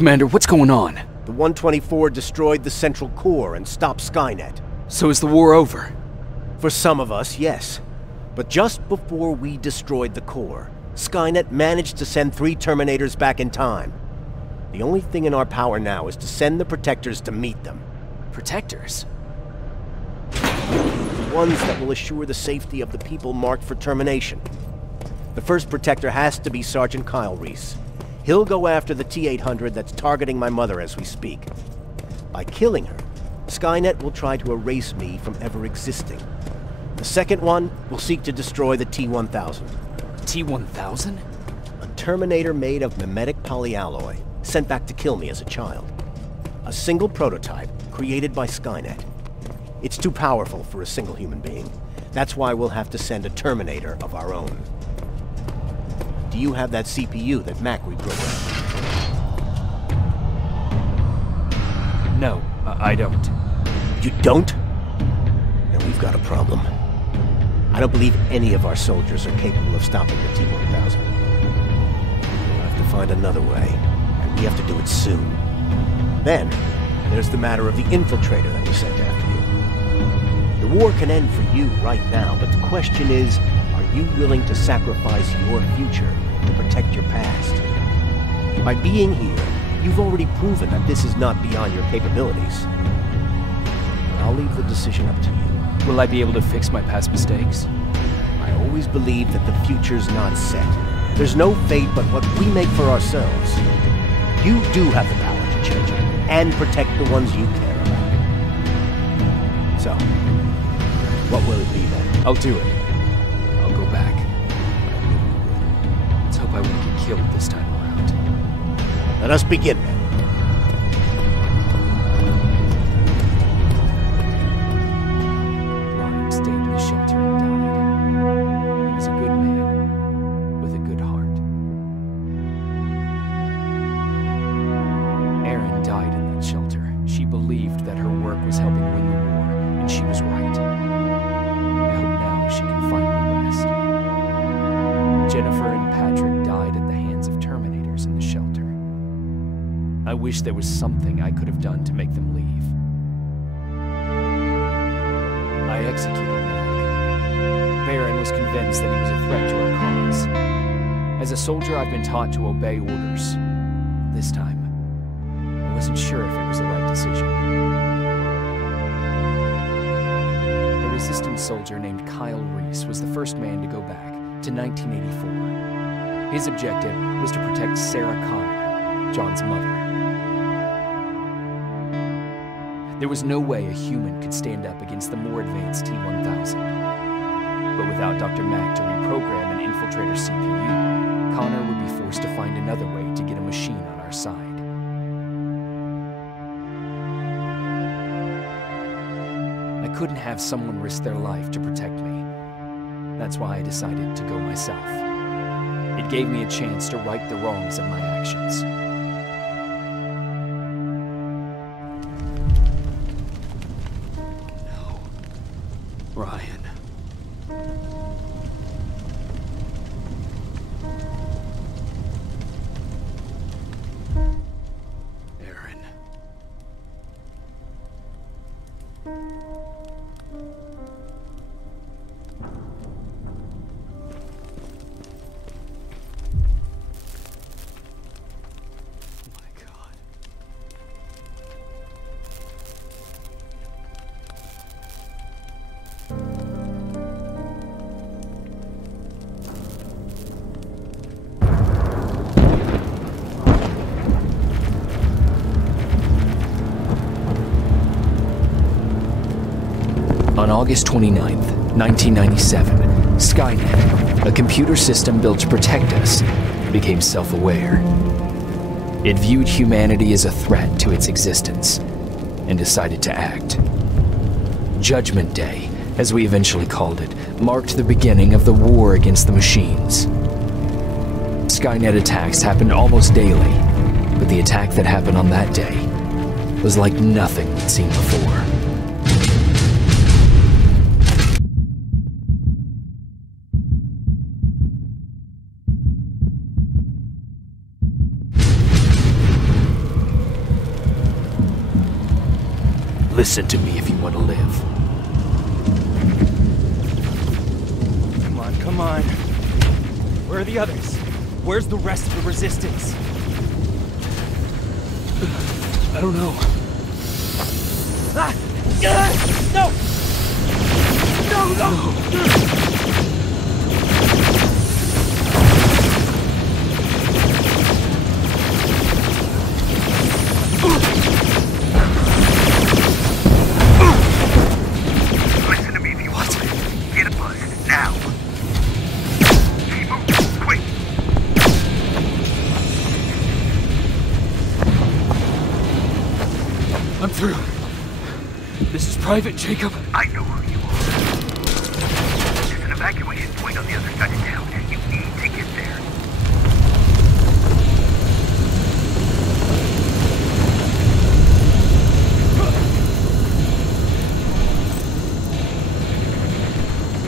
Commander, what's going on? The 124 destroyed the central core and stopped Skynet. So is the war over? For some of us, yes. But just before we destroyed the core, Skynet managed to send 3 Terminators back in time. The only thing in our power now is to send the Protectors to meet them. Protectors? Ones that will assure the safety of the people marked for termination. The first Protector has to be Sergeant Kyle Reese. He'll go after the T-800 that's targeting my mother as we speak. By killing her, Skynet will try to erase me from ever existing. The second one will seek to destroy the T-1000. T-1000? A Terminator made of mimetic polyalloy, sent back to kill me as a child. A single prototype created by Skynet. It's too powerful for a single human being. That's why we'll have to send a Terminator of our own. Do you have that CPU that Mac reprogrammed? No, I don't. You don't? Then we've got a problem. I don't believe any of our soldiers are capable of stopping the T-1000. We'll have to find another way, and we have to do it soon. Then, there's the matter of the Infiltrator that we sent after you. The war can end for you right now, but the question is, are you willing to sacrifice your future to protect your past? By being here, you've already proven that this is not beyond your capabilities. I'll leave the decision up to you. Will I be able to fix my past mistakes? I always believe that the future's not set. There's no fate but what we make for ourselves. You do have the power to change it, and protect the ones you care about. So, what will it be then? I'll do it. I'll go back. Let's hope I won't get killed this time around. Let us begin then. Ryan stayed in the shelter and died. He was a good man, with a good heart. Erin died in that shelter. She believed that her work was helping win the war, and she was right. I hope now she can finally rest. Jennifer and Patrick died at the hands of Terminators in the shelter. I wish there was something I could have done to make them leave. I executed Mag. Baron was convinced that he was a threat to our cause. As a soldier, I've been taught to obey orders. This time, I wasn't sure if it was the right decision. A resistance soldier named Kyle Reese was the first man to go back to 1984. His objective was to protect Sarah Connor, John's mother. There was no way a human could stand up against the more advanced T-1000. But without Dr. Mack to reprogram an Infiltrator CPU, Connor would be forced to find another way to get a machine on our side. I couldn't have someone risk their life to protect me. That's why I decided to go myself. It gave me a chance to right the wrongs of my actions. Ryan. Erin. On August 29th, 1997, Skynet, a computer system built to protect us, became self-aware. It viewed humanity as a threat to its existence, and decided to act. Judgment Day, as we eventually called it, marked the beginning of the war against the machines. Skynet attacks happened almost daily, but the attack that happened on that day was like nothing we'd seen before. Listen to me if you want to live. Come on. Where are the others? Where's the rest of the resistance? I don't know. Ah! No! No, no! Listen to me if you want. Get a bus, now! Keep moving, quick! I'm through. This is Private Jacob. I know who you are. There's an evacuation point on the other side of town. You need to get there.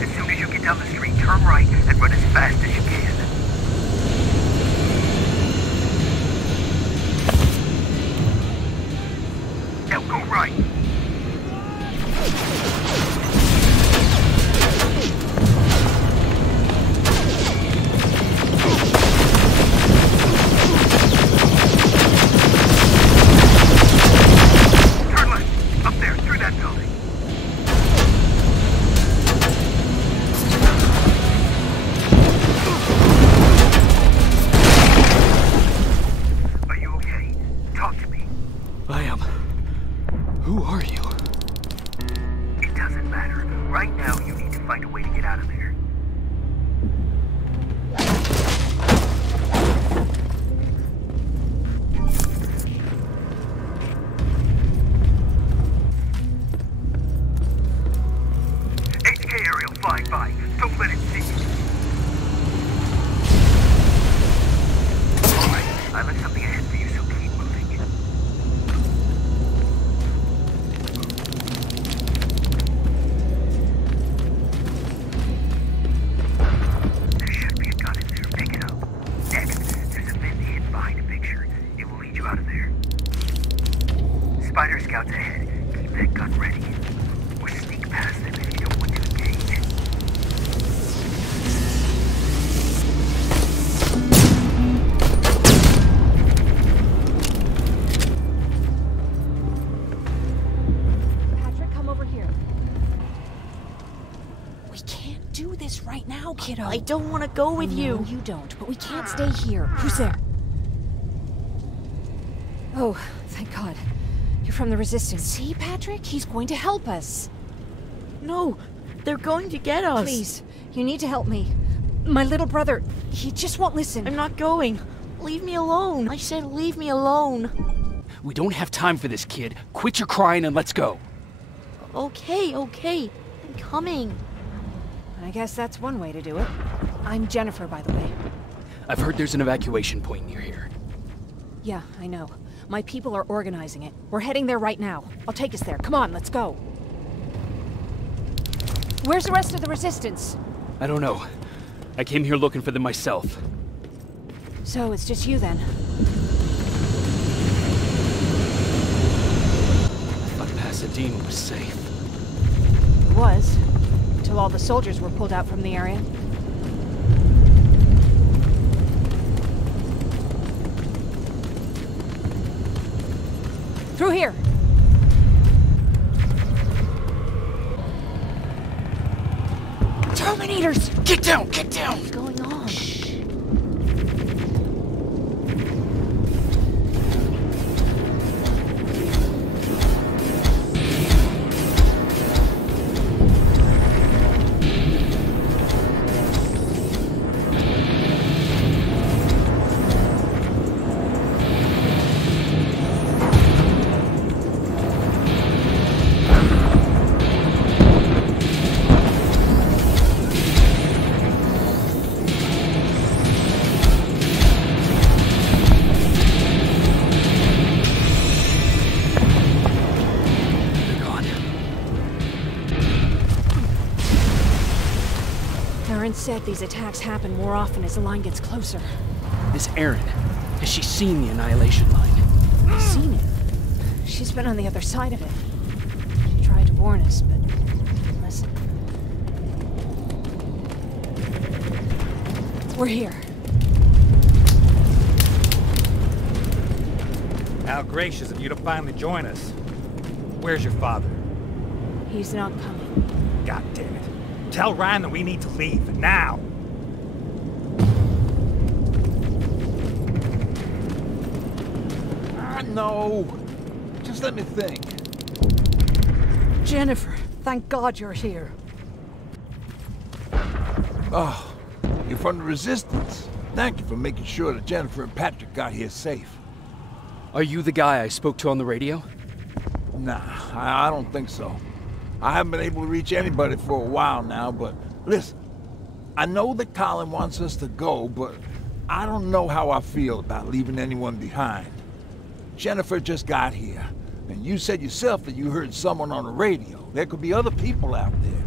As soon as you get down the street, turn right and run as fast as you can. Now go right. Turn left. Up there, through that building. Are you okay? Talk to me. I am. Who are you? It doesn't matter. Right now, you need to find a way to get out of there. HK aerial flying by. Don't let it see you. Alright, I left something ahead for you, so keep moving. There should be a gun in there. Pick it up. Next, there's a vent hidden behind a picture. It will lead you out of there. Spider scouts ahead. Keep that gun ready. Or sneak past them if you don't want to engage. Patrick, come over here. We can't do this right now, kiddo. I don't want to go with you. No, you don't, but we can't stay here. Who's there? Oh, thank God. You're from the Resistance. See, Patrick? He's going to help us. No, they're going to get us. Please, you need to help me. My little brother, he just won't listen. I'm not going. Leave me alone. I said leave me alone. We don't have time for this, kid. Quit your crying and let's go. Okay. I'm coming. I guess that's one way to do it. I'm Jennifer, by the way. I've heard there's an evacuation point near here. Yeah, I know. My people are organizing it. We're heading there right now. I'll take us there. Come on, let's go. Where's the rest of the Resistance? I don't know. I came here looking for them myself. So, it's just you then? I thought Pasadena was safe. It was. Until all the soldiers were pulled out from the area. Through here! Terminators! Get down! Get down! What's going on? Said these attacks happen more often as the line gets closer. This Erin, has she seen the Annihilation Line? Seen it? She's been on the other side of it. Bornis, but listen. We're here. How gracious of you to finally join us. Where's your father? He's not coming. God damn it. Tell Ryan that we need to leave, now! No. Just let me think. Jennifer, thank God you're here. Oh, you're from the Resistance. Thank you for making sure that Jennifer and Patrick got here safe. Are you the guy I spoke to on the radio? Nah, I don't think so. I haven't been able to reach anybody for a while now, but listen, I know that Colin wants us to go, but I don't know how I feel about leaving anyone behind. Jennifer just got here, and you said yourself that you heard someone on the radio. There could be other people out there.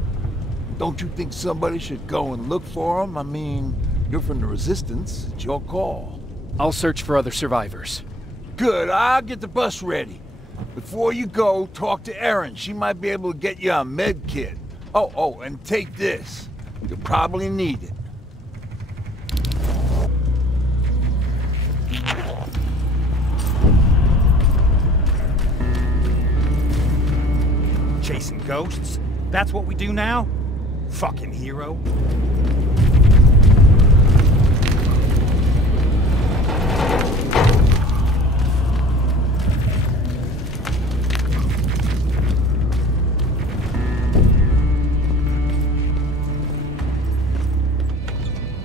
Don't you think somebody should go and look for them? I mean, you're from the Resistance. It's your call. I'll search for other survivors. Good, I'll get the bus ready. Before you go, talk to Erin. She might be able to get you a med kit. Oh, and take this. You'll probably need it. Chasing ghosts? That's what we do now? Fucking hero.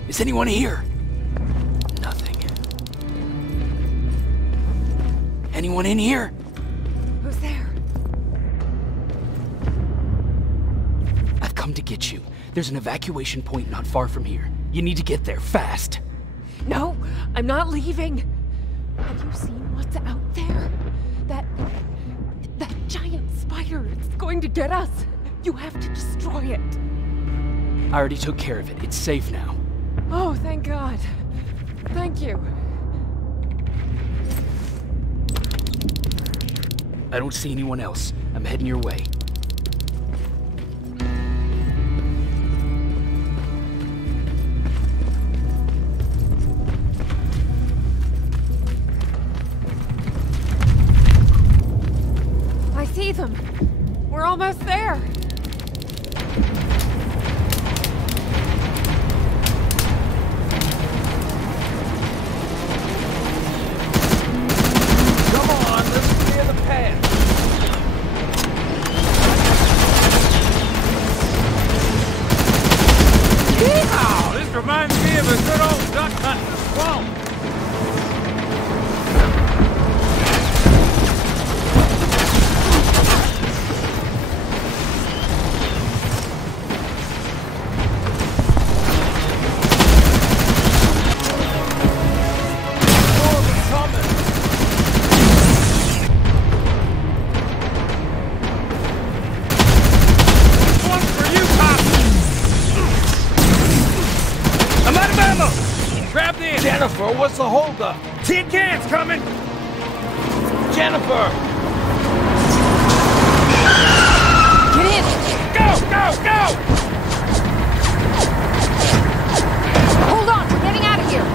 Is anyone here? Nothing. Anyone in here? Who's there? I've come to get you. There's an evacuation point not far from here. You need to get there fast. No, I'm not leaving. Have you seen what's out there? That giant spider. It's going to get us. You have to destroy it. I already took care of it. It's safe now. Oh, thank God. Thank you. I don't see anyone else. I'm heading your way. I see them. We're almost there. Reminds me of a good old duck hunt in the swamp. Jennifer, what's the holdup? Tin cans coming! Jennifer! Get in! Go! Hold on, we're getting out of here!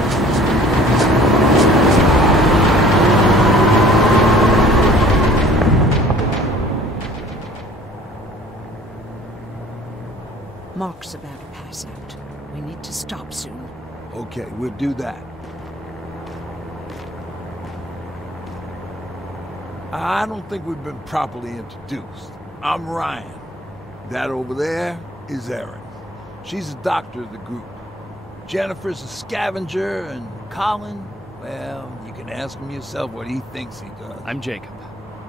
Mark's about to pass out. We need to stop soon. Okay, we'll do that. I don't think we've been properly introduced. I'm Ryan. That over there is Erin. She's the doctor of the group. Jennifer's a scavenger, and Colin, well, you can ask him yourself what he thinks he does. I'm Jacob.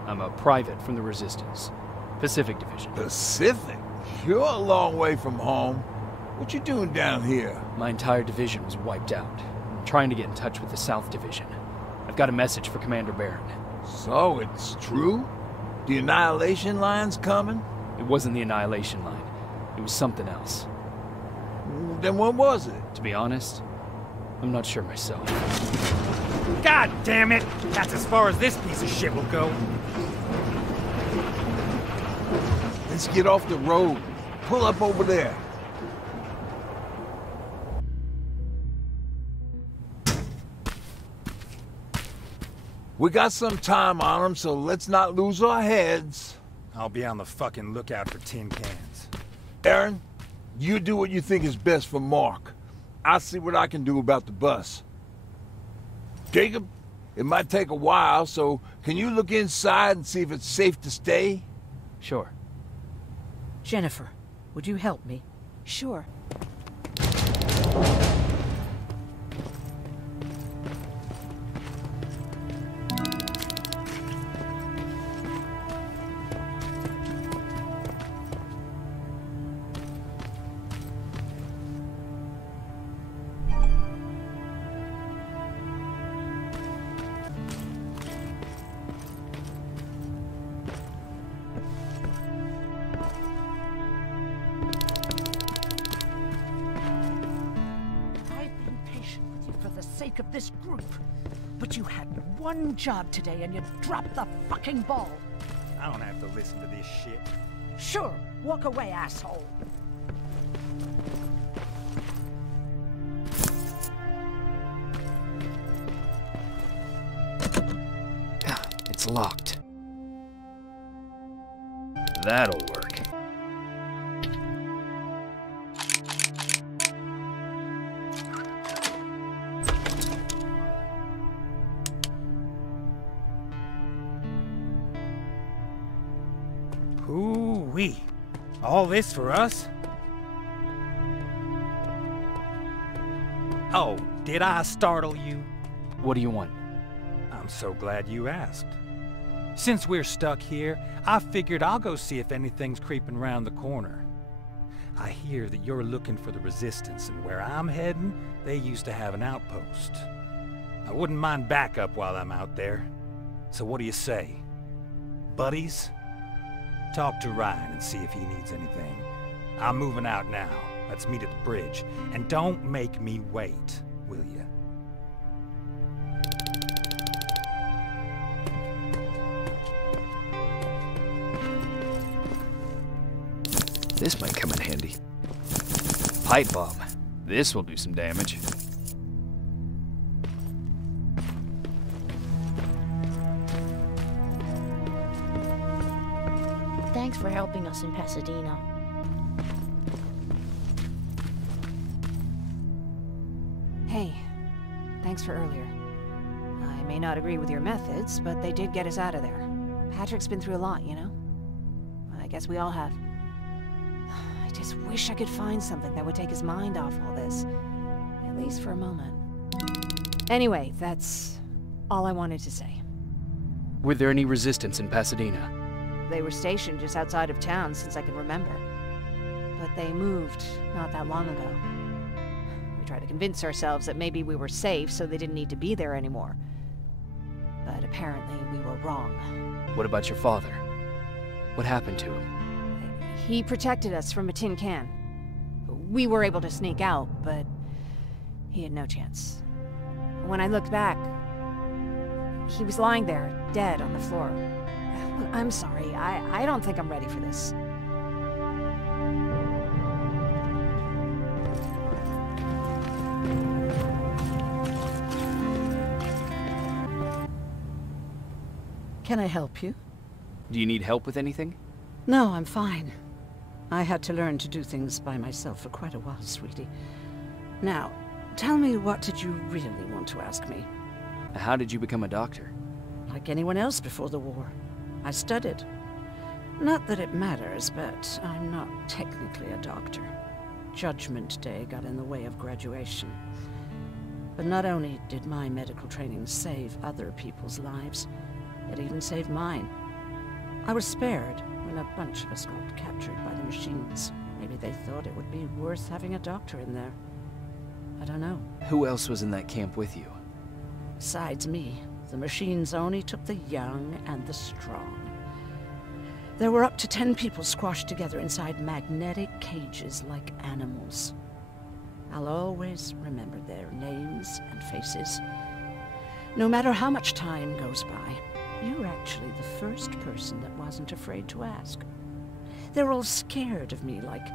I'm a private from the Resistance. Pacific Division. Pacific? You're a long way from home. What you doing down here? My entire division was wiped out. I'm trying to get in touch with the South Division. I've got a message for Commander Barron. So, it's true? The Annihilation Line's coming? It wasn't the Annihilation Line. It was something else. Then what was it? To be honest, I'm not sure myself. God damn it! That's as far as this piece of shit will go. Let's get off the road. Pull up over there. We got some time on them, so let's not lose our heads. I'll be on the fucking lookout for tin cans. Aaron, you do what you think is best for Mark. I'll see what I can do about the bus. Jacob, it might take a while, so can you look inside and see if it's safe to stay? Sure. Jennifer, would you help me? Sure. Of this group, but you had one job today and you dropped the fucking ball. I don't have to listen to this shit. Sure, walk away, asshole. It's locked. That'll work. Ooh-wee. All this for us? Oh, did I startle you? What do you want? I'm so glad you asked. Since we're stuck here, I figured I'll go see if anything's creeping around the corner. I hear that you're looking for the Resistance, and where I'm heading, they used to have an outpost. I wouldn't mind backup while I'm out there. So what do you say? Buddies? Talk to Ryan and see if he needs anything. I'm moving out now. Let's meet at the bridge. And don't make me wait, will you? This might come in handy. Pipe bomb. This will do some damage. Thanks for helping us in Pasadena. Hey, thanks for earlier. I may not agree with your methods, but they did get us out of there. Patrick's been through a lot, you know? I guess we all have. I just wish I could find something that would take his mind off all this. At least for a moment. Anyway, that's all I wanted to say. Were there any Resistance in Pasadena? They were stationed just outside of town since I can remember. But they moved not that long ago. We tried to convince ourselves that maybe we were safe, so they didn't need to be there anymore. But apparently we were wrong. What about your father? What happened to him? He protected us from a tin can. We were able to sneak out, but he had no chance. When I looked back, he was lying there, dead on the floor. I'm sorry, I don't think I'm ready for this. Can I help you? Do you need help with anything? No, I'm fine. I had to learn to do things by myself for quite a while, sweetie. Now, tell me, what did you really want to ask me? How did you become a doctor? Like anyone else before the war. I studied. Not that it matters, but I'm not technically a doctor. Judgment Day got in the way of graduation. But not only did my medical training save other people's lives, it even saved mine. I was spared when a bunch of us got captured by the machines. Maybe they thought it would be worth having a doctor in there. I don't know. Who else was in that camp with you? Besides me, the machines only took the young and the strong. There were up to 10 people squashed together inside magnetic cages like animals. I'll always remember their names and faces. No matter how much time goes by, you're actually the first person that wasn't afraid to ask. They're all scared of me, like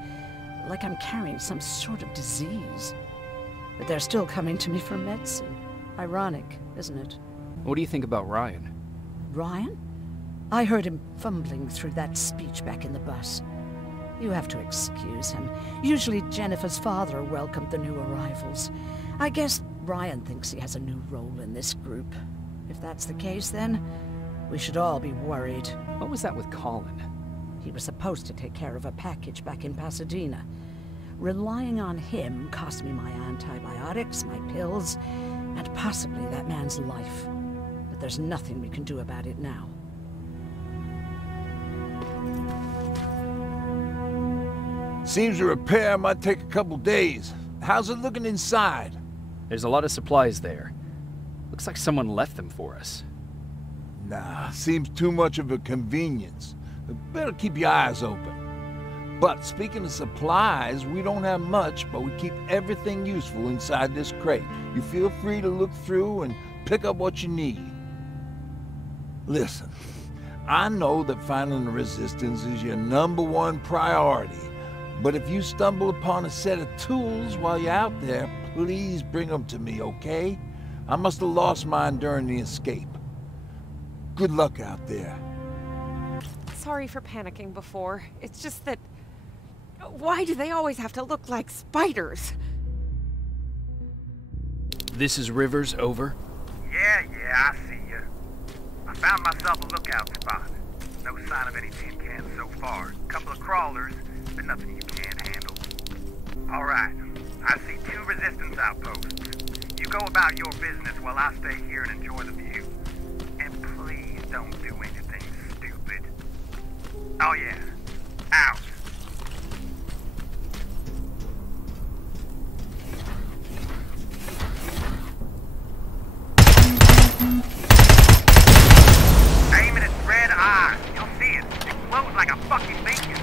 I'm carrying some sort of disease. But they're still coming to me for medicine. Ironic, isn't it? What do you think about Ryan? Ryan? I heard him fumbling through that speech back in the bus. You have to excuse him. Usually Jennifer's father welcomed the new arrivals. I guess Ryan thinks he has a new role in this group. If that's the case, then we should all be worried. What was that with Colin? He was supposed to take care of a package back in Pasadena. Relying on him cost me my antibiotics, my pills, and possibly that man's life. But there's nothing we can do about it now. Seems the repair might take a couple days. How's it looking inside? There's a lot of supplies there. Looks like someone left them for us. Nah, seems too much of a convenience. Better keep your eyes open. But speaking of supplies, we don't have much, but we keep everything useful inside this crate. You feel free to look through and pick up what you need. Listen, I know that finding the Resistance is your #1 priority, but if you stumble upon a set of tools while you're out there, please bring them to me, okay? I must have lost mine during the escape. Good luck out there. Sorry for panicking before. It's just that... Why do they always have to look like spiders? This is Rivers, over. Yeah, I see you. I found myself a lookout spot. No sign of any tin cans so far. Couple of crawlers, but nothing you can't handle. All right, I see 2 Resistance outposts. You go about your business while I stay here and enjoy the view. And please don't do anything stupid. Oh yeah, out. Aim at its red eye. You'll see it. It glows like a fucking beacon.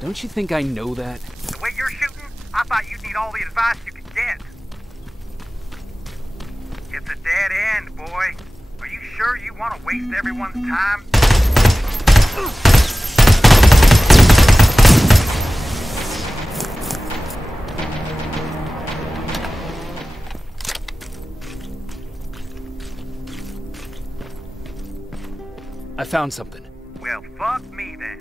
Don't you think I know that? The way you're shooting, I thought you'd need all the advice you could get. It's a dead end, boy. Are you sure you want to waste everyone's time? I found something. Well, fuck me then.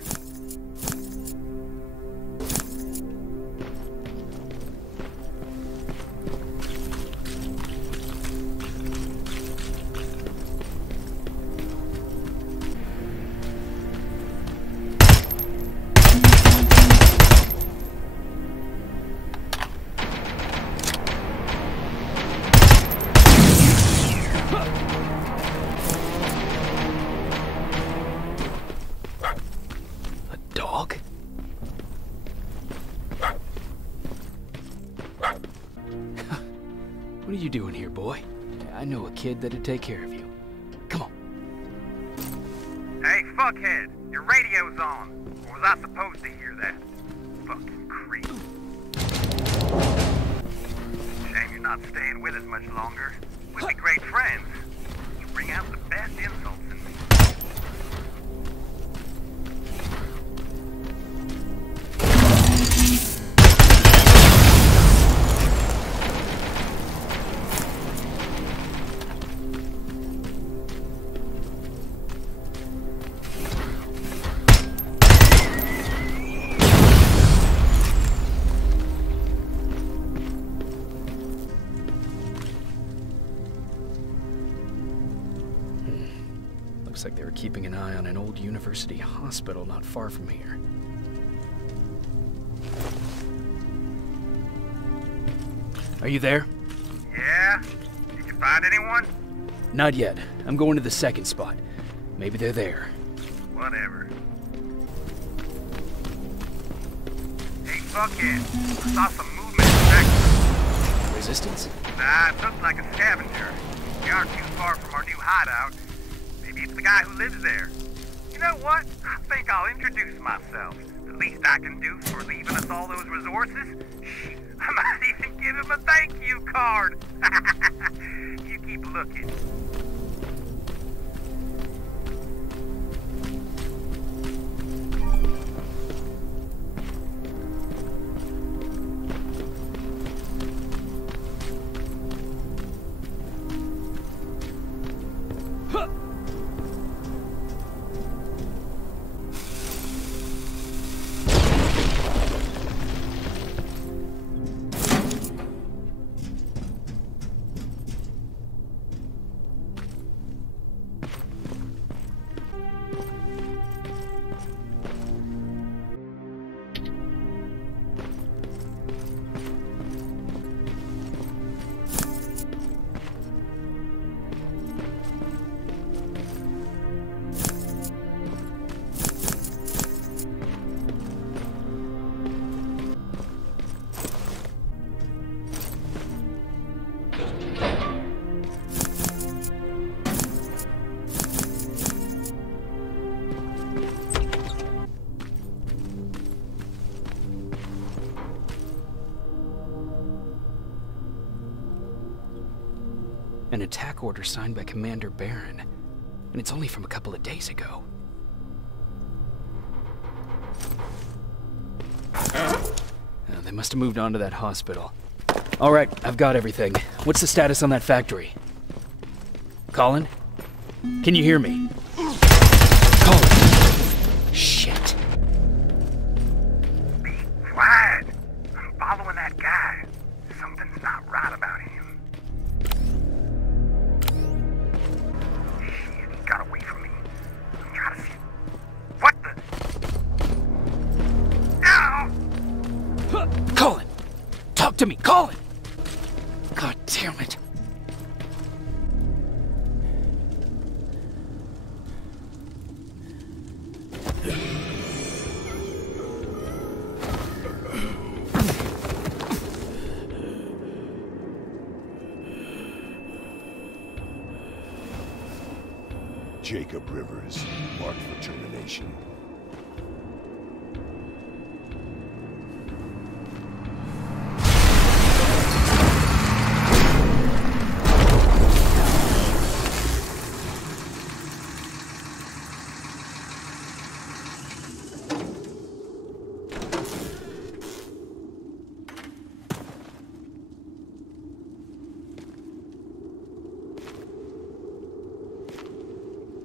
What are you doing here, boy? I know a kid that'd take care of you. Come on. Hey, fuckhead, your radio's on. Or was I supposed to hear that? Fucking creep. Shame you're not staying with us much longer. We'd be great friends. You bring out the best insults in me. Looks like they were keeping an eye on an old university hospital not far from here. Are you there? Yeah? Did you find anyone? Not yet. I'm going to the second spot. Maybe they're there. Whatever. Hey, fuckhead. I saw some movement in the back. Resistance? Nah, it looks like a scavenger. We aren't too far from our new hideout. Maybe it's the guy who lives there. You know what? I think I'll introduce myself. The least I can do for leaving us all those resources. Shit, I might even give him a thank you card. You keep looking. An attack order signed by Commander Barron. And it's only from a couple of days ago. They must have moved on to that hospital. All right, I've got everything. What's the status on that factory? Colin? Can you hear me? Colin! Shit. Be quiet. I'm following that guy. Something's not right about him. Shit, he got away from me. I'm trying to see... What the... Ow! Colin! Talk to me, Colin! God damn it. Jacob Rivers, marked for termination.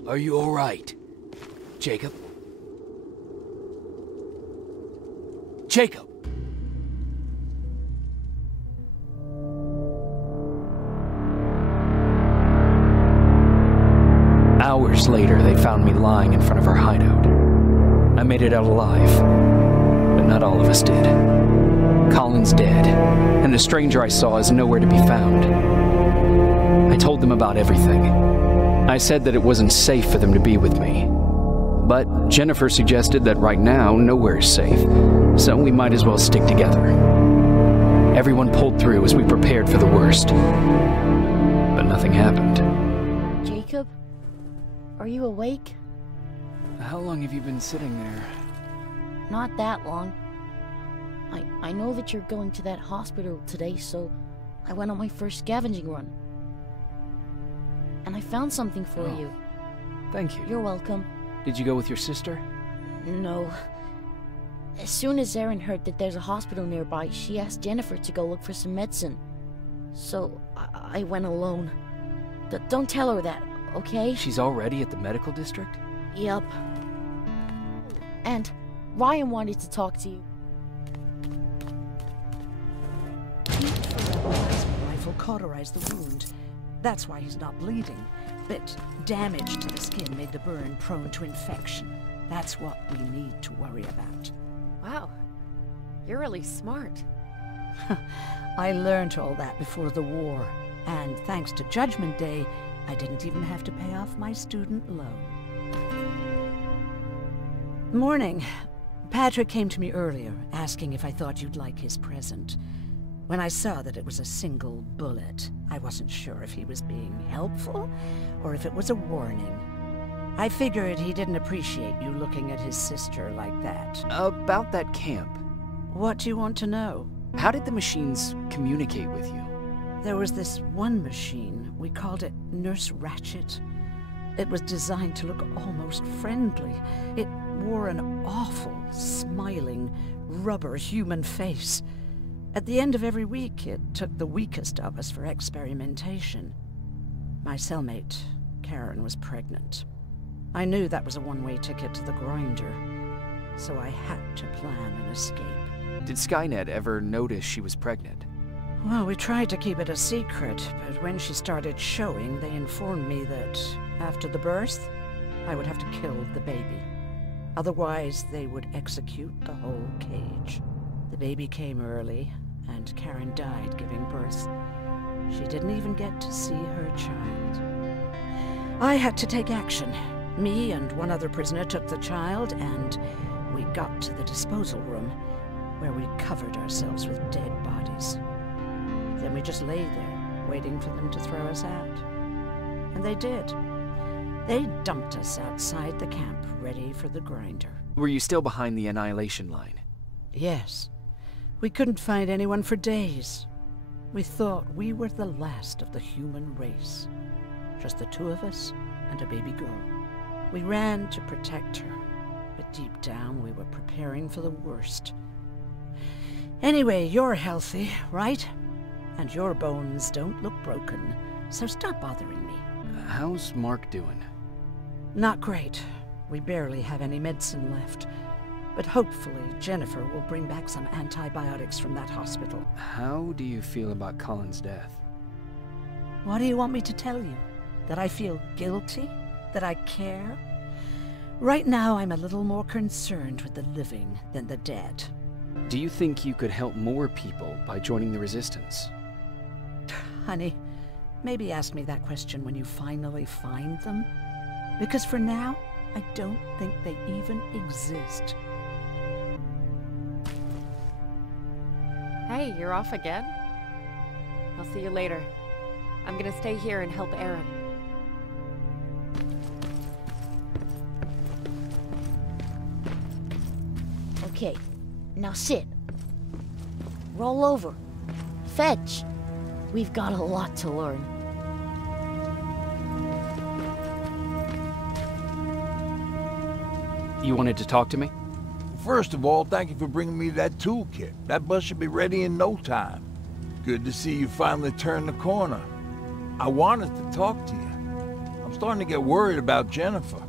Are you all right? Jacob? Jacob! Hours later, they found me lying in front of our hideout. I made it out alive, but not all of us did. Colin's dead, and the stranger I saw is nowhere to be found. I told them about everything. I said that it wasn't safe for them to be with me. But Jennifer suggested that right now, nowhere is safe, so we might as well stick together. Everyone pulled through as we prepared for the worst. But nothing happened. Jacob? Are you awake? How long have you been sitting there? Not that long. I know that you're going to that hospital today, so I went on my first scavenging run. And I found something for you. Thank you. You're welcome. Did you go with your sister? No. As soon as Erin heard that there's a hospital nearby, she asked Jennifer to go look for some medicine. So, I went alone. Don't tell her that, okay? She's already at the medical district? Yup. And Ryan wanted to talk to you. Rifle cauterized the wound. That's why he's not bleeding. But damage to the skin made the burn prone to infection. That's what we need to worry about. Wow. You're really smart. I learned all that before the war. And thanks to Judgment Day, I didn't even have to pay off my student loan. Morning. Patrick came to me earlier, asking if I thought you'd like his present. When I saw that it was a single bullet, I wasn't sure if he was being helpful or if it was a warning. I figured he didn't appreciate you looking at his sister like that. About that camp. What do you want to know? How did the machines communicate with you? There was this one machine. We called it Nurse Ratchet. It was designed to look almost friendly. It wore an awful, smiling, rubber human face. At the end of every week, it took the weakest of us for experimentation. My cellmate, Karen, was pregnant. I knew that was a one-way ticket to the grinder, so I had to plan an escape. Did Skynet ever notice she was pregnant? Well, we tried to keep it a secret, but when she started showing, they informed me that after the birth, I would have to kill the baby. Otherwise, they would execute the whole cage. The baby came early, and Karen died giving birth. She didn't even get to see her child. I had to take action. Me and one other prisoner took the child, and we got to the disposal room, where we covered ourselves with dead bodies. Then we just lay there, waiting for them to throw us out. And they did. They dumped us outside the camp, ready for the grinder. Were you still behind the Annihilation Line? Yes. We couldn't find anyone for days. We thought we were the last of the human race. Just the two of us and a baby girl. We ran to protect her, but deep down we were preparing for the worst. Anyway, you're healthy, right? And your bones don't look broken, so stop bothering me. How's Mark doing? Not great. We barely have any medicine left. But hopefully Jennifer will bring back some antibiotics from that hospital. How do you feel about Colin's death? What do you want me to tell you? That I feel guilty? That I care? Right now I'm a little more concerned with the living than the dead. Do you think you could help more people by joining the Resistance? Honey, maybe ask me that question when you finally find them. Because for now, I don't think they even exist. Hey, you're off again? I'll see you later. I'm gonna stay here and help Aaron. Okay, now sit. Roll over. Fetch. We've got a lot to learn. You wanted to talk to me? First of all, thank you for bringing me that toolkit. That bus should be ready in no time. Good to see you finally turned the corner. I wanted to talk to you. I'm starting to get worried about Jennifer.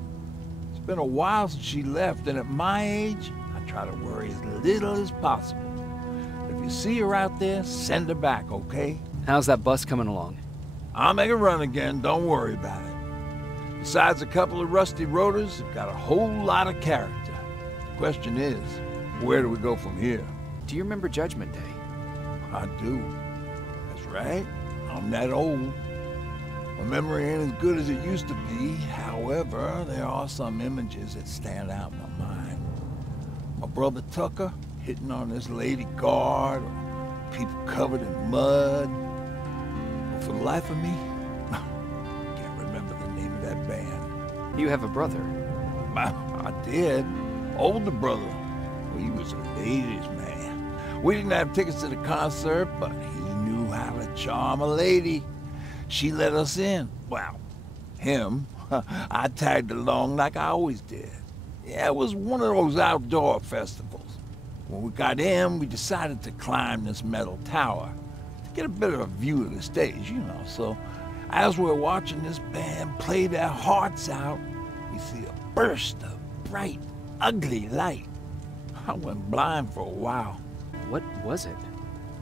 It's been a while since she left, and at my age, I try to worry as little as possible. If you see her out there, send her back, okay? How's that bus coming along? I'll make a run again, don't worry about it. Besides a couple of rusty rotors, it's got a whole lot of character. The question is, where do we go from here? Do you remember Judgment Day? I do. That's right. I'm that old. My memory ain't as good as it used to be. However, there are some images that stand out in my mind. My brother Tucker hitting on this lady guard, or people covered in mud. But for the life of me, I can't remember the name of that band. You have a brother? I did. Older brother. Well, he was a ladies' man. We didn't have tickets to the concert, but he knew how to charm a lady. She let us in. Well, him. I tagged along like I always did. Yeah, it was one of those outdoor festivals. When we got in, we decided to climb this metal tower to get a bit of a view of the stage, you know. So, as we're watching this band play their hearts out, we see a burst of bright, ugly light. I went blind for a while. What was it?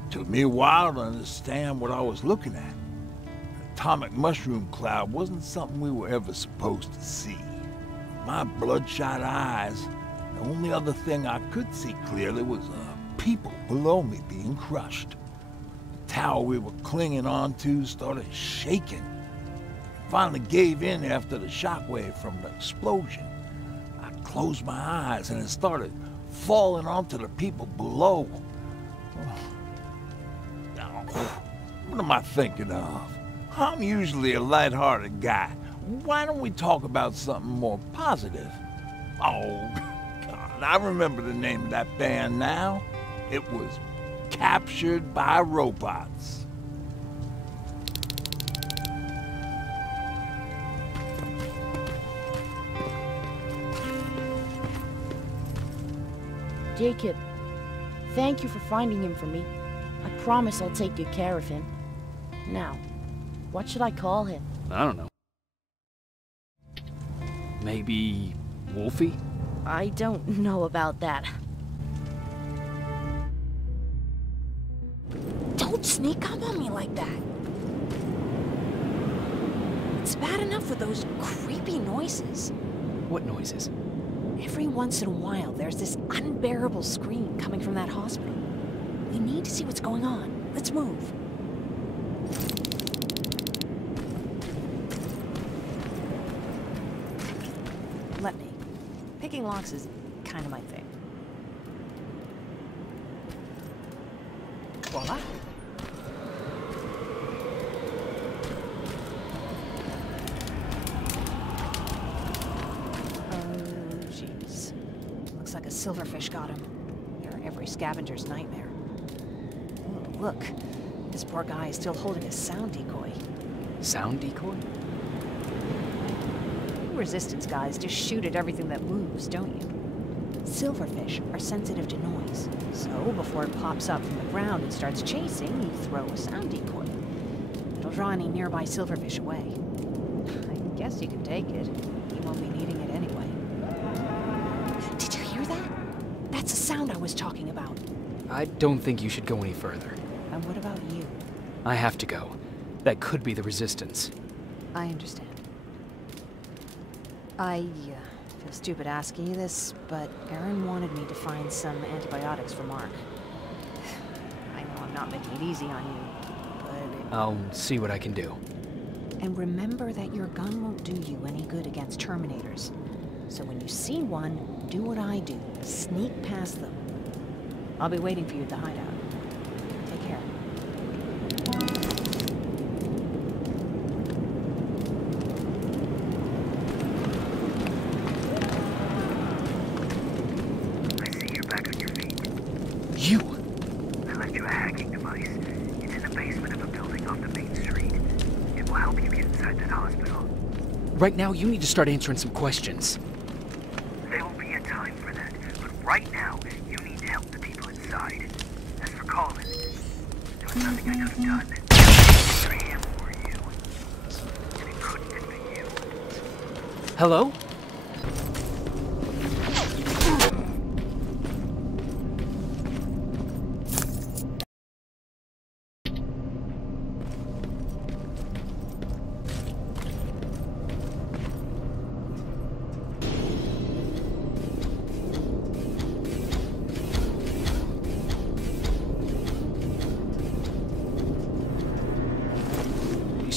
Took me a while to understand what I was looking at. An atomic mushroom cloud wasn't something we were ever supposed to see. My bloodshot eyes, the only other thing I could see clearly was people below me being crushed. The tower we were clinging onto started shaking. It finally gave in after the shockwave from the explosion. I closed my eyes and it started falling onto the people below. What am I thinking of? I'm usually a lighthearted guy. Why don't we talk about something more positive? Oh, God, I remember the name of that band now. It was Captured by Robots. Jacob, thank you for finding him for me. I promise I'll take good care of him. Now, what should I call him? I don't know. Maybe Wolfie? I don't know about that. Don't sneak up on me like that. It's bad enough with those creepy noises. What noises? Every once in a while, there's this unbearable scream coming from that hospital. We need to see what's going on. Let's move. Let me. Picking locks is kind of my thing. Voila. Oh, jeez. Looks like a silverfish got him. You're every scavenger's nightmare. Oh, look. This poor guy is still holding a sound decoy. Sound decoy? You Resistance guys just shoot at everything that moves, don't you? Silverfish are sensitive to noise, so before it pops up from the ground and starts chasing, you throw a sound decoy. It'll draw any nearby silverfish away. I guess you can take it. You won't be needing it anyway. Did you hear that? That's the sound I was talking about. I don't think you should go any further. And what about you? I have to go. That could be the Resistance. I understand. I feel stupid asking you this, but Aaron wanted me to find some antibiotics for Mark. I know I'm not making it easy on you, but... I'll see what I can do. And remember that your gun won't do you any good against Terminators. So when you see one, do what I do. Sneak past them. I'll be waiting for you at the hideout. Take care. I see you're back on your feet. You! I left you a hacking device. It's in the basement of a building off the main street. It will help you get inside that hospital. Right now, you need to start answering some questions. There will be a time for that, but right now, you need to help the people inside. As for Colin, there was nothing I could have done. For him or you. And it couldn't have been you. Hello?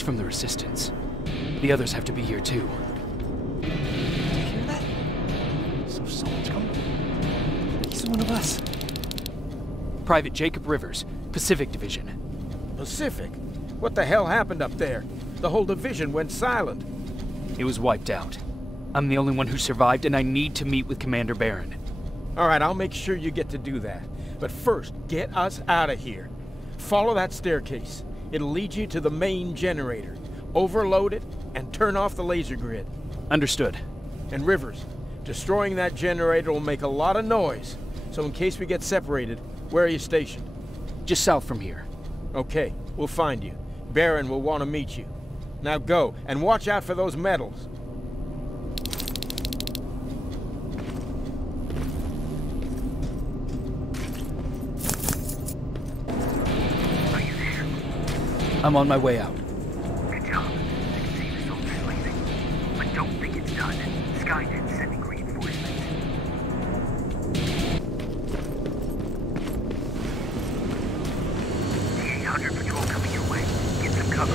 From the Resistance. The others have to be here too. Did you hear that? So someone's coming. He's one of us. Private Jacob Rivers, Pacific Division. Pacific? What the hell happened up there? The whole division went silent. It was wiped out. I'm the only one who survived, and I need to meet with Commander Barron. All right, I'll make sure you get to do that. But first, get us out of here. Follow that staircase. It'll lead you to the main generator. Overload it and turn off the laser grid. Understood. And Rivers, destroying that generator will make a lot of noise. So in case we get separated, where are you stationed? Just south from here. Okay, we'll find you. Barron will want to meet you. Now go, and watch out for those medals. I'm on my way out. Good job. I can see the soldiers leaving. But don't think it's done. Skynet's sending reinforcements. The 800 patrol coming your way. Get some cover.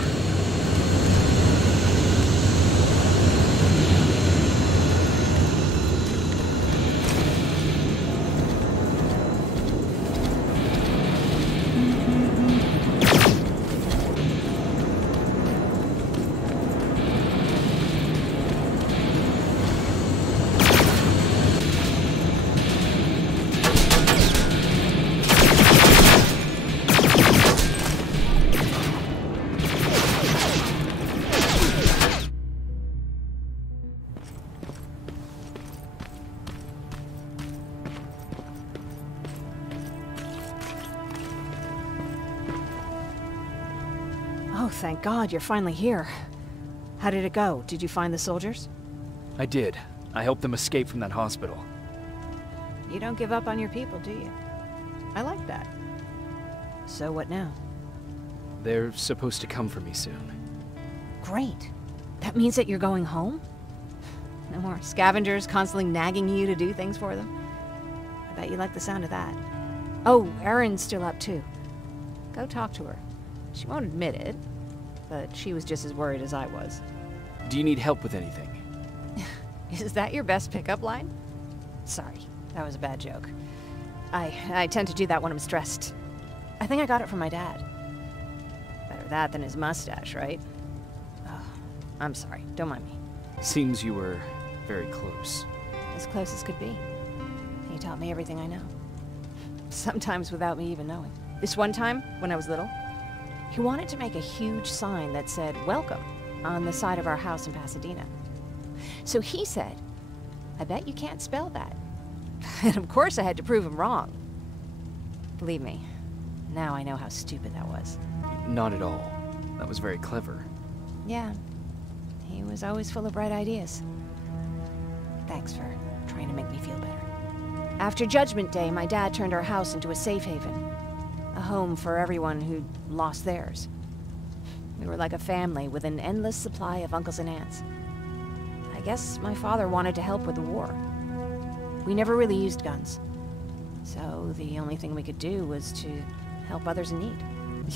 Oh, thank God you're finally here. How did it go? Did you find the soldiers? I did. I helped them escape from that hospital. You don't give up on your people, do you? I like that. So what now? They're supposed to come for me soon. Great. That means that you're going home? No more scavengers constantly nagging you to do things for them? I bet you like the sound of that. Oh, Erin's still up too. Go talk to her. She won't admit it, but she was just as worried as I was. Do you need help with anything? Is that your best pickup line? Sorry, that was a bad joke. I tend to do that when I'm stressed. I think I got it from my dad. Better that than his mustache, right? Oh, I'm sorry, don't mind me. Seems you were very close. As close as could be. He taught me everything I know. Sometimes without me even knowing. This one time, when I was little, He wanted to make a huge sign that said, "Welcome," on the side of our house in Pasadena. So he said, "I bet you can't spell that." And of course I had to prove him wrong. Believe me, now I know how stupid that was. Not at all. That was very clever. Yeah, he was always full of bright ideas. Thanks for trying to make me feel better. After Judgment Day, my dad turned our house into a safe haven. A home for everyone who'd lost theirs. We were like a family with an endless supply of uncles and aunts. I guess my father wanted to help with the war. We never really used guns. So the only thing we could do was to help others in need.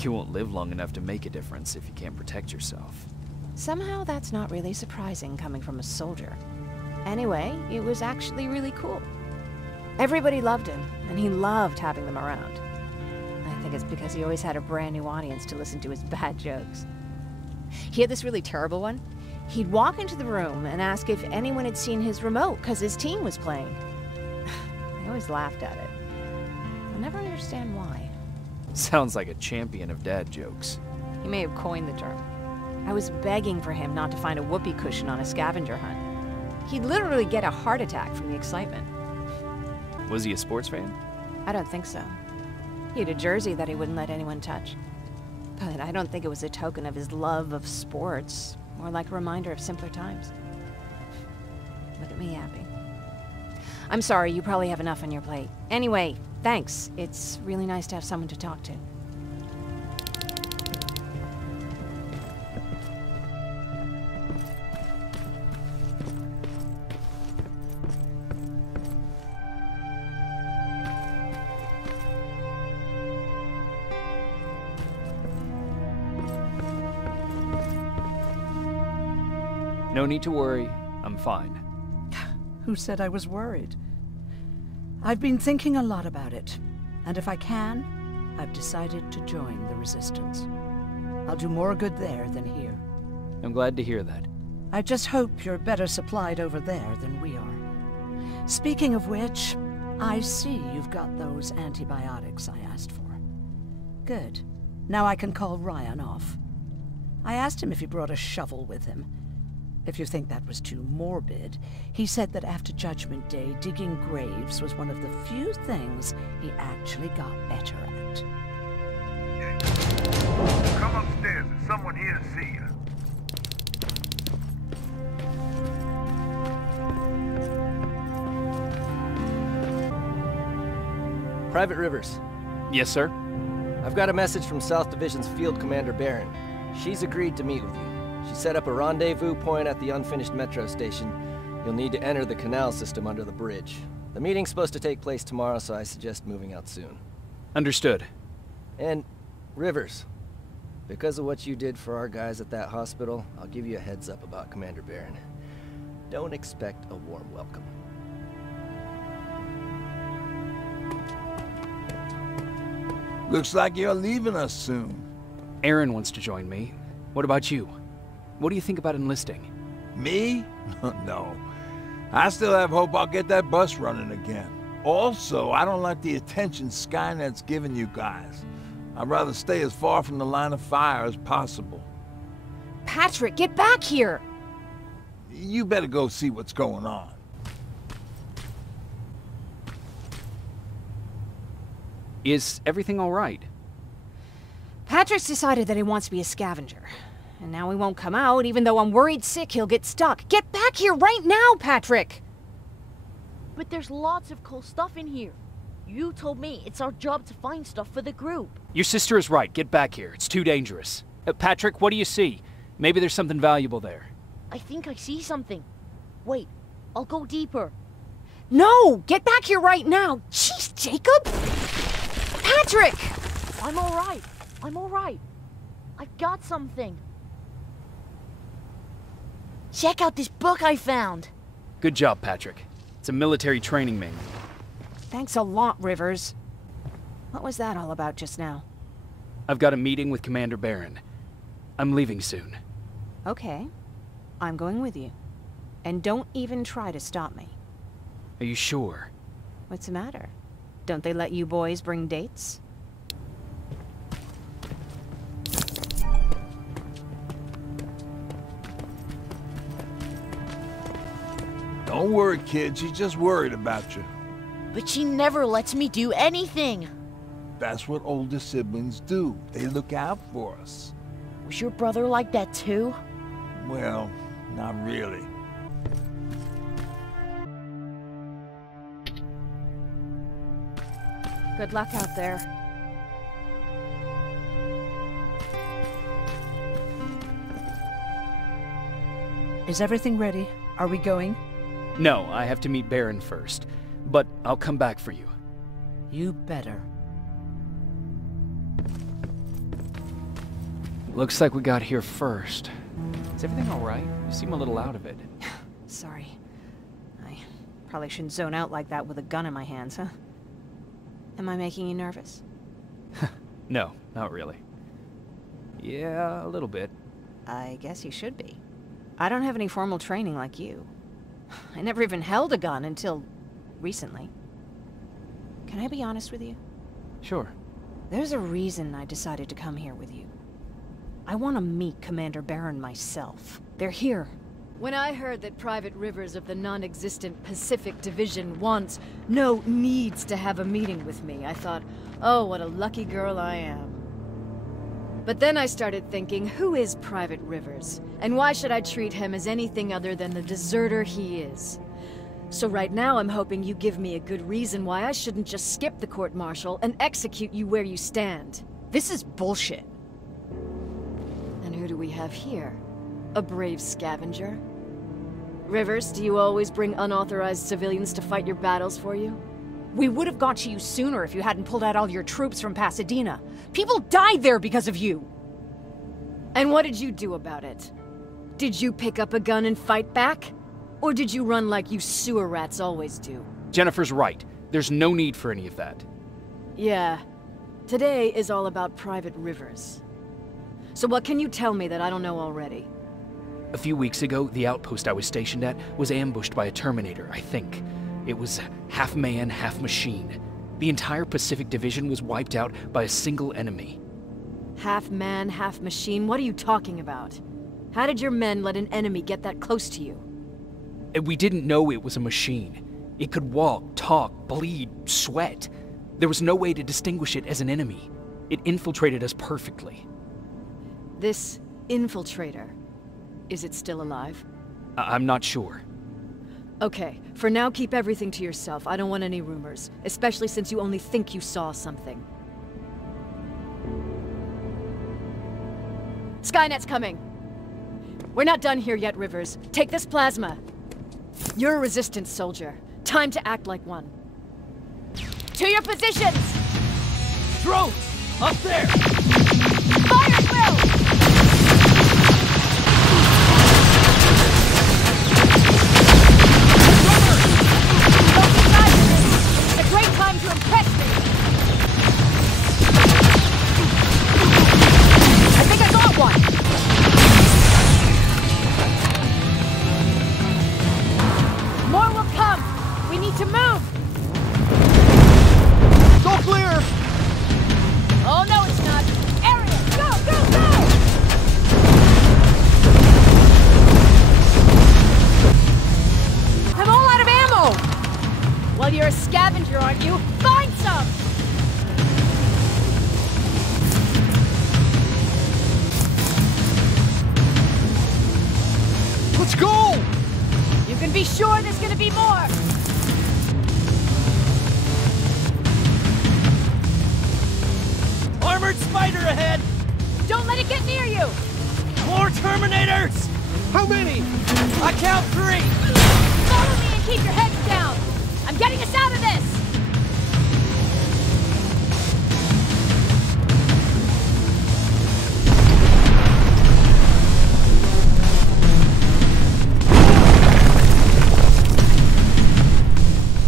You won't live long enough to make a difference if you can't protect yourself. Somehow that's not really surprising coming from a soldier. Anyway, it was actually really cool. Everybody loved him, and he loved having them around. I think it's because he always had a brand new audience to listen to his bad jokes. He had this really terrible one. He'd walk into the room and ask if anyone had seen his remote because his team was playing. I always laughed at it. I'll never understand why. Sounds like a champion of dad jokes. He may have coined the term. I was begging for him not to find a whoopee cushion on a scavenger hunt. He'd literally get a heart attack from the excitement. Was he a sports fan? I don't think so. He had a jersey that he wouldn't let anyone touch. But I don't think it was a token of his love of sports, more like a reminder of simpler times. Look at me yapping. I'm sorry, you probably have enough on your plate. Anyway, thanks. It's really nice to have someone to talk to. No need to worry. I'm fine. Who said I was worried? I've been thinking a lot about it, and if I can, I've decided to join the Resistance. I'll do more good there than here. I'm glad to hear that. I just hope you're better supplied over there than we are. Speaking of which, I see you've got those antibiotics I asked for. Good. Now I can call Ryan off. I asked him if he brought a shovel with him. If you think that was too morbid, he said that after Judgment Day, digging graves was one of the few things he actually got better at. Come upstairs. There's someone here to see you. Private Rivers. Yes, sir? I've got a message from South Division's Field Commander Barron. She's agreed to meet with you. She set up a rendezvous point at the unfinished metro station. You'll need to enter the canal system under the bridge. The meeting's supposed to take place tomorrow, so I suggest moving out soon. Understood. And, Rivers, because of what you did for our guys at that hospital, I'll give you a heads up about Commander Barron. Don't expect a warm welcome. Looks like you're leaving us soon. Aaron wants to join me. What about you? What do you think about enlisting? Me? No. I still have hope I'll get that bus running again. Also, I don't like the attention Skynet's giving you guys. I'd rather stay as far from the line of fire as possible. Patrick, get back here! You better go see what's going on. Is everything all right? Patrick's decided that he wants to be a scavenger. And now he won't come out, even though I'm worried sick he'll get stuck. Get back here right now, Patrick! But there's lots of cool stuff in here. You told me it's our job to find stuff for the group. Your sister is right. Get back here. It's too dangerous. Patrick, what do you see? Maybe there's something valuable there. I think I see something. Wait, I'll go deeper. No! Get back here right now! Jeez, Jacob! Patrick! I'm alright. I'm alright. I've got something. Check out this book I found. Good job, Patrick. It's a military training manual. Thanks a lot, Rivers. What was that all about just now? I've got a meeting with Commander Barron. I'm leaving soon. Okay. I'm going with you. And don't even try to stop me. Are you sure? What's the matter? Don't they let you boys bring dates? Don't worry, kid. She's just worried about you. But she never lets me do anything. That's what older siblings do. They look out for us. Was your brother like that too? Well, not really. Good luck out there. Is everything ready? Are we going? No, I have to meet Baron first. But I'll come back for you. You better. Looks like we got here first. Is everything alright? You seem a little out of it. Sorry. I probably shouldn't zone out like that with a gun in my hands, huh? Am I making you nervous? No, not really. Yeah, a little bit. I guess you should be. I don't have any formal training like you. I never even held a gun until recently. Can I be honest with you? Sure. There's a reason I decided to come here with you. I want to meet Commander Baron myself. They're here. When I heard that Private Rivers of the non-existent Pacific Division needs to have a meeting with me, I thought, oh, what a lucky girl I am. But then I started thinking, who is Private Rivers? And why should I treat him as anything other than the deserter he is? So right now I'm hoping you give me a good reason why I shouldn't just skip the court-martial and execute you where you stand. This is bullshit. And who do we have here? A brave scavenger? Rivers, do you always bring unauthorized civilians to fight your battles for you? We would have got to you sooner if you hadn't pulled out all your troops from Pasadena. People died there because of you! And what did you do about it? Did you pick up a gun and fight back? Or did you run like you sewer rats always do? Jennifer's right. There's no need for any of that. Yeah. Today is all about Private Rivers. So what can you tell me that I don't know already? A few weeks ago, the outpost I was stationed at was ambushed by a Terminator, I think. It was half man, half machine. The entire Pacific Division was wiped out by a single enemy. Half man, half machine? What are you talking about? How did your men let an enemy get that close to you? We didn't know it was a machine. It could walk, talk, bleed, sweat. There was no way to distinguish it as an enemy. It infiltrated us perfectly. This infiltrator, is it still alive? I'm not sure. Okay, for now keep everything to yourself. I don't want any rumors, especially since you only think you saw something. Skynet's coming. We're not done here yet, Rivers. Take this plasma. You're a resistance soldier. Time to act like one. To your positions! Drones! Up there! Fire at will! It's a great time to impress me! I think I got one! More will come! We need to move! It's all clear! Oh no, it's not! Area! Go, go, go! I'm all out of ammo! Well, you're a scavenger, aren't you? Find some! Let's go! You can be sure there's gonna be more! Armored spider ahead! Don't let it get near you! More Terminators! How many? I count 3! Follow me and keep your heads down! I'm getting us out of this!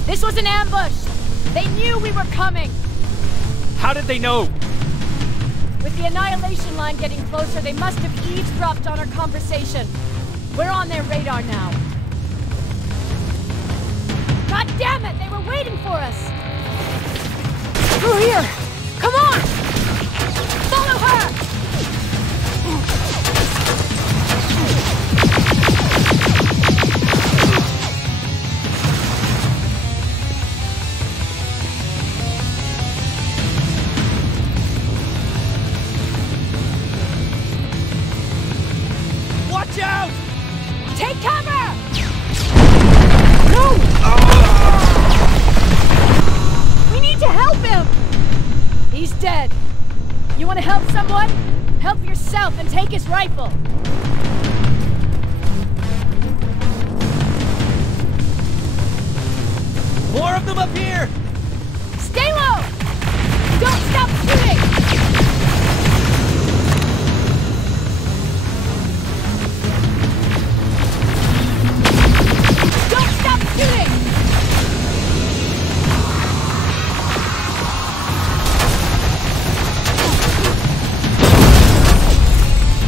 This was an ambush! They knew we were coming! How did they know? With the Annihilation Line getting closer, they must have eavesdropped on our conversation. We're on their radar now. God damn it! They were waiting for us! Through here! Come on! Follow her! You want to help someone? Help yourself and take his rifle! More of them up here! Stay low! Don't stop shooting! Don't stop shooting!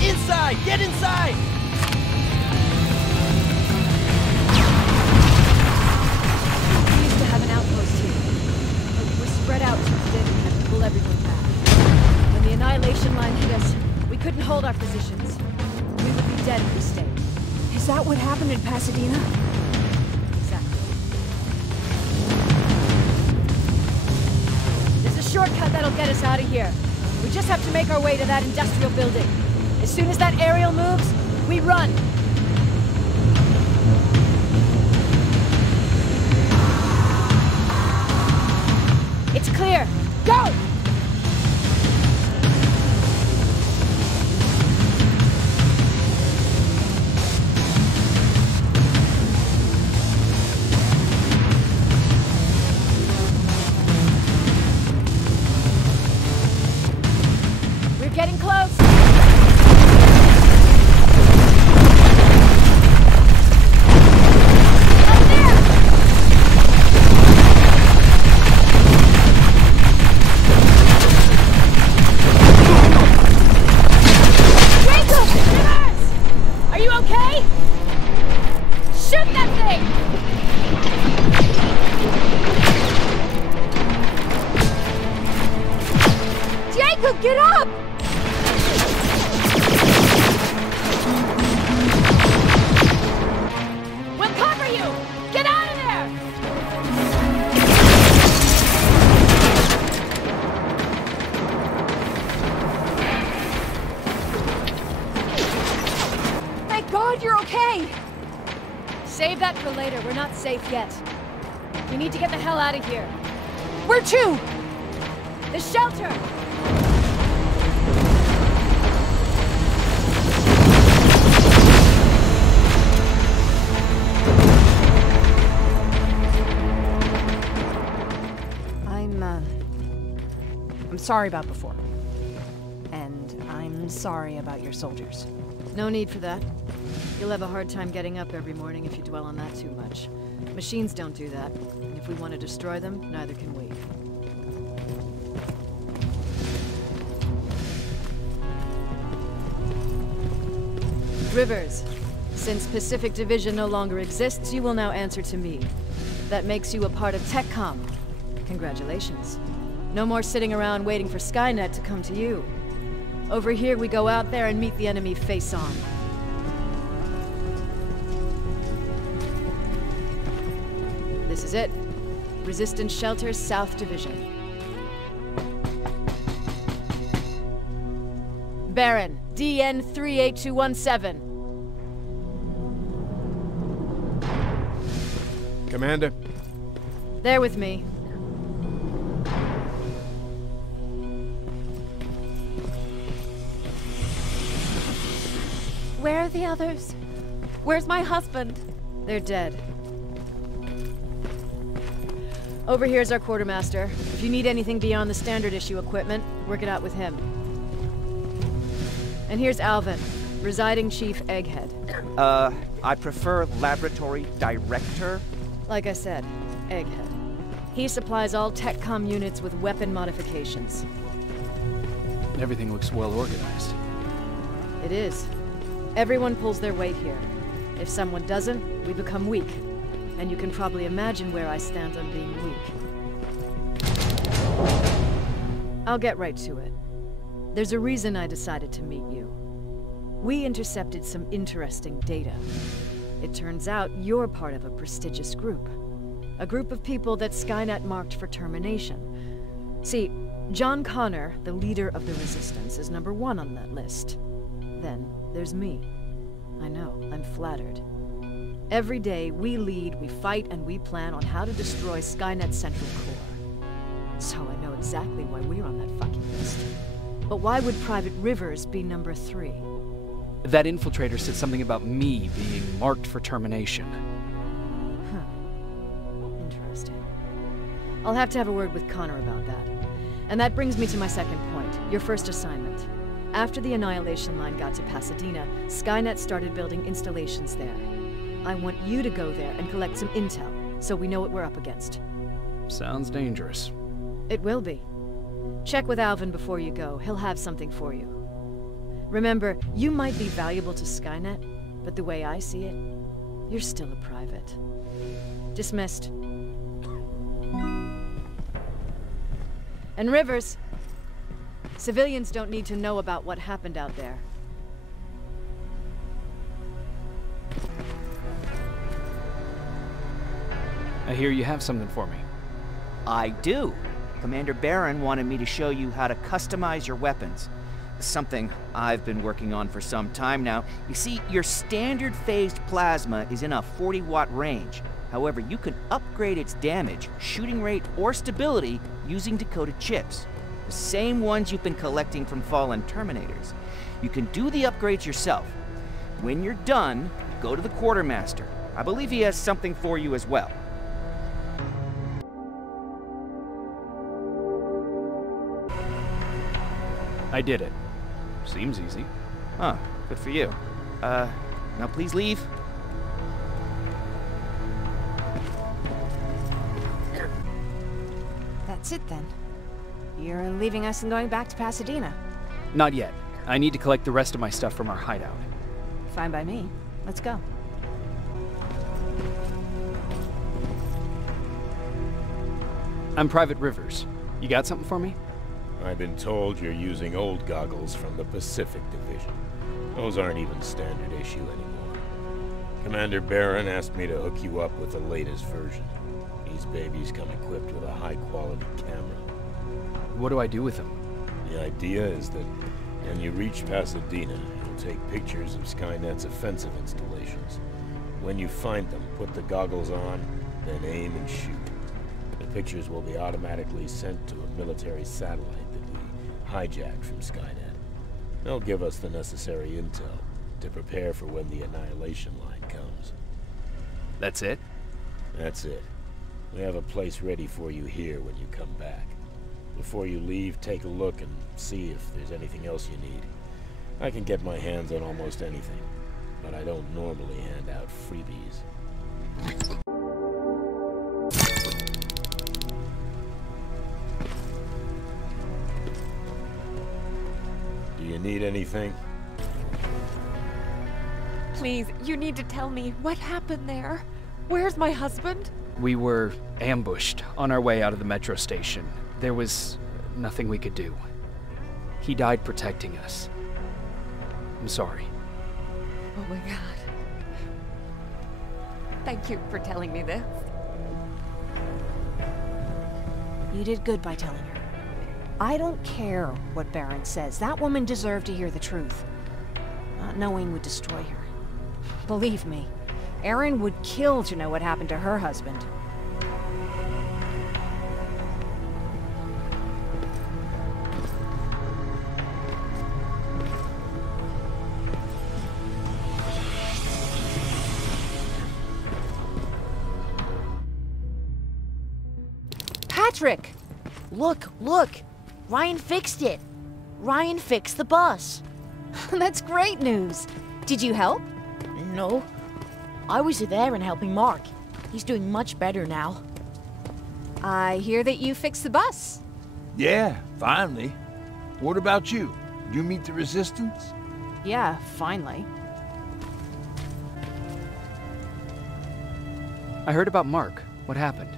Inside! Get inside! We used to have an outpost here. But we're spread out too thin and had to pull everyone back. When the Annihilation Line hit us, we couldn't hold our positions. We would be dead if we stayed. Is that what happened in Pasadena? Exactly. There's a shortcut that'll get us out of here. We just have to make our way to that industrial building. As soon as that aerial moves, we run. It's clear. Go! We're getting close. Get up! We'll cover you! Get out of there! Thank God you're okay! Save that for later. We're not safe yet. We need to get the hell out of here. Where to? The shelter! I'm sorry about before. And I'm sorry about your soldiers. No need for that. You'll have a hard time getting up every morning if you dwell on that too much. Machines don't do that. And if we want to destroy them, neither can we. Rivers. Since Pacific Division no longer exists, you will now answer to me. That makes you a part of TechCom. Congratulations. No more sitting around waiting for Skynet to come to you. Over here, we go out there and meet the enemy face-on. This is it. Resistance Shelter, South Division. Baron, DN 38217. Commander? They're with me. Where are the others? Where's my husband? They're dead. Over here's our quartermaster. If you need anything beyond the standard issue equipment, work it out with him. And here's Alvin, residing chief egghead. I prefer laboratory director. Like I said, egghead. He supplies all TechCom units with weapon modifications. Everything looks well organized. It is. Everyone pulls their weight here. If someone doesn't, we become weak. And you can probably imagine where I stand on being weak. I'll get right to it. There's a reason I decided to meet you. We intercepted some interesting data. It turns out you're part of a prestigious group. A group of people that Skynet marked for termination. See, John Connor, the leader of the Resistance, is #1 on that list. Then there's me. I know, I'm flattered. Every day, we lead, we fight, and we plan on how to destroy Skynet's central core. So I know exactly why we're on that fucking list. But why would Private Rivers be number 3? That infiltrator said something about me being marked for termination. Huh. Interesting. I'll have to have a word with Connor about that. And that brings me to my second point, your first assignment. After the Annihilation Line got to Pasadena, Skynet started building installations there. I want you to go there and collect some intel, so we know what we're up against. Sounds dangerous. It will be. Check with Alvin before you go. He'll have something for you. Remember, you might be valuable to Skynet, but the way I see it, you're still a private. Dismissed. And Rivers, civilians don't need to know about what happened out there. I hear you have something for me. I do. Commander Barron wanted me to show you how to customize your weapons. Something I've been working on for some time now. You see, your standard phased plasma is in a 40-watt range. However, you can upgrade its damage, shooting rate, or stability using decoded chips. The same ones you've been collecting from fallen Terminators. You can do the upgrades yourself. When you're done, go to the Quartermaster. I believe he has something for you as well. I did it. Seems easy. Huh, good for you. Now please leave. That's it then. You're leaving us and going back to Pasadena. Not yet. I need to collect the rest of my stuff from our hideout. Fine by me. Let's go. I'm Private Rivers. You got something for me? I've been told you're using old goggles from the Pacific Division. Those aren't even standard issue anymore. Commander Barron asked me to hook you up with the latest version. These babies come equipped with a high-quality camera. What do I do with them? The idea is that when you reach Pasadena, you'll take pictures of Skynet's offensive installations. When you find them, put the goggles on, then aim and shoot. The pictures will be automatically sent to a military satellite that we hijacked from Skynet. They'll give us the necessary intel to prepare for when the Annihilation Line comes. That's it? That's it. We have a place ready for you here when you come back. Before you leave, take a look and see if there's anything else you need. I can get my hands on almost anything, but I don't normally hand out freebies. Do you need anything? Please, you need to tell me what happened there. Where's my husband? We were ambushed on our way out of the metro station. There was nothing we could do. He died protecting us. I'm sorry. Oh my God. Thank you for telling me this. You did good by telling her. I don't care what Barron says. That woman deserved to hear the truth. Not knowing would destroy her. Believe me, Erin would kill to know what happened to her husband. Patrick! Look, look! Ryan fixed it! Ryan fixed the bus! That's great news! Did you help? No. I was there and helping Mark. He's doing much better now. I hear that you fixed the bus. Yeah, finally. What about you? Did you meet the Resistance? Yeah, finally. I heard about Mark. What happened?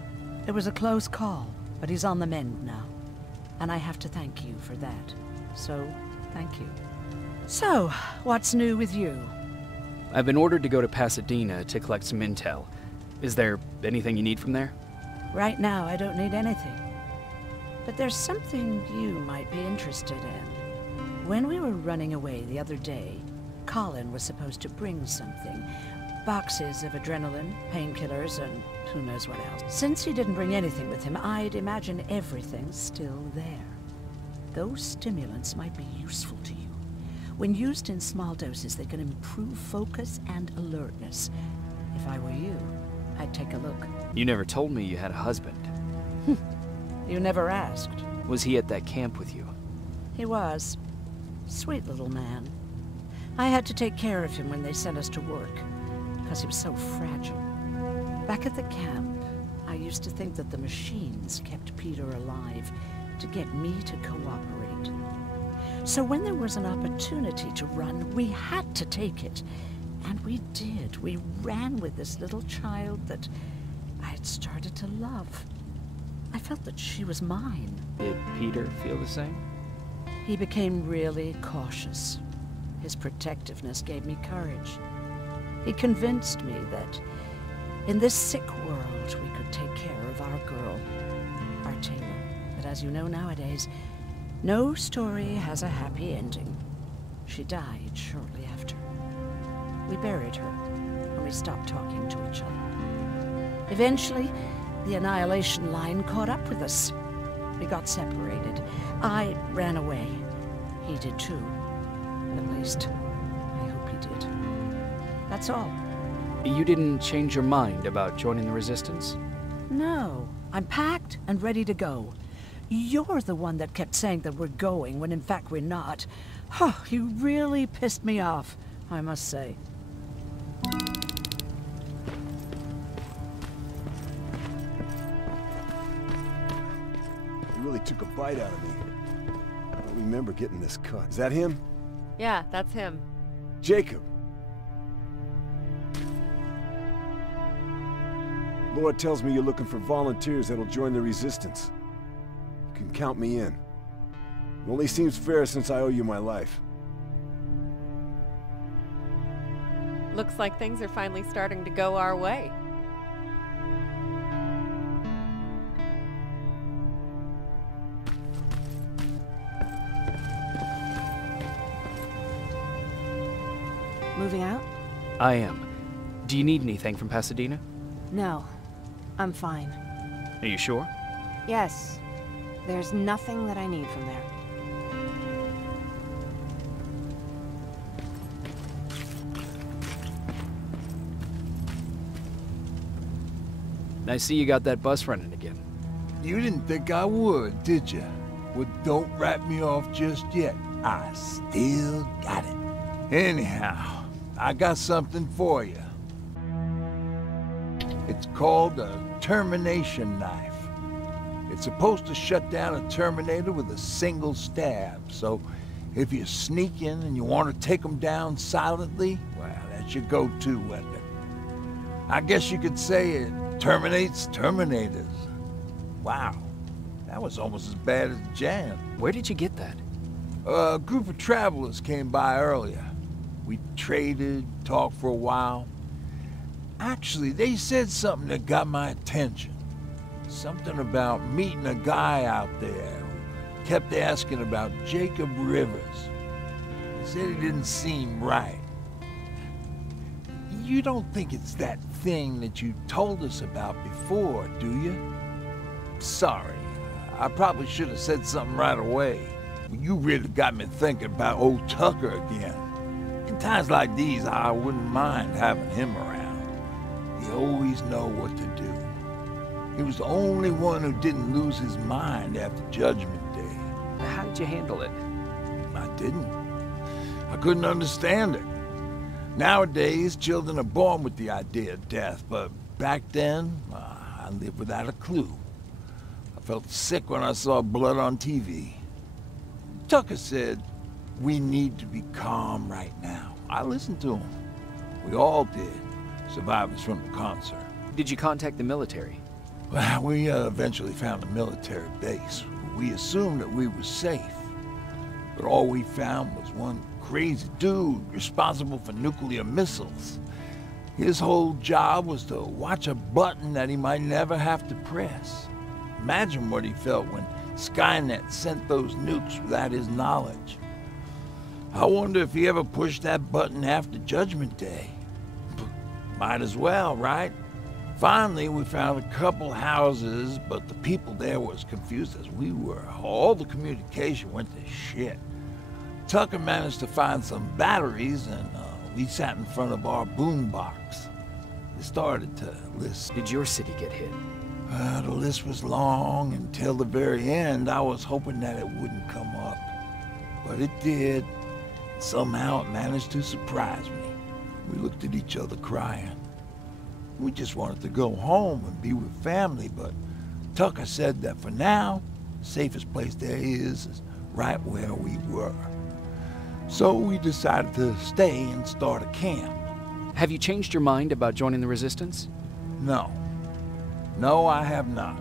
It was a close call, but he's on the mend now. And I have to thank you for that. So, thank you. So, what's new with you? I've been ordered to go to Pasadena to collect some intel. Is there anything you need from there? Right now, I don't need anything. But there's something you might be interested in. When we were running away the other day, Colin was supposed to bring something. Boxes of adrenaline, painkillers, and who knows what else. Since he didn't bring anything with him, I'd imagine everything's still there. Those stimulants might be useful to you. When used in small doses, they can improve focus and alertness. If I were you, I'd take a look. You never told me you had a husband. You never asked. Was he at that camp with you? He was. Sweet little man. I had to take care of him when they sent us to work, because he was so fragile. Back at the camp, I used to think that the machines kept Peter alive to get me to cooperate. So when there was an opportunity to run, we had to take it. And we did. We ran with this little child that I had started to love. I felt that she was mine. Did Peter feel the same? He became really cautious. His protectiveness gave me courage. He convinced me that in this sick world we could take care of our girl, our Taylor. But as you know nowadays, no story has a happy ending. She died shortly after. We buried her, and we stopped talking to each other. Eventually, the Annihilation Line caught up with us. We got separated. I ran away. He did too. At least, I hope he did. That's all. You didn't change your mind about joining the Resistance? No. I'm packed and ready to go. You're the one that kept saying that we're going when in fact we're not. Oh, you really pissed me off, I must say. He really took a bite out of me. I don't remember getting this cut. Is that him? Yeah, that's him. Jacob. Laura tells me you're looking for volunteers that'll join the Resistance. You can count me in. It only seems fair since I owe you my life. Looks like things are finally starting to go our way. Moving out? I am. Do you need anything from Pasadena? No. I'm fine. Are you sure? Yes. There's nothing that I need from there. I see you got that bus running again. You didn't think I would, did you? Well, don't wrap me off just yet. I still got it. Anyhow, I got something for you. It's called a termination knife. It's supposed to shut down a Terminator with a single stab, so if you sneak in and you want to take them down silently, well, that's your go-to weapon. I guess you could say it terminates Terminators. Wow, that was almost as bad as Jan. Where did you get that? A group of travelers came by earlier. We traded, talked for a while. Actually, they said something that got my attention. Something about meeting a guy out there who kept asking about Jacob Rivers. They said he didn't seem right. You don't think it's that thing that you told us about before, do you? Sorry, I probably should have said something right away. You really got me thinking about old Tucker again. In times like these, I wouldn't mind having him around. He always know what to do. He was the only one who didn't lose his mind after Judgment Day. How did you handle it? I didn't. I couldn't understand it. Nowadays, children are born with the idea of death, but back then, I lived without a clue. I felt sick when I saw blood on TV. Tucker said, we need to be calm right now. I listened to him. We all did, survivors from the concert. Did you contact the military? Well, we eventually found a military base. We assumed that we were safe. But all we found was one crazy dude responsible for nuclear missiles. His whole job was to watch a button that he might never have to press. Imagine what he felt when Skynet sent those nukes without his knowledge. I wonder if he ever pushed that button after Judgment Day. Might as well, right? Finally, we found a couple houses, but the people there were as confused as we were. All the communication went to shit. Tucker managed to find some batteries, and we sat in front of our boombox. It started to list. Did your city get hit? The list was long until the very end. I was hoping that it wouldn't come up, but it did. Somehow it managed to surprise me. We looked at each other crying. We just wanted to go home and be with family, but Tucker said that for now, the safest place there is right where we were. So we decided to stay and start a camp. Have you changed your mind about joining the Resistance? No. No, I have not.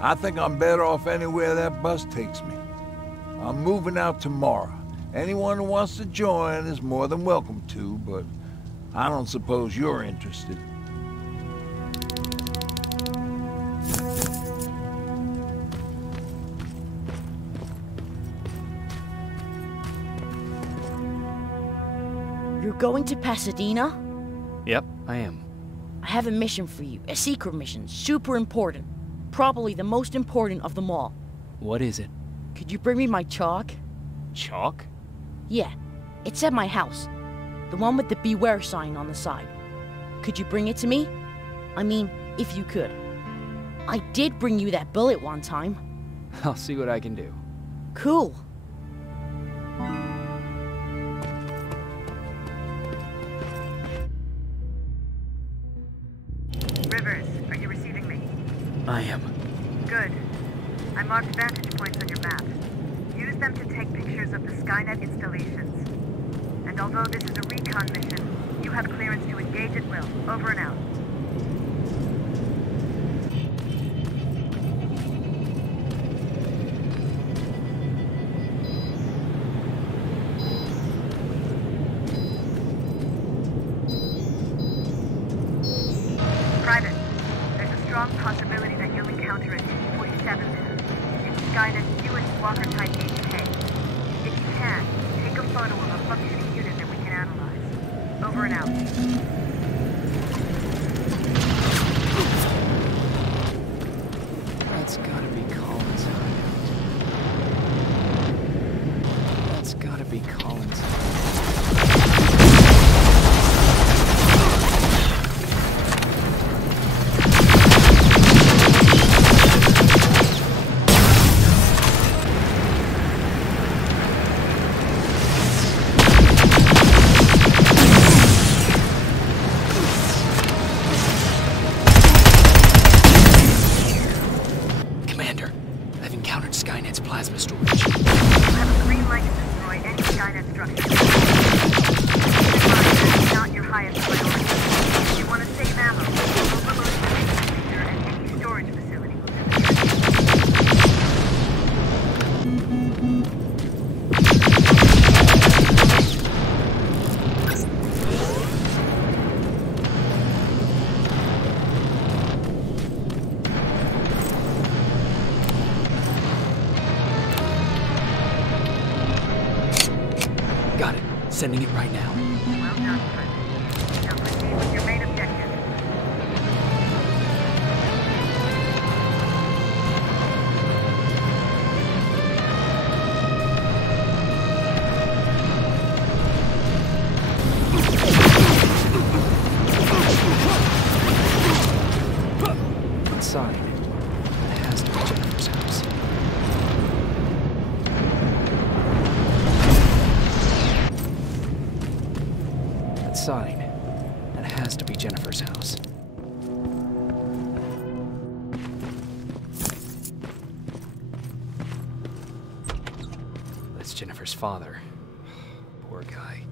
I think I'm better off anywhere that bus takes me. I'm moving out tomorrow. Anyone who wants to join is more than welcome to, but I don't suppose you're interested. You're going to Pasadena? Yep, I am. I have a mission for you. A secret mission. Super important. Probably the most important of them all. What is it? Could you bring me my chalk? Chalk? Yeah. It's at my house. The one with the beware sign on the side. Could you bring it to me? I mean, if you could. I did bring you that bullet one time. I'll see what I can do. Cool. Rivers, are you receiving me? I am. Good. I marked vantage points on your map. Use them to take pictures of the Skynet installations. And although this is a recon mission, you have clearance to engage at will. Over and out. Private, there's a strong possibility that you'll encounter a T-47 there. It's Skynet's newest walker-type HK. If you can, take a photo of a functioning unit that we can analyze. Over and out. That's gotta be Colin's hideout. That's gotta be Colin's hideout. Plasma storage. You have a green light to destroy any Skynet structure. It's not your highest priority. If you want to save ammo, overload the procedure and any storage facility will Got it. Sending it right now. Well done, Fred. Now proceed with your main objective. Inside. It has to be Jennifer's house. Sign. That has to be Jennifer's house. That's Jennifer's father. Poor guy.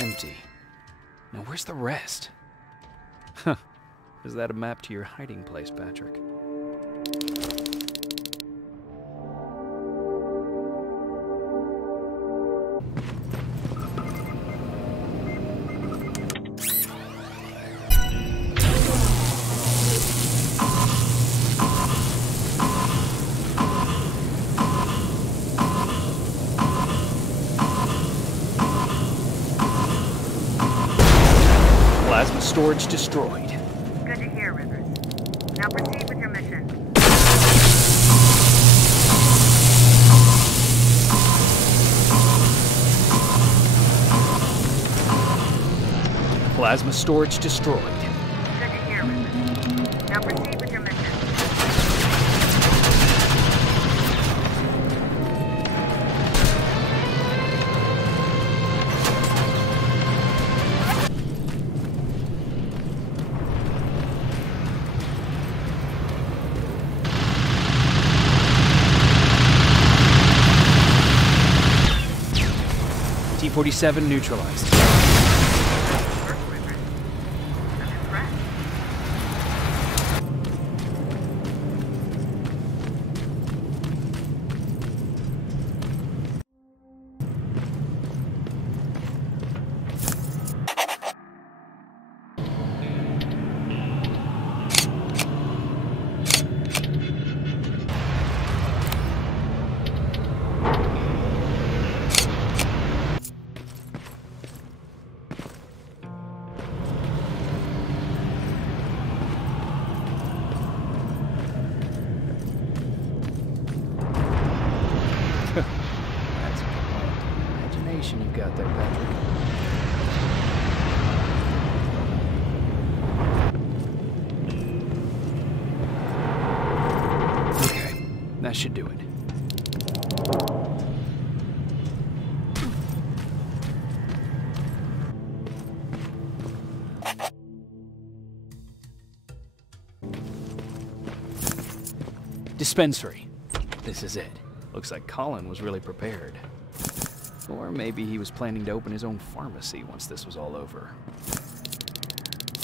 Empty. Now where's the rest? Huh. Is that a map to your hiding place, Patrick? storage destroyed. Good to hear, Rivers. Now proceed with your mission. Plasma storage destroyed. Good to hear, Rivers. Now proceed with your mission. T-47 neutralized. You've got there, Patrick. Okay, that should do it. Dispensary. This is it. Looks like Colin was really prepared. Or maybe he was planning to open his own pharmacy once this was all over.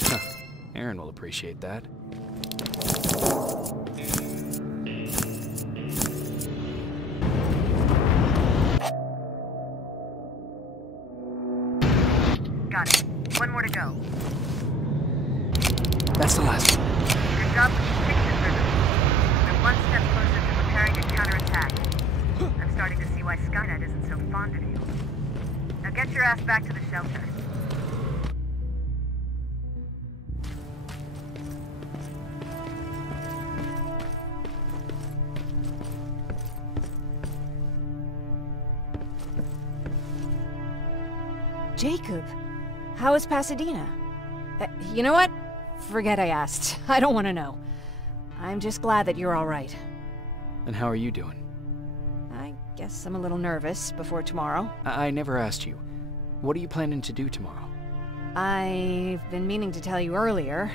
Huh. Aaron will appreciate that. Got it. One more to go. That's the last one. Your job was to fix this, Rivers. We're one step closer to preparing a counterattack. I'm starting to see why Skynet isn't so fond of you. Now get your ass back to the shelter. Jacob, how is Pasadena? You know what? Forget I asked. I don't want to know. I'm just glad that you're all right. And how are you doing? I guess I'm a little nervous before tomorrow. I never asked you. What are you planning to do tomorrow? I've been meaning to tell you earlier,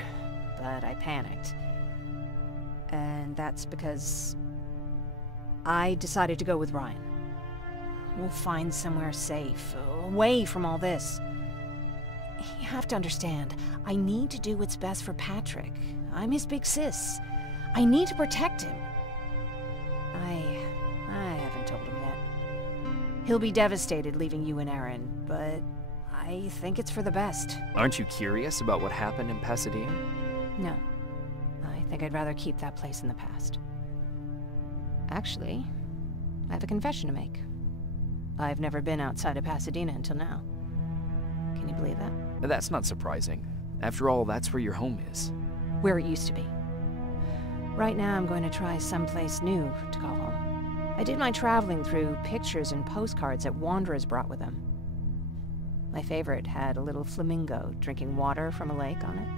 but I panicked. And that's because I decided to go with Ryan. We'll find somewhere safe, away from all this. You have to understand, I need to do what's best for Patrick. I'm his big sis. I need to protect him. I haven't told him yet. He'll be devastated leaving you and Aaron, but I think it's for the best. Aren't you curious about what happened in Pasadena? No. I think I'd rather keep that place in the past. Actually, I have a confession to make. I've never been outside of Pasadena until now. Can you believe that? That's not surprising. After all, that's where your home is. Where it used to be. Right now, I'm going to try someplace new to call home. I did my traveling through pictures and postcards that wanderers brought with them. My favorite had a little flamingo drinking water from a lake on it.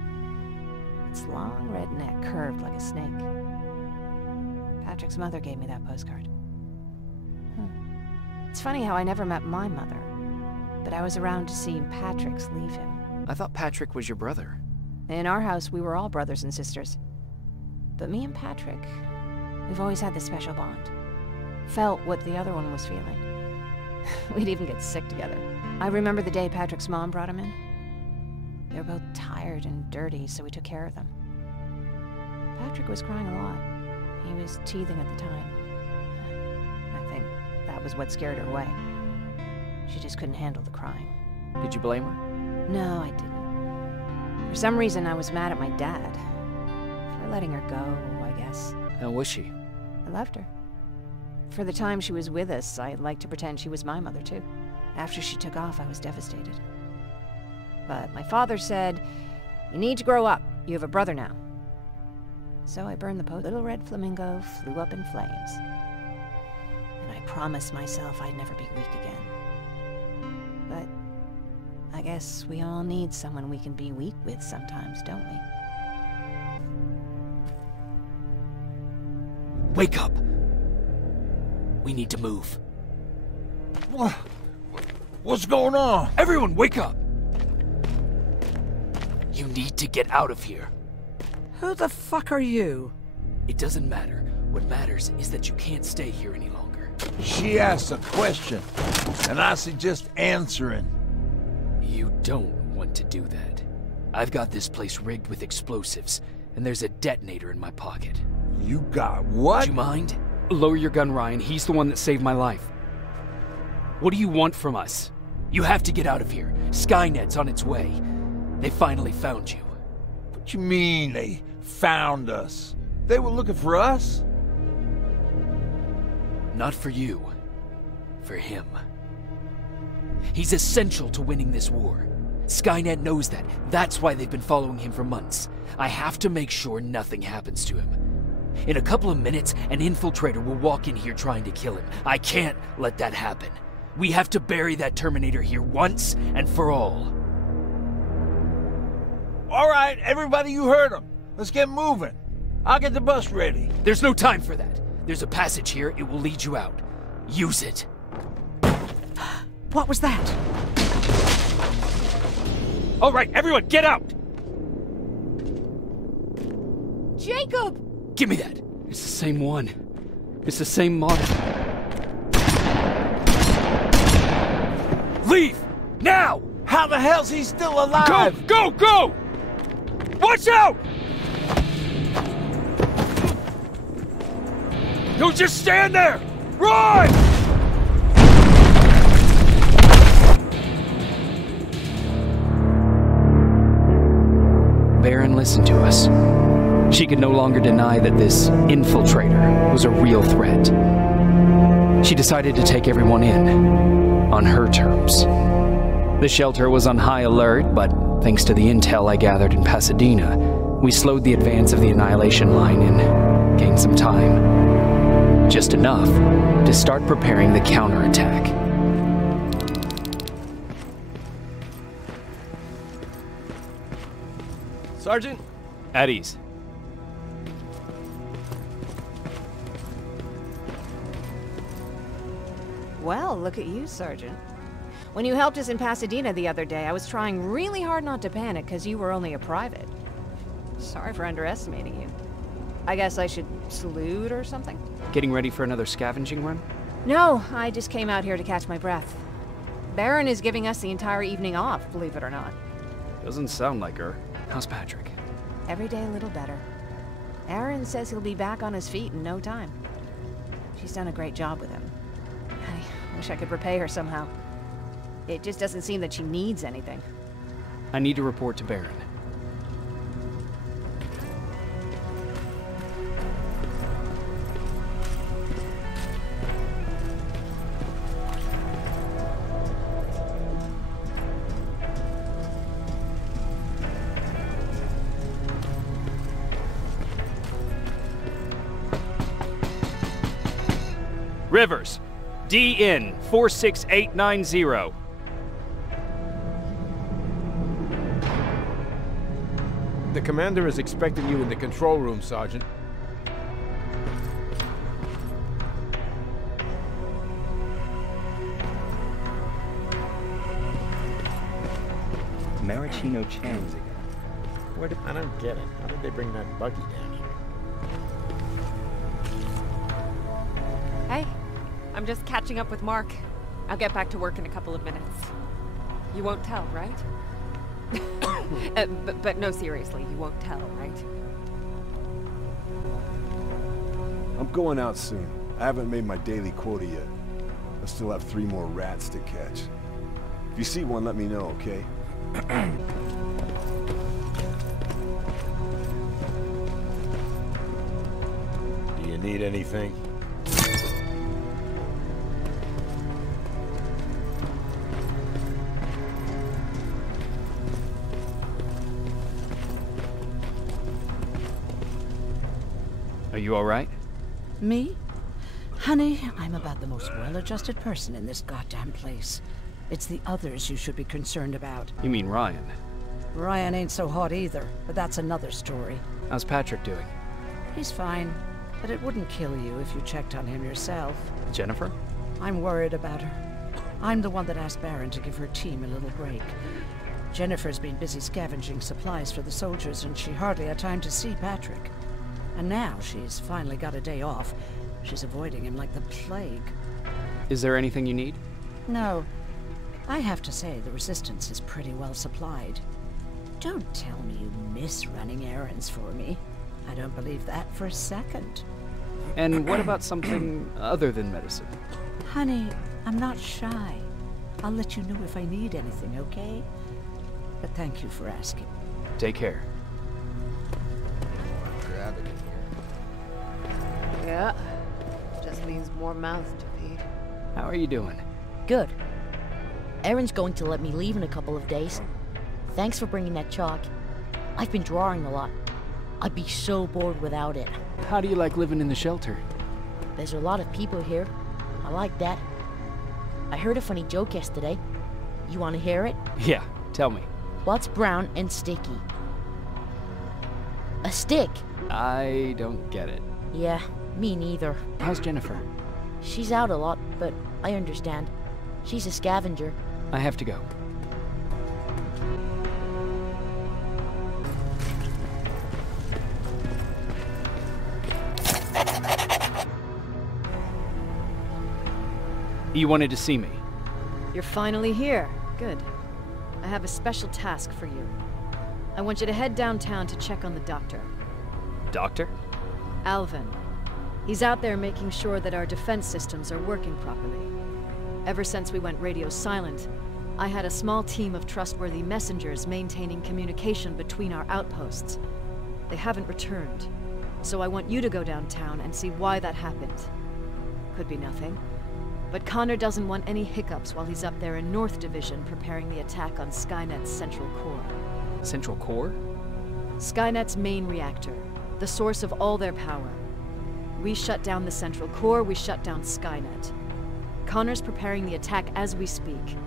Its long red neck curved like a snake. Patrick's mother gave me that postcard. It's funny how I never met my mother, but I was around to see Patrick's leave him. I thought Patrick was your brother. In our house, we were all brothers and sisters. But me and Patrick, we've always had this special bond. Felt what the other one was feeling. We'd even get sick together. I remember the day Patrick's mom brought him in. They were both tired and dirty, so we took care of them. Patrick was crying a lot. He was teething at the time. I think that was what scared her away. She just couldn't handle the crying. Did you blame her? No, I didn't. For some reason, I was mad at my dad. For letting her go, I guess. How was she? I loved her. For the time she was with us, I liked to pretend she was my mother, too. After she took off, I was devastated. But my father said, You need to grow up. You have a brother now. So I burned the post. Little red flamingo flew up in flames. And I promised myself I'd never be weak again. But I guess we all need someone we can be weak with sometimes, don't we? Wake up! We need to move. What's going on? Everyone, wake up! You need to get out of here. Who the fuck are you? It doesn't matter. What matters is that you can't stay here any longer. She asked a question, and I suggest answering. You don't want to do that. I've got this place rigged with explosives, and there's a detonator in my pocket. You got what? Do you mind? Lower your gun, Ryan. He's the one that saved my life. What do you want from us? You have to get out of here. Skynet's on its way. They finally found you. What you mean they found us? They were looking for us? Not for you. For him. He's essential to winning this war. Skynet knows that. That's why they've been following him for months. I have to make sure nothing happens to him. In a couple of minutes, an infiltrator will walk in here trying to kill him. I can't let that happen. We have to bury that Terminator here once and for all. All right, everybody, you heard him. Let's get moving. I'll get the bus ready. There's no time for that. There's a passage here. It will lead you out. Use it. What was that? All right, everyone, get out! Jacob! Give me that. It's the same one. It's the same model. Leave! Now! How the hell's he still alive? Go! Go! Go! Watch out! Don't just stand there! Run! Baron listened to us. She could no longer deny that this infiltrator was a real threat. She decided to take everyone in, on her terms. The shelter was on high alert, but thanks to the intel I gathered in Pasadena, we slowed the advance of the Annihilation Line and gained some time. Just enough to start preparing the counterattack. Sergeant? At ease. Well, look at you, Sergeant. When you helped us in Pasadena the other day, I was trying really hard not to panic because you were only a private. Sorry for underestimating you. I guess I should salute or something? Getting ready for another scavenging run? No, I just came out here to catch my breath. Baron is giving us the entire evening off, believe it or not. Doesn't sound like her. How's Patrick? Every day a little better. Aaron says he'll be back on his feet in no time. She's done a great job with him. I wish I could repay her somehow. It just doesn't seem that she needs anything. I need to report to Baron. Rivers, DN 46890. The commander is expecting you in the control room, Sergeant. Maraschino Chan's again. Where did... I don't get it. How did they bring that buggy down here? Hey, I'm just catching up with Mark. I'll get back to work in a couple of minutes. You won't tell, right? But no, seriously, you won't tell, right? I'm going out soon. I haven't made my daily quota yet. I still have 3 more rats to catch. If you see one, let me know, okay? Do you need anything? Are you alright? Me? Honey, I'm about the most well-adjusted person in this goddamn place. It's the others you should be concerned about. You mean Ryan? Ryan ain't so hot either, but that's another story. How's Patrick doing? He's fine, but it wouldn't kill you if you checked on him yourself. Jennifer? I'm worried about her. I'm the one that asked Baron to give her team a little break. Jennifer's been busy scavenging supplies for the soldiers, and she hardly had time to see Patrick. And now she's finally got a day off. She's avoiding him like the plague. Is there anything you need? No. I have to say, the Resistance is pretty well supplied. Don't tell me you miss running errands for me. I don't believe that for a second. And what about something other than medicine? Honey, I'm not shy. I'll let you know if I need anything, okay? But thank you for asking. Take care. Grab it in here. Yeah. Just means more mouths to feed. How are you doing? Good. Erin's going to let me leave in a couple of days. Thanks for bringing that chalk. I've been drawing a lot. I'd be so bored without it. How do you like living in the shelter? There's a lot of people here. I like that. I heard a funny joke yesterday. You want to hear it? Yeah, tell me. What's brown and sticky? A stick! I don't get it. Yeah, me neither. How's Jennifer? She's out a lot, but I understand. She's a scavenger. I have to go. You wanted to see me? You're finally here. Good. I have a special task for you. I want you to head downtown to check on the doctor. Doctor? Alvin. He's out there making sure that our defense systems are working properly. Ever since we went radio silent, I had a small team of trustworthy messengers maintaining communication between our outposts. They haven't returned, so I want you to go downtown and see why that happened. Could be nothing, but Connor doesn't want any hiccups while he's up there in North Division preparing the attack on Skynet's central core. Central core? Skynet's main reactor, the source of all their power. We shut down the central core, we shut down Skynet. Connor's preparing the attack as we speak,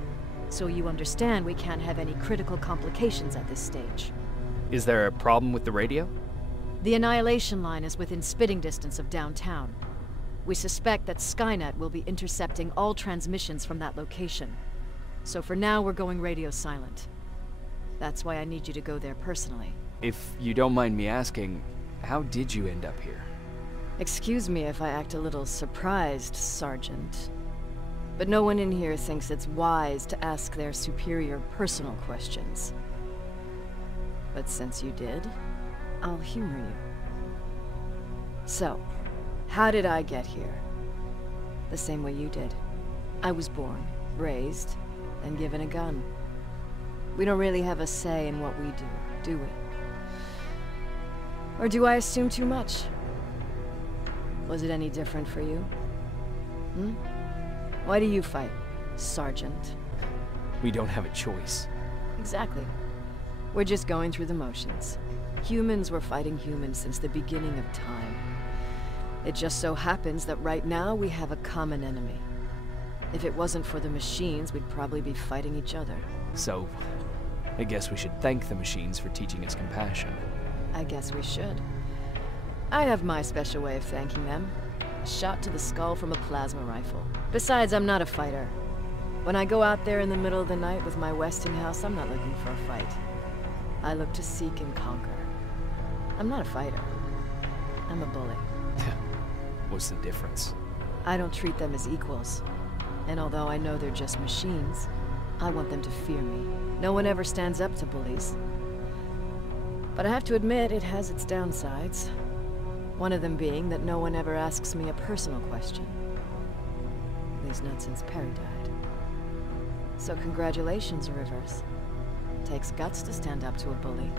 so you understand we can't have any critical complications at this stage. Is there a problem with the radio? The Annihilation Line is within spitting distance of downtown. We suspect that Skynet will be intercepting all transmissions from that location. So for now, we're going radio silent. That's why I need you to go there personally. If you don't mind me asking, how did you end up here? Excuse me if I act a little surprised, Sergeant. But no one in here thinks it's wise to ask their superior personal questions. But since you did, I'll humor you. So, how did I get here? The same way you did. I was born, raised, and given a gun. We don't really have a say in what we do we? Or do I assume too much? Was it any different for you? Why do you fight, Sergeant? We don't have a choice. Exactly. We're just going through the motions. Humans were fighting humans since the beginning of time. It just so happens that right now we have a common enemy. If it wasn't for the machines, we'd probably be fighting each other. So, I guess we should thank the machines for teaching us compassion. I guess we should. I have my special way of thanking them. A shot to the skull from a plasma rifle. Besides, I'm not a fighter. When I go out there in the middle of the night with my Westinghouse, I'm not looking for a fight. I look to seek and conquer. I'm not a fighter. I'm a bully. What's the difference? I don't treat them as equals. And although I know they're just machines, I want them to fear me. No one ever stands up to bullies. But I have to admit, it has its downsides. One of them being that no one ever asks me a personal question. At least not since Perry died. So congratulations, Rivers. Takes guts to stand up to a bully.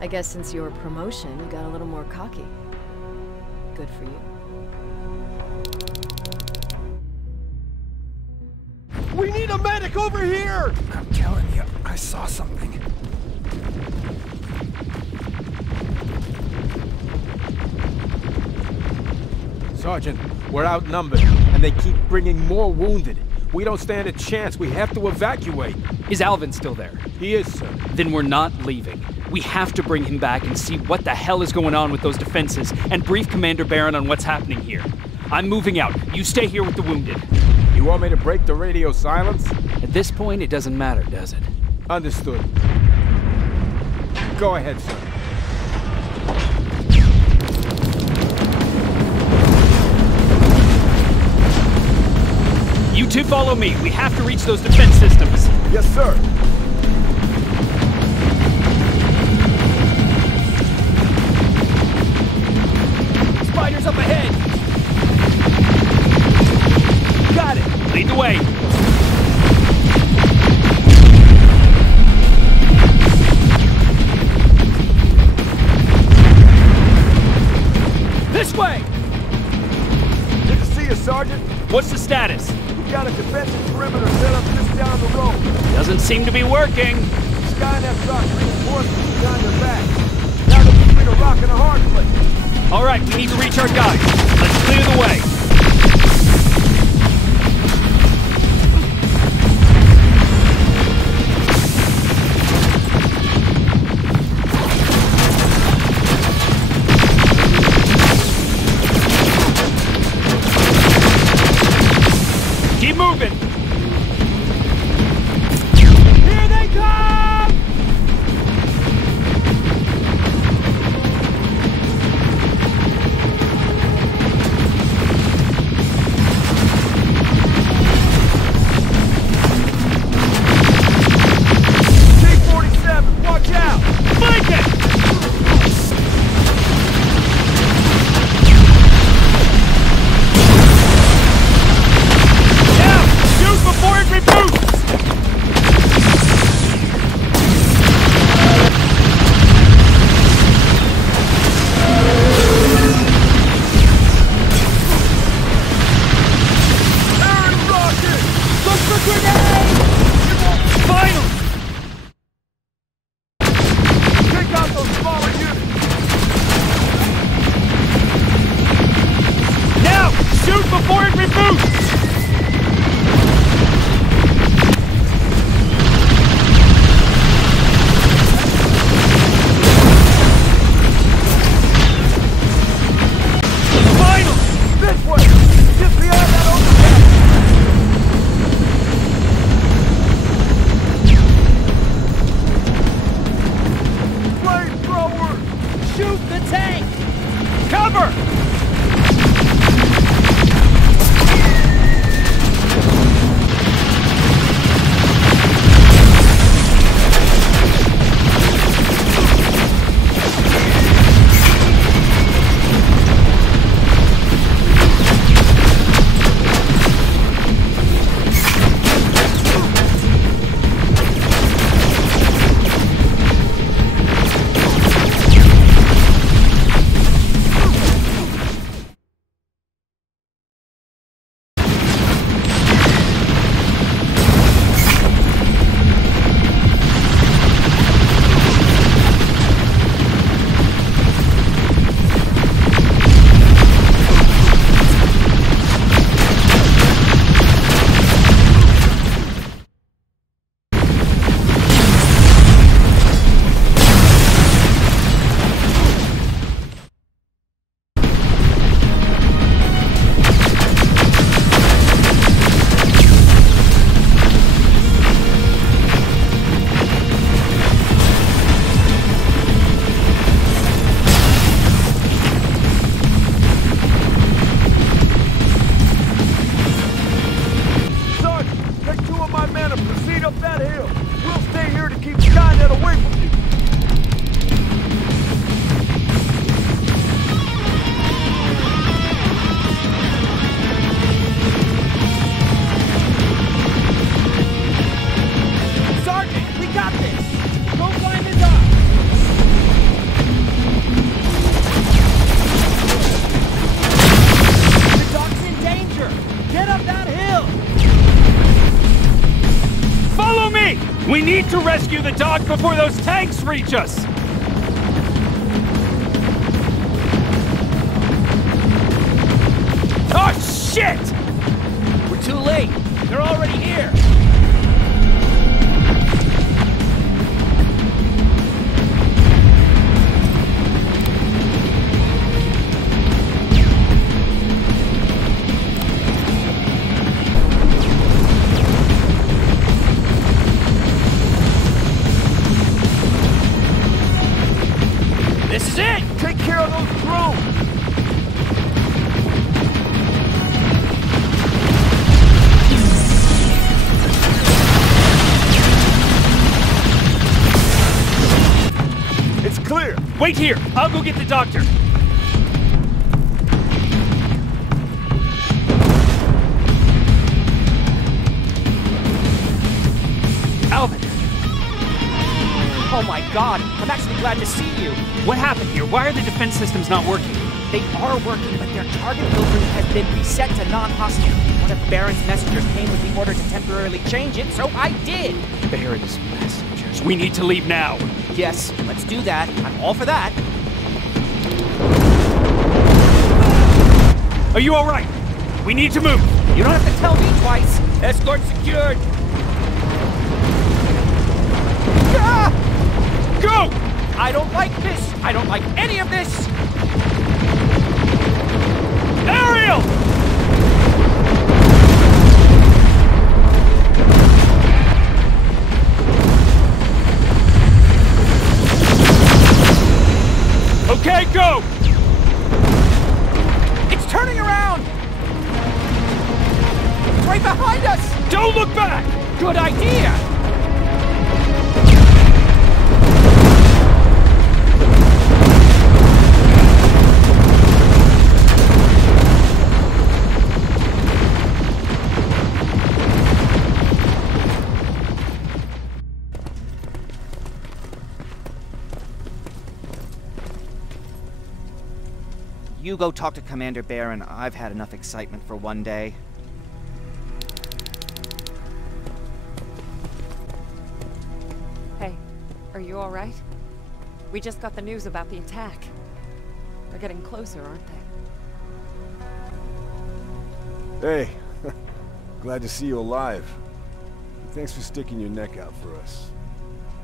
I guess since your promotion, you got a little more cocky. Good for you. We need a medic over here! I'm telling you, I saw something. Sergeant, we're outnumbered, and they keep bringing more wounded. We don't stand a chance. We have to evacuate. Is Alvin still there? He is, sir. Then we're not leaving. We have to bring him back and see what the hell is going on with those defenses and brief Commander Barron on what's happening here. I'm moving out. You stay here with the wounded. You want me to break the radio silence? At this point, it doesn't matter, does it? Understood. Go ahead, sir. You two follow me. We have to reach those defense systems. Yes, sir. Spiders up ahead. Got it. Lead the way. This way. Good to see you, Sergeant. What's the status? Got a defensive perimeter set up just down the road. Doesn't seem to be working. Skynet got reinforcements behind their back. Now they're between a rock and a hard place. All right, we need to reach our guys. Let's clear the way. Keep moving! Here they come! T-47, watch out! Flank it! Before it reboots! Aaron rocket! Look for grenade! Finally! Take out those smaller units! Now! Shoot before it reboots! We need to rescue the dock before those tanks reach us! This is it! Take care of those drones! It's clear! Wait here! I'll go get the doctor! Alvin! Oh my god, I'm actually glad to see you. What happened here? Why are the defense systems not working? They are working, but their target filtering has been reset to non-hostile. One of Baron's messengers came with the order to temporarily change it, so I did. Baron's messengers. We need to leave now. Yes, let's do that. I'm all for that. Are you all right? We need to move. You don't have to tell me twice. Escort secured. Ah! Go! I don't like this. I don't like any of this. Ariel! Okay, go! It's turning around! It's right behind us! Don't look back! Good idea! You go talk to Commander Baron. I've had enough excitement for one day. Hey, are you all right? We just got the news about the attack. They're getting closer, aren't they? Hey, glad to see you alive. Thanks for sticking your neck out for us.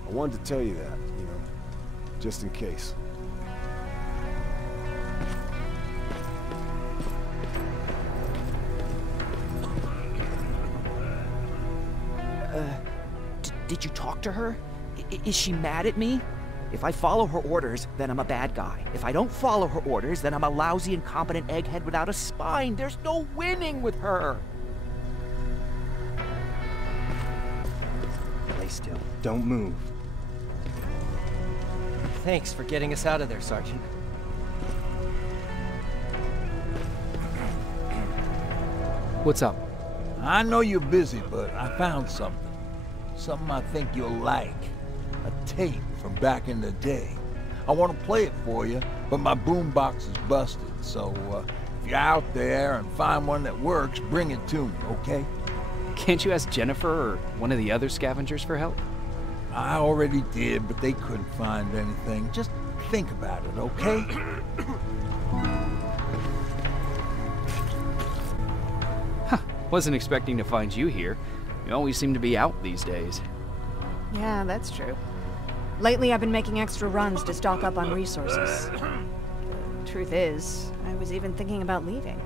I wanted to tell you that, you know, just in case. Did you talk to her? Is she mad at me? If I follow her orders, then I'm a bad guy. If I don't follow her orders, then I'm a lousy, incompetent egghead without a spine. There's no winning with her. Lay still. Don't move. Thanks for getting us out of there, Sergeant. What's up? I know you're busy, but I found something. Something I think you'll like. A tape from back in the day. I want to play it for you, but my boombox is busted, so if you're out there and find one that works, bring it to me, okay? Can't you ask Jennifer or one of the other scavengers for help? I already did, but they couldn't find anything. Just think about it, okay? Wasn't expecting to find you here. You always seem to be out these days. Yeah, that's true. Lately, I've been making extra runs to stock up on resources. The truth is, I was even thinking about leaving.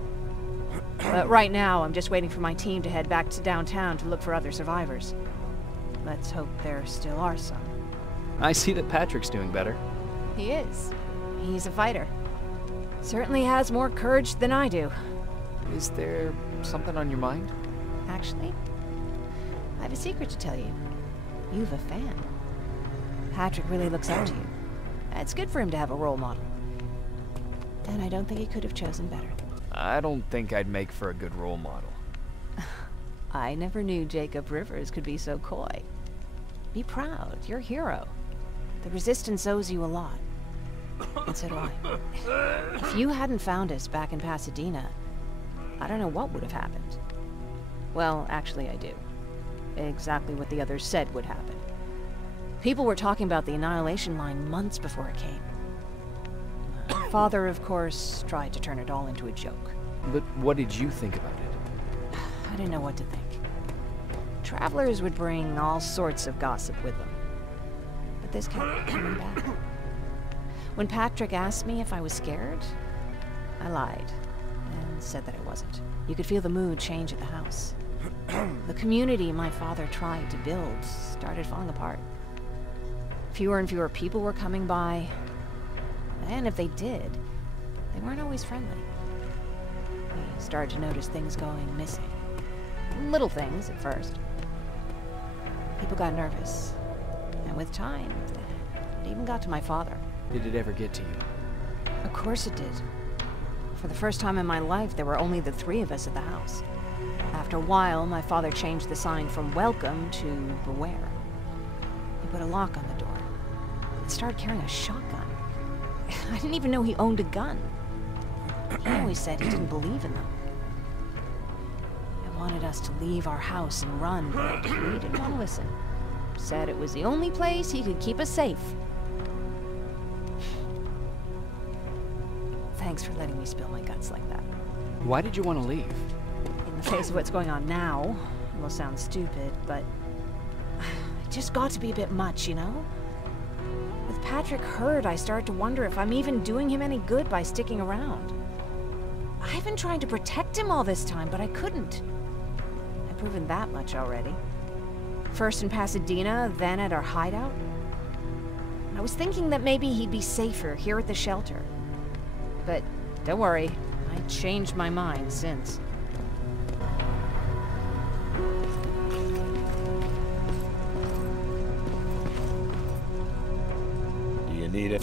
But right now, I'm just waiting for my team to head back to downtown to look for other survivors. Let's hope there still are some. I see that Patrick's doing better. He is. He's a fighter. Certainly has more courage than I do. Is there something on your mind? Actually, I have a secret to tell you. You've a fan. Patrick really looks up to you. It's good for him to have a role model. And I don't think he could have chosen better. I don't think I'd make for a good role model. I never knew Jacob Rivers could be so coy. Be proud, you're a hero. The Resistance owes you a lot. And so do I. If you hadn't found us back in Pasadena, I don't know what would have happened. Well, actually I do. Exactly what the others said would happen. People were talking about the Annihilation Line months before it came. Father, of course, tried to turn it all into a joke. But what did you think about it? I didn't know what to think. Travelers would bring all sorts of gossip with them. But this kept coming back. When Patrick asked me if I was scared, I lied and said that I wasn't. You could feel the mood change at the house. The community my father tried to build started falling apart. Fewer and fewer people were coming by, And if they did, they weren't always friendly. We started to notice things going missing. Little things at first. People got nervous. And with time, it even got to my father. Did it ever get to you? Of course it did. For the first time in my life, there were only the three of us at the house. After a while, my father changed the sign from welcome to beware. He put a lock on the door. He started carrying a shotgun. I didn't even know he owned a gun. He always said he didn't believe in them. He wanted us to leave our house and run, but we didn't want to listen. Said it was the only place he could keep us safe. Thanks for letting me spill my guts like that. Why did you want to leave? In the face of what's going on now, it will sound stupid, but it just got to be a bit much, you know? With Patrick hurt, I started to wonder if I'm even doing him any good by sticking around. I've been trying to protect him all this time, but I couldn't. I've proven that much already. First in Pasadena, then at our hideout. I was thinking that maybe he'd be safer here at the shelter. But don't worry, I changed my mind since. Do you need it?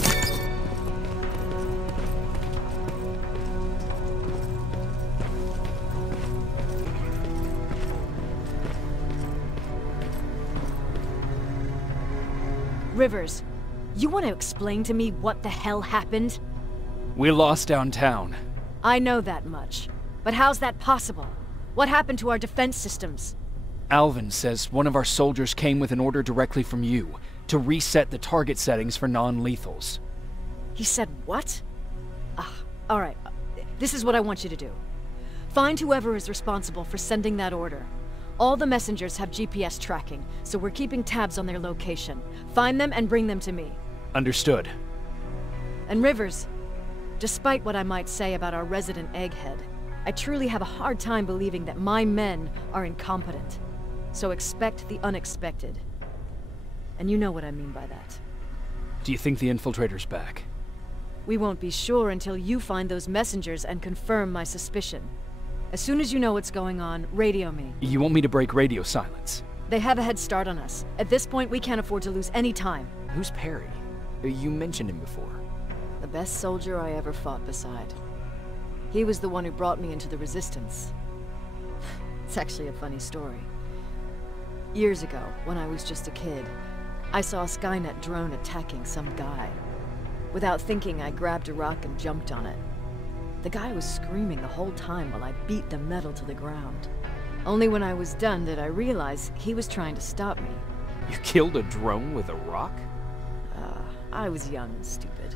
Rivers, you want to explain to me what the hell happened? We lost downtown. I know that much. But how's that possible? What happened to our defense systems? Alvin says one of our soldiers came with an order directly from you to reset the target settings for non-lethals. He said what? Alright. This is what I want you to do. Find whoever is responsible for sending that order. All the messengers have GPS tracking, so we're keeping tabs on their location. Find them and bring them to me. Understood. And Rivers, despite what I might say about our resident egghead, I truly have a hard time believing that my men are incompetent. So expect the unexpected. And you know what I mean by that. Do you think the Infiltrator's back? We won't be sure until you find those messengers and confirm my suspicion. As soon as you know what's going on, radio me. You want me to break radio silence? They have a head start on us. At this point, we can't afford to lose any time. Who's Perry? You mentioned him before. The best soldier I ever fought beside. He was the one who brought me into the Resistance. It's actually a funny story. Years ago, when I was just a kid, I saw a Skynet drone attacking some guy. Without thinking, I grabbed a rock and jumped on it. The guy was screaming the whole time while I beat the metal to the ground. Only when I was done did I realize he was trying to stop me. You killed a drone with a rock? I was young and stupid.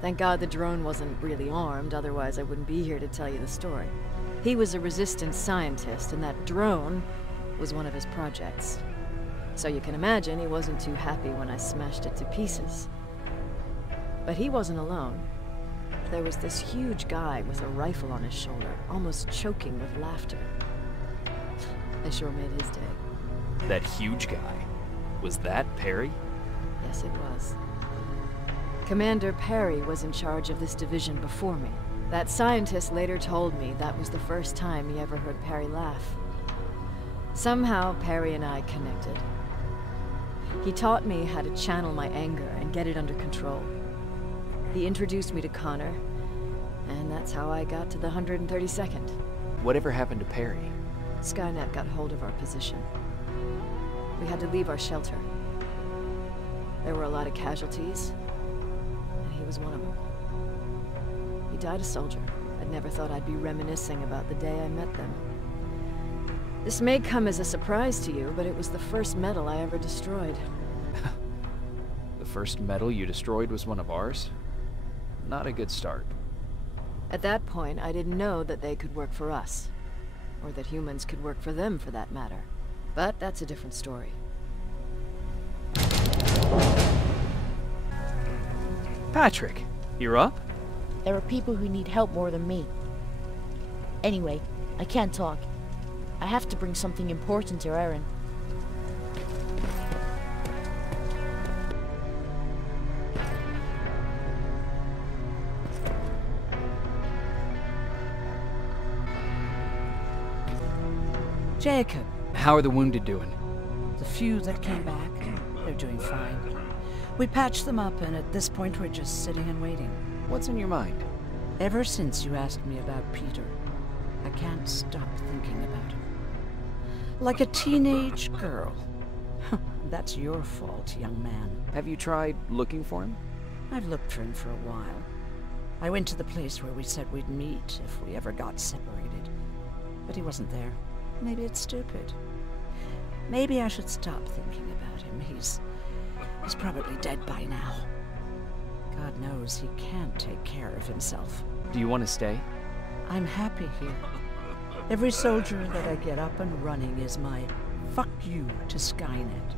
Thank God the drone wasn't really armed, otherwise I wouldn't be here to tell you the story. He was a Resistance scientist, and that drone was one of his projects. So you can imagine he wasn't too happy when I smashed it to pieces. But he wasn't alone. There was this huge guy with a rifle on his shoulder, almost choking with laughter. I sure made his day. That huge guy? Was that Perry? Yes, it was. Commander Perry was in charge of this division before me. That scientist later told me that was the first time he ever heard Perry laugh. Somehow, Perry and I connected. He taught me how to channel my anger and get it under control. He introduced me to Connor, and that's how I got to the 132nd. Whatever happened to Perry? Skynet got hold of our position. We had to leave our shelter. There were a lot of casualties, and he was one of them. He died a soldier. I'd never thought I'd be reminiscing about the day I met them. This may come as a surprise to you, but it was the first medal I ever destroyed. The first medal you destroyed was one of ours? Not a good start. At that point, I didn't know that they could work for us. Or that humans could work for them, for that matter. But that's a different story. Patrick, you're up? There are people who need help more than me. Anyway, I can't talk. I have to bring something important to Erin. Jacob. How are the wounded doing? The few that came back, they're doing fine. We patched them up, and at this point we're just sitting and waiting. What's on your mind? Ever since you asked me about Peter, I can't stop thinking about him. Like a teenage girl. That's your fault, young man. Have you tried looking for him? I've looked for him for a while. I went to the place where we said we'd meet if we ever got separated. But he wasn't there. Maybe it's stupid. Maybe I should stop thinking about him. He's probably dead by now. God knows he can't take care of himself. Do you want to stay? I'm happy here. Every soldier that I get up and running is my fuck you to Skynet.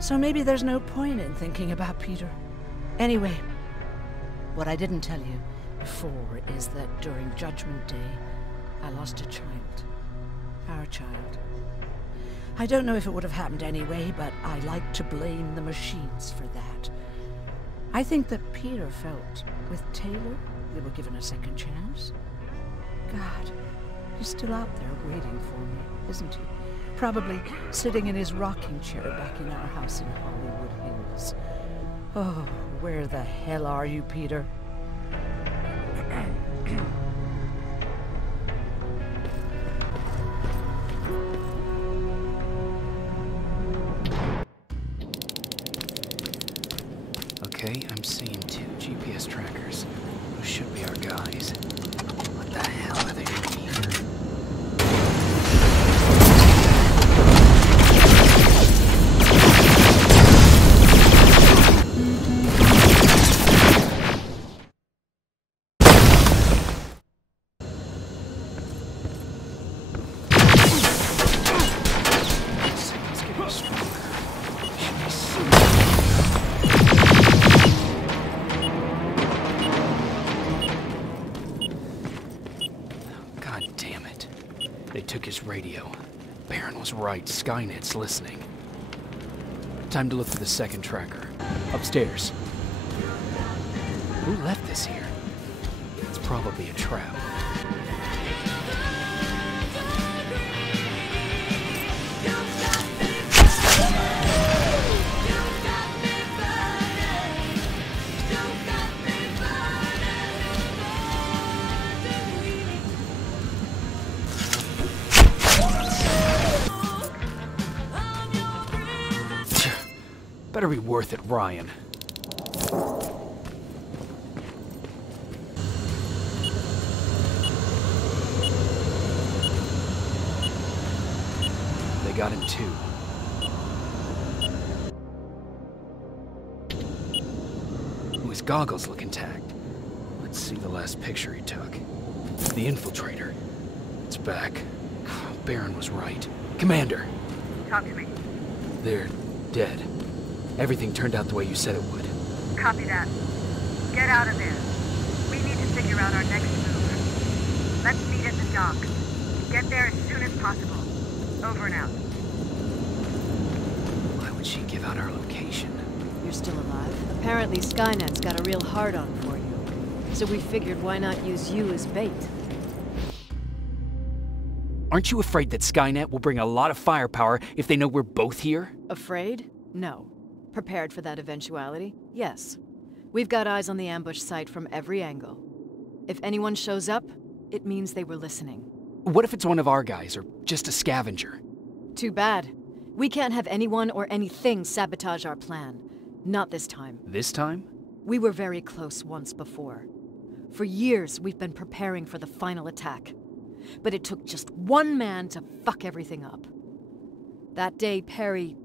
So maybe there's no point in thinking about Peter. Anyway, what I didn't tell you before is that during Judgment Day, I lost a child. Our child. I don't know if it would have happened anyway, but I like to blame the machines for that. I think that Peter felt with Taylor we were given a second chance. God, he's still out there waiting for me, isn't he? Probably sitting in his rocking chair back in our house in Hollywood Hills. Oh, where the hell are you, Peter? Okay, I'm seeing 2 GPS trackers. Those should be our guys. What the hell are they doing here? Radio. Baron was right. Skynet's listening. Time to look for the second tracker. Upstairs. Who left this here? It's probably a trap. Better be worth it, Ryan. They got him too. His goggles look intact. Let's see the last picture he took. The Infiltrator. It's back. Baron was right. Commander! Talk to me. They're dead. Everything turned out the way you said it would. Copy that. Get out of there. We need to figure out our next move. Let's meet at the dock. Get there as soon as possible. Over and out. Why would she give out our location? You're still alive? Apparently Skynet's got a real hard-on for you. So we figured why not use you as bait? Aren't you afraid that Skynet will bring a lot of firepower if they know we're both here? Afraid? No. Prepared for that eventuality? Yes. We've got eyes on the ambush site from every angle. If anyone shows up, it means they were listening. What if it's one of our guys, or just a scavenger? Too bad. We can't have anyone or anything sabotage our plan. Not this time. This time? We were very close once before. For years, we've been preparing for the final attack. But it took just one man to fuck everything up. That day, Perry,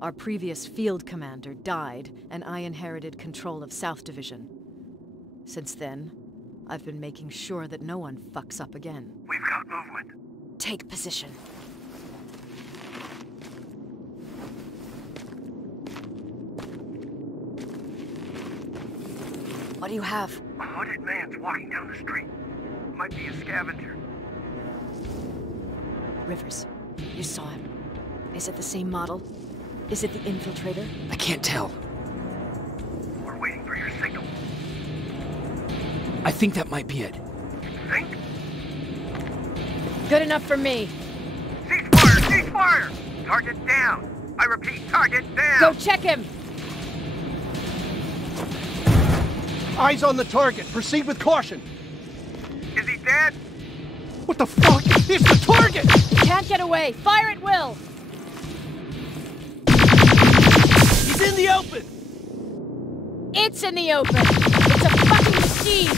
our previous field commander, died, and I inherited control of South Division. Since then, I've been making sure that no one fucks up again. We've got movement. Take position. What do you have? A hooded man's walking down the street. Might be a scavenger. Rivers, you saw him. Is it the same model? Is it the Infiltrator? I can't tell. We're waiting for your signal. I think that might be it. Think? Good enough for me. fire! Target down! I repeat, target down! Go check him! Eyes on the target. Proceed with caution. Is he dead? What the fuck? It's the target! Can't get away. Fire at will! He's in the open! It's in the open! It's a fucking machine!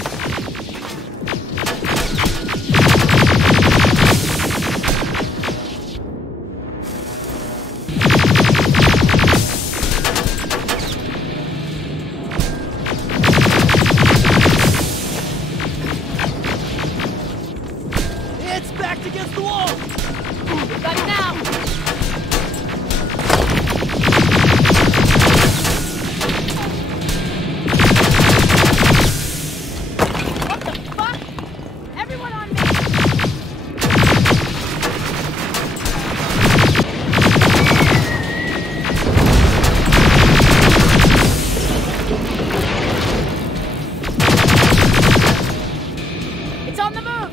Against the wall! Got it now! What the fuck? Everyone on me! It's on the move!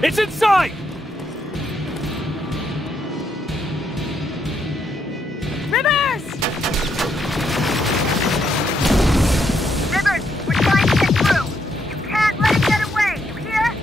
It's inside! Rivers! Rivers, we're trying to get through. You can't let it get away, you hear?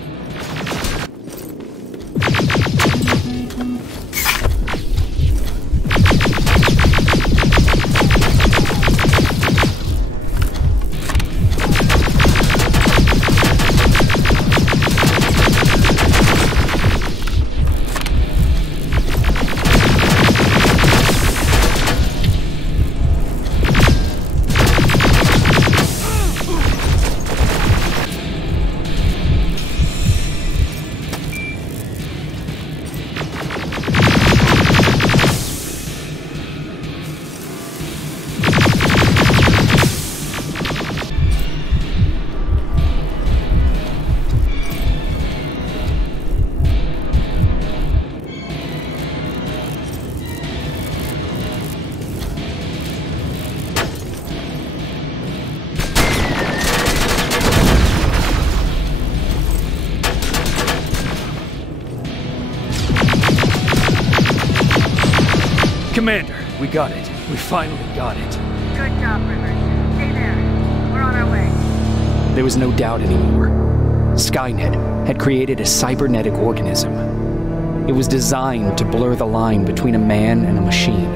Commander, we got it. We finally got it. Good job, Rivers. Stay there. We're on our way. There was no doubt anymore. Skynet had created a cybernetic organism. It was designed to blur the line between a man and a machine.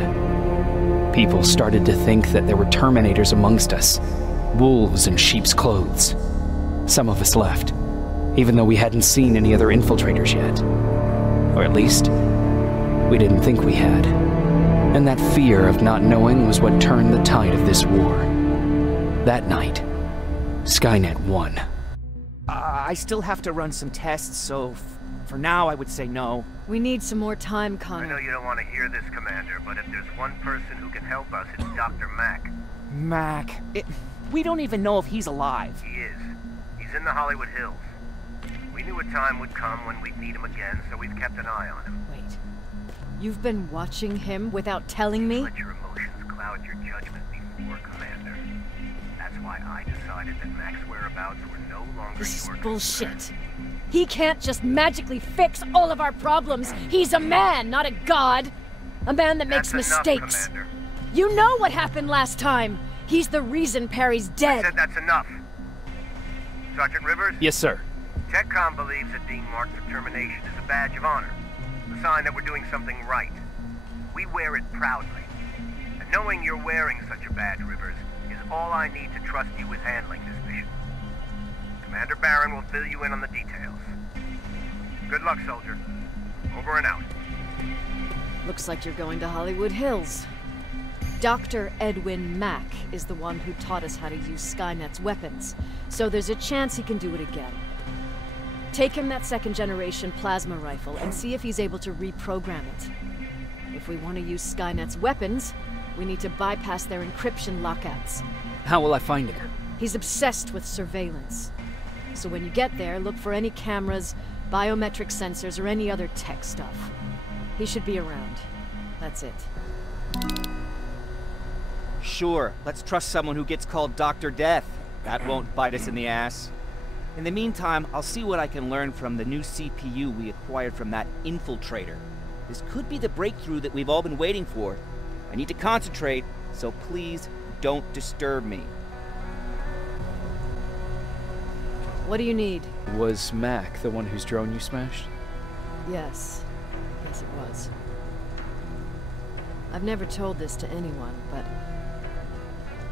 People started to think that there were Terminators amongst us, wolves in sheep's clothes. Some of us left, even though we hadn't seen any other infiltrators yet. Or at least, we didn't think we had. And that fear of not knowing was what turned the tide of this war. That night, Skynet won. I still have to run some tests, so for now I would say no. We need some more time, Connor. I know you don't want to hear this, Commander, but if there's one person who can help us, it's Dr. Mack. Mack? We don't even know if he's alive. He is. He's in the Hollywood Hills. We knew a time would come when we'd need him again, so we've kept an eye on him. Wait. You've been watching him without telling me? Let your emotions cloud your judgment before, Commander. That's why I decided that Mack's whereabouts were no longer This is your bullshit. concern. He can't just magically fix all of our problems. He's a man, not a god. A man that makes That's enough, mistakes. Commander. You know what happened last time. He's the reason Perry's dead. I said that's enough. Sergeant Rivers? Yes, sir. TechCom believes that being marked for termination is a badge of honor. A sign that we're doing something right. We wear it proudly. And knowing you're wearing such a badge, Rivers, is all I need to trust you with handling this mission. Commander Barron will fill you in on the details. Good luck, soldier. Over and out. Looks like you're going to Hollywood Hills. Dr. Edwin Mack is the one who taught us how to use Skynet's weapons, so there's a chance he can do it again. Take him that second-generation plasma rifle and see if he's able to reprogram it. If we want to use Skynet's weapons, we need to bypass their encryption lockouts. How will I find him? He's obsessed with surveillance. So when you get there, look for any cameras, biometric sensors, or any other tech stuff. He should be around. That's it. Sure, let's trust someone who gets called Dr. Death. That won't bite us in the ass. In the meantime, I'll see what I can learn from the new CPU we acquired from that Infiltrator. This could be the breakthrough that we've all been waiting for. I need to concentrate, so please don't disturb me. What do you need? Was Mac the one whose drone you smashed? Yes. Yes, it was. I've never told this to anyone, but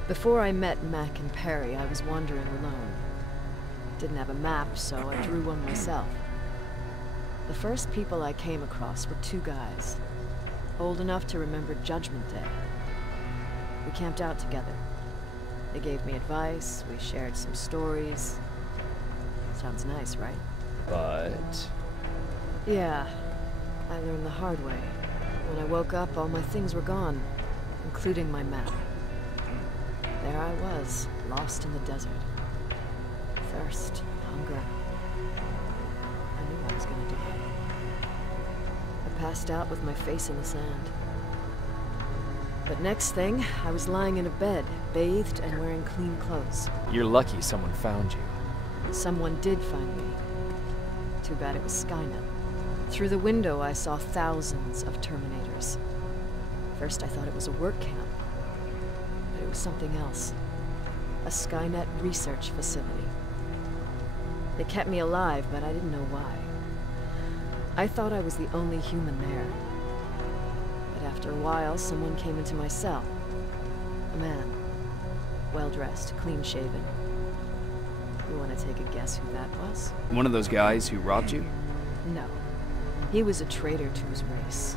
before I met Mac and Perry, I was wandering alone. Didn't have a map, so I drew one myself. The first people I came across were two guys, old enough to remember Judgment Day. We camped out together. They gave me advice, we shared some stories. Sounds nice, right? But... Yeah, I learned the hard way. When I woke up, all my things were gone, including my map. There I was, lost in the desert. Thirst, hunger. I knew I was gonna die. I passed out with my face in the sand. But next thing, I was lying in a bed, bathed and wearing clean clothes. You're lucky someone found you. Someone did find me. Too bad it was Skynet. Through the window, I saw thousands of Terminators. First, I thought it was a work camp. But it was something else. A Skynet research facility. They kept me alive, but I didn't know why. I thought I was the only human there. But after a while, someone came into my cell. A man. Well-dressed, clean-shaven. You want to take a guess who that was? One of those guys who robbed you? No. He was a traitor to his race.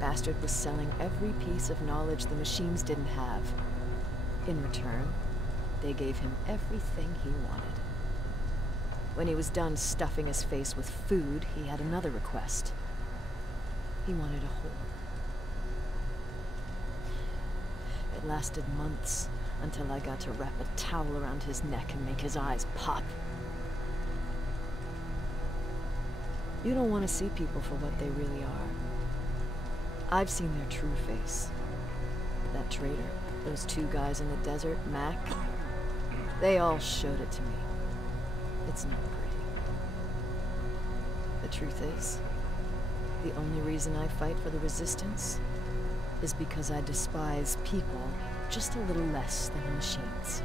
Bastard was selling every piece of knowledge the machines didn't have. In return, they gave him everything he wanted. When he was done stuffing his face with food, he had another request. He wanted a whore. It lasted months, until I got to wrap a towel around his neck and make his eyes pop. You don't want to see people for what they really are. I've seen their true face. That traitor, those two guys in the desert, Mac, they all showed it to me. It's not pretty. The truth is, the only reason I fight for the Resistance is because I despise people just a little less than the machines.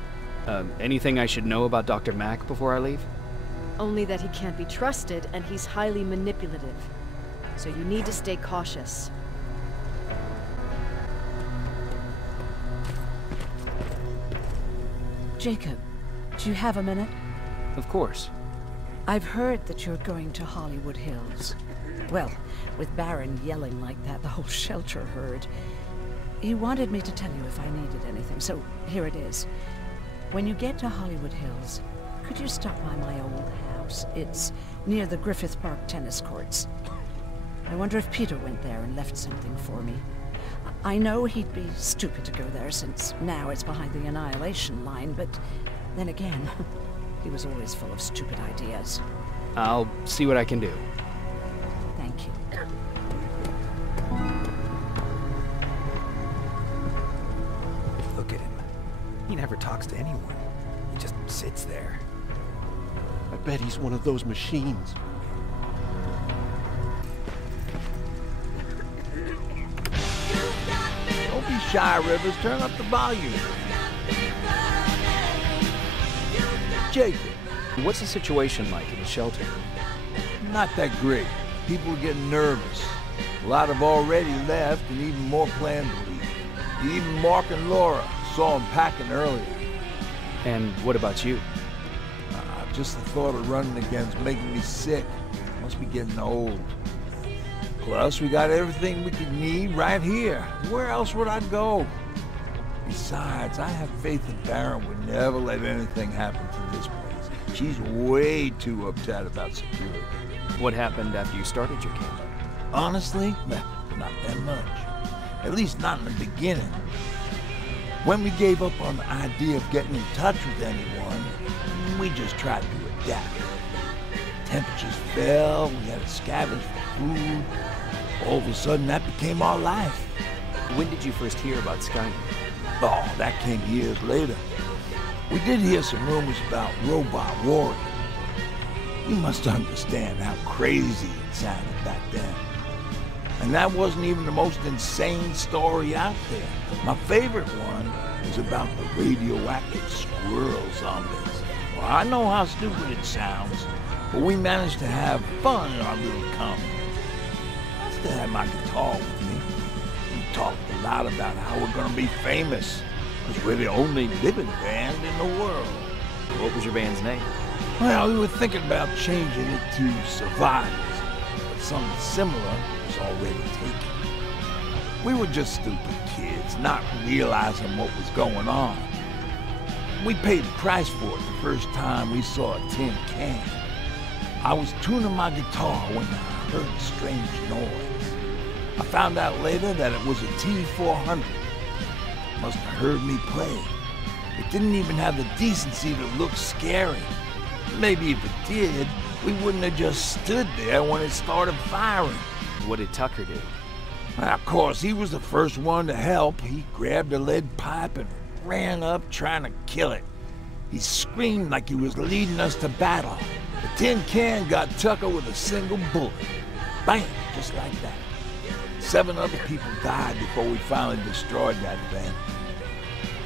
Anything I should know about Dr. Mack before I leave? Only that he can't be trusted, and he's highly manipulative. So you need to stay cautious. Jacob, do you have a minute? Of course. I've heard that you're going to Hollywood Hills. Well, with Baron yelling like that, the whole shelter heard. He wanted me to tell you if I needed anything, so here it is. When you get to Hollywood Hills, could you stop by my old house? It's near the Griffith Park tennis courts. I wonder if Peter went there and left something for me. I know he'd be stupid to go there, since now it's behind the Annihilation Line, but then again, he was always full of stupid ideas. I'll see what I can do. Thank you. Look at him. He never talks to anyone. He just sits there. I bet he's one of those machines. Don't be shy, Rivers. Turn up the volume. Jacob. What's the situation like in the shelter? Not that great. People are getting nervous. A lot have already left, and even more plan to leave. Even Mark and Laura saw them packing earlier. And what about you? Just the thought of running again's making me sick. Must be getting old. Plus, we got everything we could need right here. Where else would I go? Besides, I have faith that Baron would never let anything happen to this place. She's way too uptight about security. What happened after you started your camp? Honestly, not that much. At least not in the beginning. When we gave up on the idea of getting in touch with anyone, we just tried to adapt. Temperatures fell, we had to scavenge for food. All of a sudden, that became our life. When did you first hear about Skynet? Oh, that came years later. We did hear some rumors about robot warriors. You must understand how crazy it sounded back then. And that wasn't even the most insane story out there. My favorite one is about the radioactive squirrel zombies. Well, I know how stupid it sounds, but we managed to have fun in our little commune. I still had my guitar with me. We talked a lot about how we're gonna be famous, because we're the only living band in the world. What was your band's name? Well, we were thinking about changing it to Survivors, but something similar was already taken. We were just stupid kids, not realizing what was going on. We paid the price for it the first time we saw a tin can. I was tuning my guitar when I heard a strange noise. I found out later that it was a T-400. Must have heard me play. It didn't even have the decency to look scary. Maybe if it did, we wouldn't have just stood there when it started firing. What did Tucker do? Of course, he was the first one to help. He grabbed a lead pipe and ran up trying to kill it. He screamed like he was leading us to battle. The tin can got Tucker with a single bullet. Bam! Just like that. 7 other people died before we finally destroyed that thing.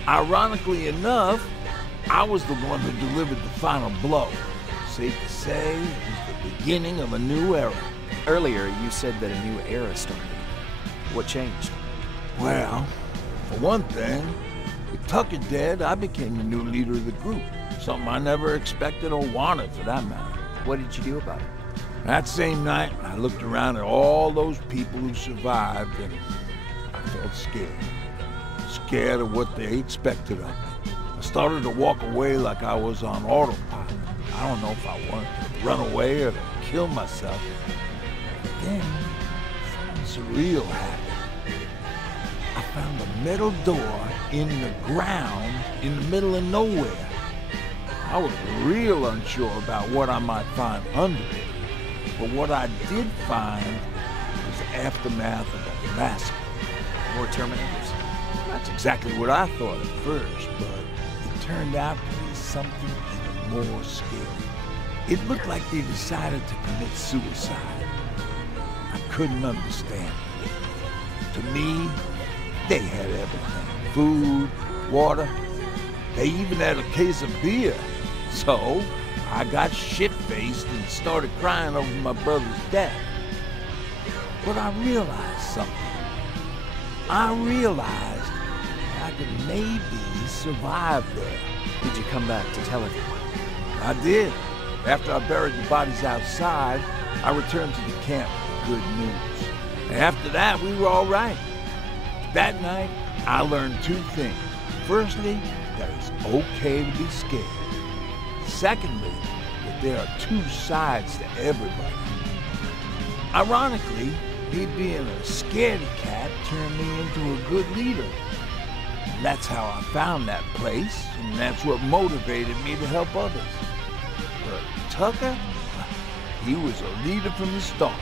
Ironically enough, I was the one who delivered the final blow. Safe to say, it was the beginning of a new era. Earlier, you said that a new era started. What changed? Well, for one thing, with Tucker dead, I became the new leader of the group. Something I never expected or wanted, for that matter. What did you do about it? That same night, I looked around at all those people who survived, and I felt scared. Scared of what they expected of me. I started to walk away like I was on autopilot. I don't know if I wanted to run away or to kill myself. But then, something surreal happened. I found a metal door in the ground in the middle of nowhere. I was real unsure about what I might find under it. But what I did find was the aftermath of a massacre. More Terminators? That's exactly what I thought at first, but it turned out to be something even more scary. It looked like they decided to commit suicide. I couldn't understand it. To me, they had everything. Food, water, they even had a case of beer. So, I got shit-faced and started crying over my brother's death. But I realized something. I realized I could maybe survive there. Did you come back to tell everyone? I did. After I buried the bodies outside, I returned to the camp with good news. And after that, we were all right. That night, I learned 2 things. Firstly, that it's okay to be scared. Secondly, that there are 2 sides to everybody. Ironically, me being a scaredy cat turned me into a good leader. And that's how I found that place, and that's what motivated me to help others. But Tucker, he was a leader from the start,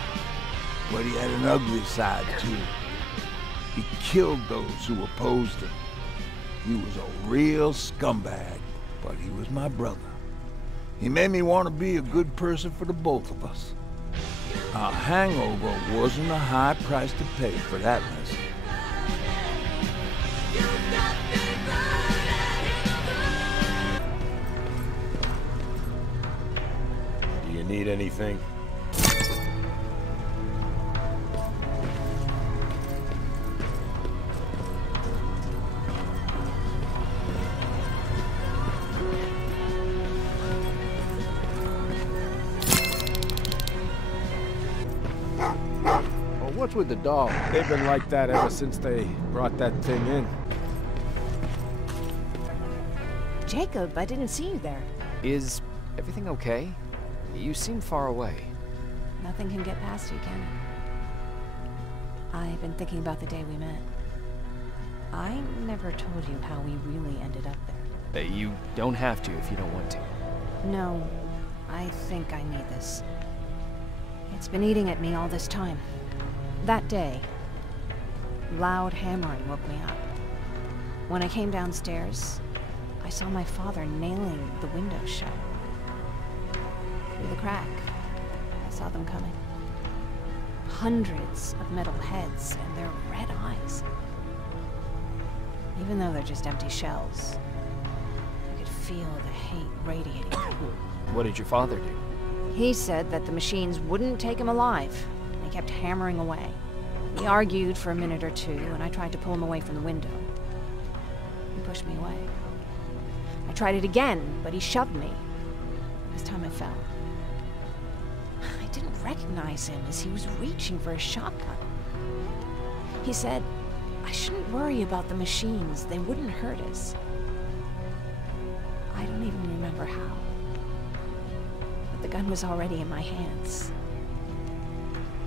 but he had an ugly side too. He killed those who opposed him. He was a real scumbag, but he was my brother. He made me want to be a good person for the both of us. A hangover wasn't a high price to pay for that lesson. Do you need anything? What's with the dog? They've been like that ever since they brought that thing in. Jacob, I didn't see you there. Is everything okay? You seem far away. Nothing can get past you, can it? I've been thinking about the day we met. I never told you how we really ended up there. You don't have to if you don't want to. No, I think I need this. It's been eating at me all this time. That day, loud hammering woke me up. When I came downstairs, I saw my father nailing the window shut. Through the crack, I saw them coming. Hundreds of metal heads and their red eyes. Even though they're just empty shells, I could feel the hate radiating through. What did your father do? He said that the machines wouldn't take him alive. They kept hammering away. We argued for a minute or two, and I tried to pull him away from the window. He pushed me away. I tried it again, but he shoved me. This time I fell. I didn't recognize him as he was reaching for a shotgun. He said, I shouldn't worry about the machines. They wouldn't hurt us. I don't even remember how. But the gun was already in my hands.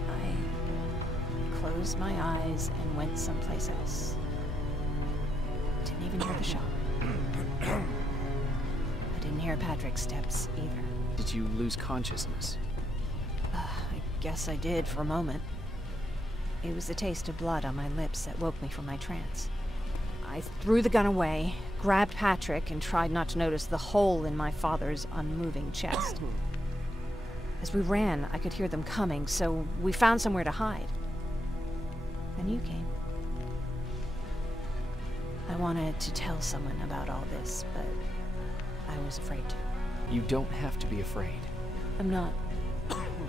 I closed my eyes and went someplace else. Didn't even hear the shot. I didn't hear Patrick's steps either. Did you lose consciousness? I guess I did for a moment. It was the taste of blood on my lips that woke me from my trance. I threw the gun away, grabbed Patrick, and tried not to notice the hole in my father's unmoving chest. As we ran, I could hear them coming, so we found somewhere to hide. Then you came. I wanted to tell someone about all this, but I was afraid to. You don't have to be afraid. I'm not.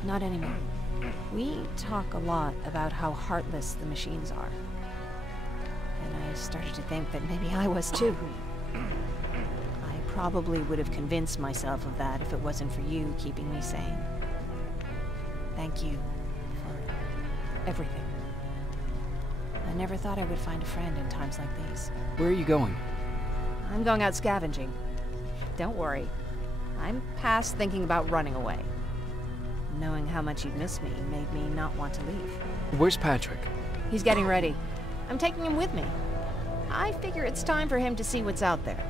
Not anymore. We talk a lot about how heartless the machines are. And I started to think that maybe I was too. I probably would have convinced myself of that if it wasn't for you keeping me sane. Thank you for everything. I never thought I would find a friend in times like these. Where are you going? I'm going out scavenging. Don't worry. I'm past thinking about running away. Knowing how much you'd miss me made me not want to leave. Where's Patrick? He's getting ready. I'm taking him with me. I figure it's time for him to see what's out there.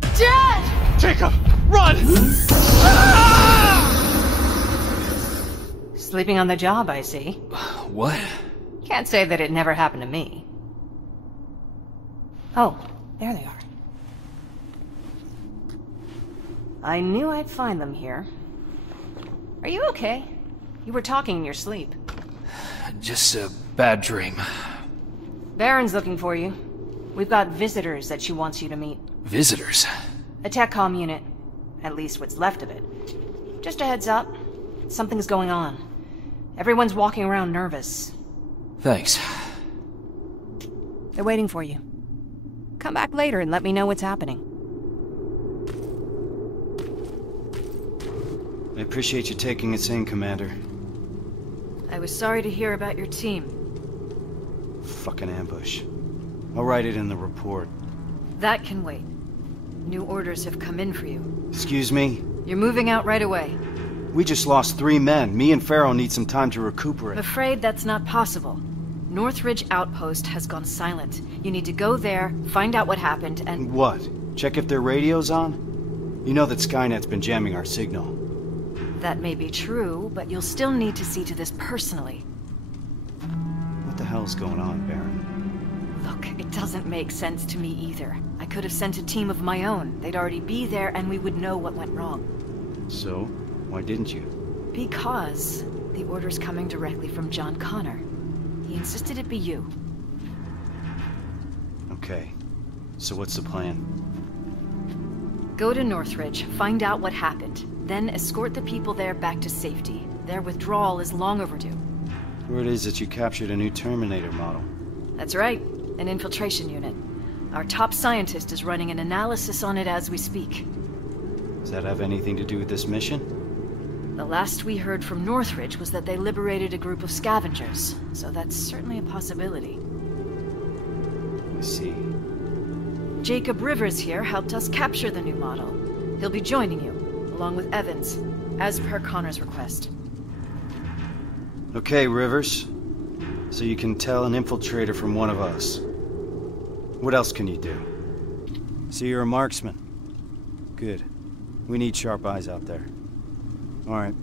Dad! Jacob, run! Sleeping on the job, I see. What? Can't say that it never happened to me. Oh, there they are. I knew I'd find them here. Are you okay? You were talking in your sleep. Just a bad dream. Baron's looking for you. We've got visitors that she wants you to meet. Visitors? A tech comm unit. At least what's left of it. Just a heads up. Something's going on. Everyone's walking around nervous. Thanks. They're waiting for you. Come back later and let me know what's happening. I appreciate you taking us in, Commander. I was sorry to hear about your team. Fucking ambush. I'll write it in the report. That can wait. New orders have come in for you. Excuse me? You're moving out right away. We just lost 3 men. Me and Farrell need some time to recuperate. I'm afraid that's not possible. Northridge Outpost has gone silent. You need to go there, find out what happened, and... What? Check if their radio's on? You know that Skynet's been jamming our signal. That may be true, but you'll still need to see to this personally. What the hell's going on, Baron? Look, it doesn't make sense to me either. I could have sent a team of my own. They'd already be there and we would know what went wrong. So, why didn't you? Because the order's coming directly from John Connor. He insisted it be you. Okay. So what's the plan? Go to Northridge, find out what happened, then escort the people there back to safety. Their withdrawal is long overdue. Word is that you captured a new Terminator model. That's right, an infiltration unit. Our top scientist is running an analysis on it as we speak. Does that have anything to do with this mission? The last we heard from Northridge was that they liberated a group of scavengers, so that's certainly a possibility. I see. Jacob Rivers here helped us capture the new model. He'll be joining you, along with Evans, as per Connor's request. Okay, Rivers. So you can tell an infiltrator from one of us. What else can you do? So you're a marksman. Good. We need sharp eyes out there. Alright.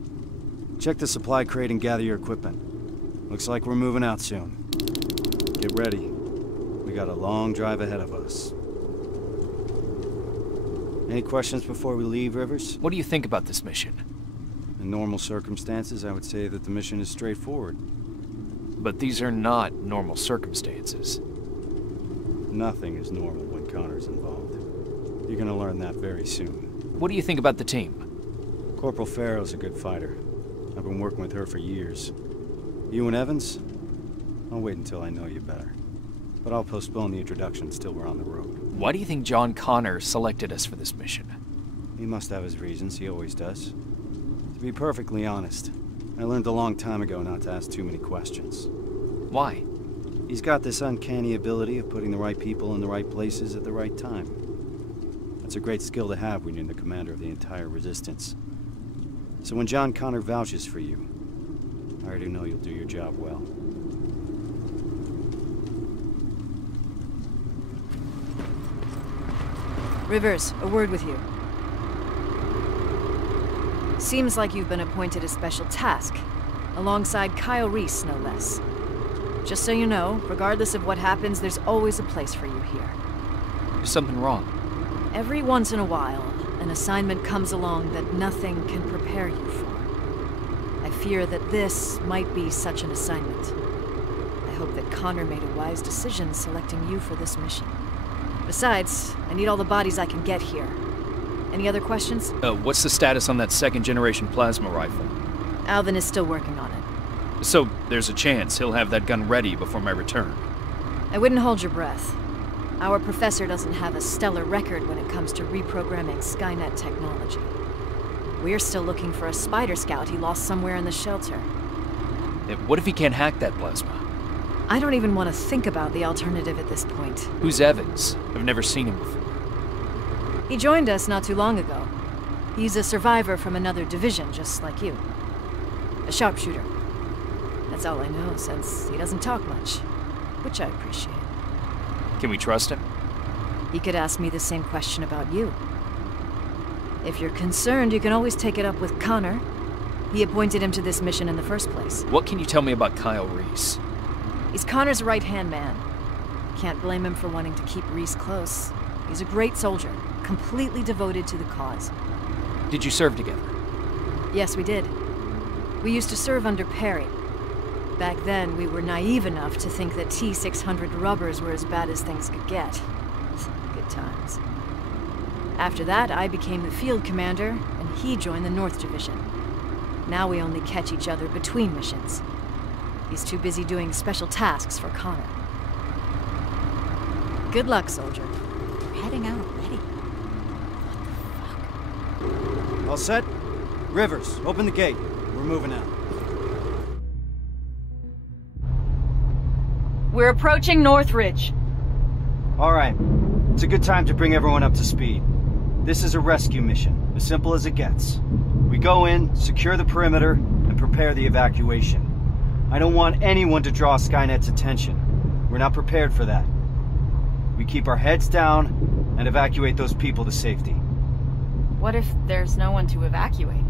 Check the supply crate and gather your equipment. Looks like we're moving out soon. Get ready. We got a long drive ahead of us. Any questions before we leave, Rivers? What do you think about this mission? In normal circumstances, I would say that the mission is straightforward. But these are not normal circumstances. Nothing is normal when Connor's involved. You're gonna learn that very soon. What do you think about the team? Corporal Farrow's a good fighter. I've been working with her for years. You and Evans? I'll wait until I know you better. But I'll postpone the introduction till we're on the road. Why do you think John Connor selected us for this mission? He must have his reasons, he always does. To be perfectly honest, I learned a long time ago not to ask too many questions. Why? He's got this uncanny ability of putting the right people in the right places at the right time. That's a great skill to have when you're the commander of the entire Resistance. So when John Connor vouches for you, I already know you'll do your job well. Rivers, a word with you. Seems like you've been appointed a special task, alongside Kyle Reese, no less. Just so you know, regardless of what happens, there's always a place for you here. There's something wrong. Every once in a while, an assignment comes along that nothing can prepare you for. I fear that this might be such an assignment. I hope that Connor made a wise decision selecting you for this mission. Besides, I need all the bodies I can get here. Any other questions? What's the status on that second-generation plasma rifle? Alvin is still working on it. So, there's a chance he'll have that gun ready before my return. I wouldn't hold your breath. Our professor doesn't have a stellar record when it comes to reprogramming Skynet technology. We're still looking for a Spider Scout he lost somewhere in the shelter. What if he can't hack that plasma? I don't even want to think about the alternative at this point. Who's Evans? I've never seen him before. He joined us not too long ago. He's a survivor from another division, just like you. A sharpshooter. That's all I know, since he doesn't talk much, which I appreciate. Can we trust him? He could ask me the same question about you. If you're concerned, you can always take it up with Connor. He appointed him to this mission in the first place. What can you tell me about Kyle Reese? He's Connor's right-hand man. Can't blame him for wanting to keep Reese close. He's a great soldier, completely devoted to the cause. Did you serve together? Yes, we did. We used to serve under Perry. Back then, we were naive enough to think that T-600 rubbers were as bad as things could get. Good times. After that, I became the field commander, and he joined the North Division. Now we only catch each other between missions. He's too busy doing special tasks for Connor. Good luck, soldier. We're heading out already. What the fuck? All set? Rivers, open the gate. We're moving out. We're approaching Northridge. All right. It's a good time to bring everyone up to speed. This is a rescue mission, as simple as it gets. We go in, secure the perimeter, and prepare the evacuation. I don't want anyone to draw Skynet's attention. We're not prepared for that. We keep our heads down and evacuate those people to safety. What if there's no one to evacuate?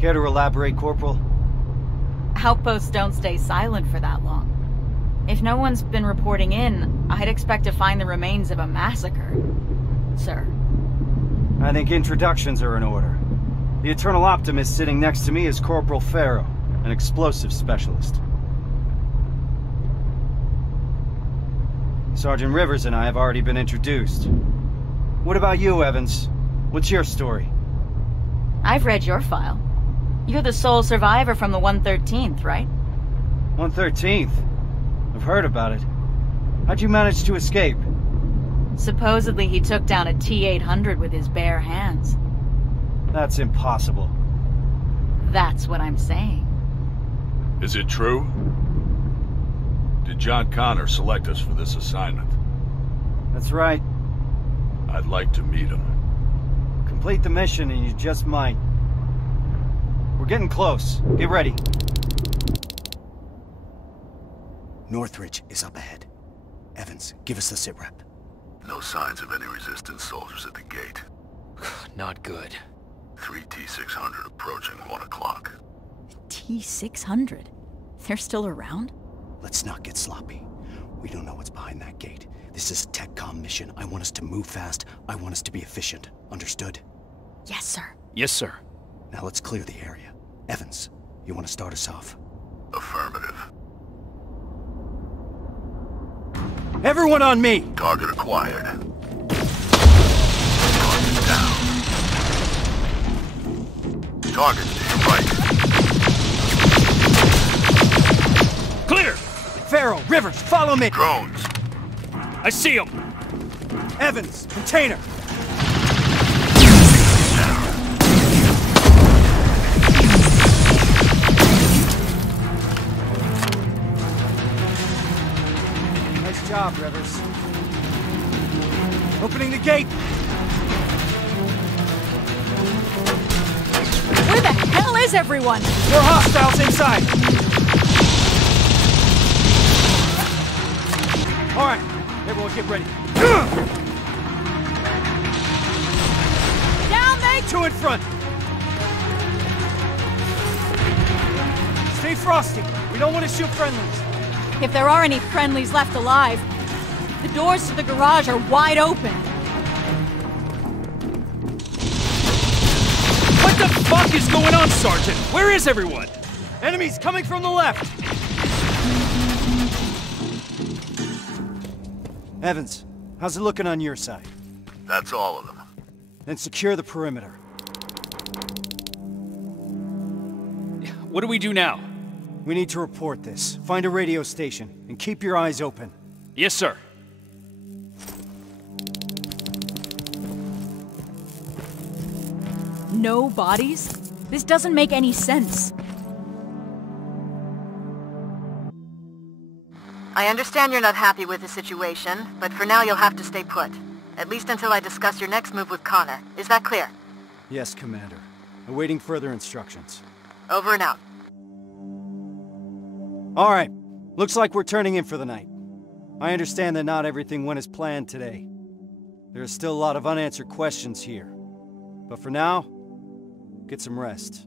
Care to elaborate, Corporal? Outposts don't stay silent for that long. If no one's been reporting in, I'd expect to find the remains of a massacre, sir. I think introductions are in order. The Eternal Optimist sitting next to me is Corporal Farrow, an explosive specialist. Sergeant Rivers and I have already been introduced. What about you, Evans? What's your story? I've read your file. You're the sole survivor from the 113th, right? 113th? I've heard about it. How'd you manage to escape? Supposedly he took down a T-800 with his bare hands. That's impossible. That's what I'm saying. Is it true? Did John Connor select us for this assignment? That's right. I'd like to meet him. Complete the mission and you just might. We're getting close. Get ready. Northridge is up ahead. Evans, give us the sitrep. No signs of any resistance soldiers at the gate. Not good. 3 T-600 approaching 1 o'clock. T-600? They're still around? Let's not get sloppy. We don't know what's behind that gate. This is a TechCom mission. I want us to move fast. I want us to be efficient. Understood? Yes, sir. Yes, sir. Now let's clear the area. Evans, you want to start us off? Affirmative. Everyone on me! Target acquired. Target down. Target to your right. Clear! Farrell, Rivers, follow me! Drones. I see him! Evans, container! Nice job, Rivers. Opening the gate! Where the hell is everyone? More hostiles inside! All right, everyone get ready. Down they... 2 in front. Stay frosty. We don't want to shoot friendlies. If there are any friendlies left alive, the doors to the garage are wide open. What the fuck is going on, Sergeant? Where is everyone? Enemies coming from the left. Evans, how's it looking on your side? That's all of them. Then secure the perimeter. What do we do now? We need to report this. Find a radio station, and keep your eyes open. Yes, sir. No bodies? This doesn't make any sense. I understand you're not happy with the situation, but for now you'll have to stay put. At least until I discuss your next move with Connor. Is that clear? Yes, Commander. Awaiting further instructions. Over and out. All right. Looks like we're turning in for the night. I understand that not everything went as planned today. There are still a lot of unanswered questions here. But for now, get some rest.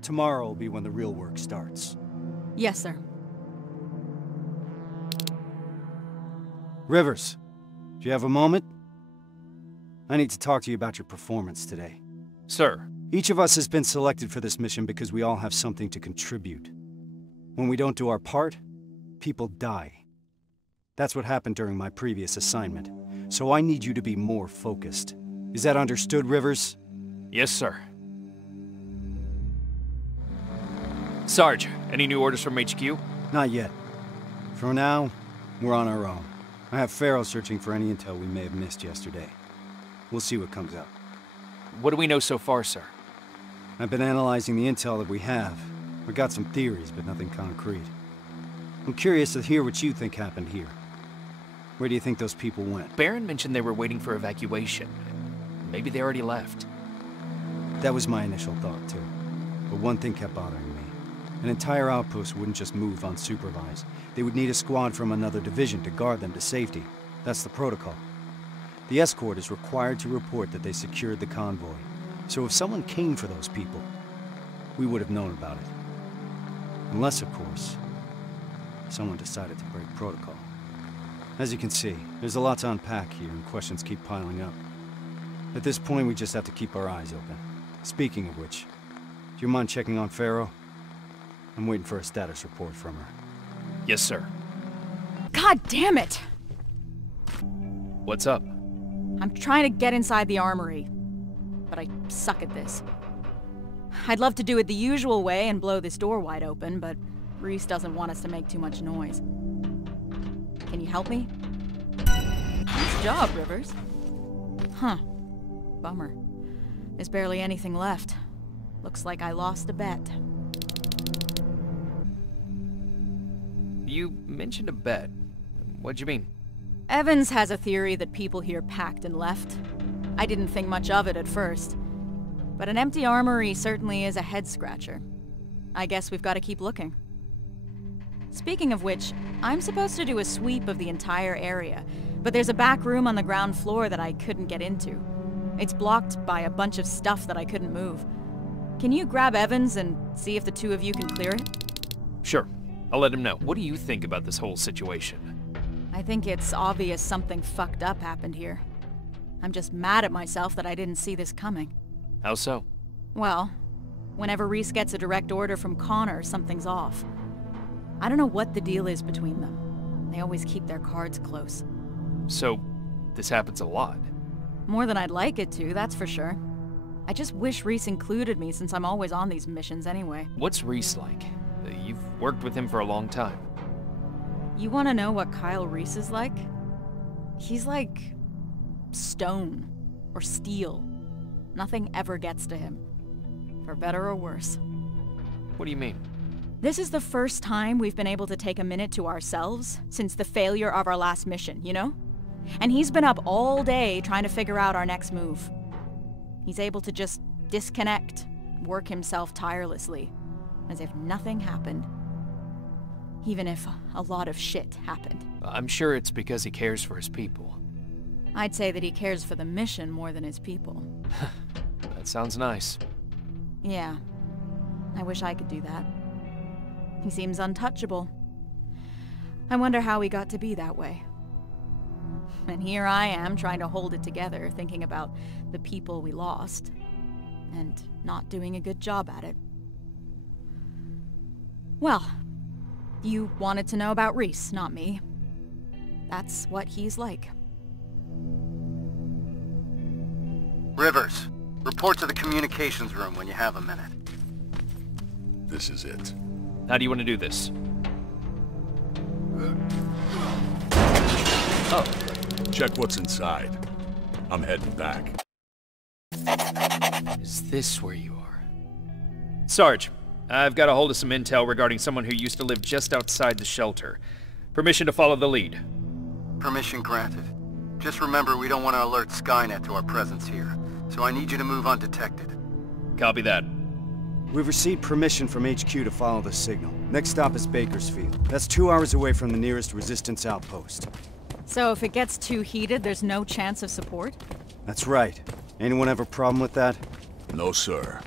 Tomorrow will be when the real work starts. Yes, sir. Rivers, do you have a moment? I need to talk to you about your performance today. Sir. Each of us has been selected for this mission because we all have something to contribute. When we don't do our part, people die. That's what happened during my previous assignment. So I need you to be more focused. Is that understood, Rivers? Yes, sir. Sarge, any new orders from HQ? Not yet. For now, we're on our own. I have Farrell searching for any intel we may have missed yesterday. We'll see what comes up. What do we know so far, sir? I've been analyzing the intel that we have. We got some theories, but nothing concrete. I'm curious to hear what you think happened here. Where do you think those people went? Baron mentioned they were waiting for evacuation. Maybe they already left. That was my initial thought, too. But one thing kept bothering me. An entire outpost wouldn't just move unsupervised. They would need a squad from another division to guard them to safety. That's the protocol. The escort is required to report that they secured the convoy. So if someone came for those people, we would have known about it. Unless, of course, someone decided to break protocol. As you can see, there's a lot to unpack here and questions keep piling up. At this point, we just have to keep our eyes open. Speaking of which, do you mind checking on Farrell? I'm waiting for a status report from her. Yes, sir. God damn it! What's up? I'm trying to get inside the armory, but I suck at this. I'd love to do it the usual way and blow this door wide open, but Reese doesn't want us to make too much noise. Can you help me? Nice job, Rivers. Huh. Bummer. There's barely anything left. Looks like I lost a bet. You mentioned a bet. What'd you mean? Evans has a theory that people here packed and left. I didn't think much of it at first. But an empty armory certainly is a head-scratcher. I guess we've got to keep looking. Speaking of which, I'm supposed to do a sweep of the entire area, but there's a back room on the ground floor that I couldn't get into. It's blocked by a bunch of stuff that I couldn't move. Can you grab Evans and see if the two of you can clear it? Sure. I'll let him know. What do you think about this whole situation? I think it's obvious something fucked up happened here. I'm just mad at myself that I didn't see this coming. How so? Well, whenever Reese gets a direct order from Connor, something's off. I don't know what the deal is between them. They always keep their cards close. So, this happens a lot? More than I'd like it to, that's for sure. I just wish Reese included me since I'm always on these missions anyway. What's Reese like? You've worked with him for a long time. You want to know what Kyle Reese is like? He's like stone or steel. Nothing ever gets to him. For better or worse. What do you mean? This is the first time we've been able to take a minute to ourselves since the failure of our last mission, you know? And he's been up all day trying to figure out our next move. He's able to just disconnect, work himself tirelessly, as if nothing happened. Even if a lot of shit happened. I'm sure it's because he cares for his people. I'd say that he cares for the mission more than his people. That sounds nice. Yeah. I wish I could do that. He seems untouchable. I wonder how he got to be that way. And here I am trying to hold it together, thinking about the people we lost, and not doing a good job at it. Well, you wanted to know about Reese, not me. That's what he's like. Rivers, report to the communications room when you have a minute. This is it. How do you want to do this? Oh. Check what's inside. I'm heading back. Is this where you are? Sarge, I've got a hold of some intel regarding someone who used to live just outside the shelter. Permission to follow the lead. Permission granted. Just remember we don't want to alert Skynet to our presence here, so I need you to move undetected. Copy that. We've received permission from HQ to follow the signal. Next stop is Bakersfield. That's 2 hours away from the nearest resistance outpost. So if it gets too heated, there's no chance of support? That's right. Anyone have a problem with that? No, sir.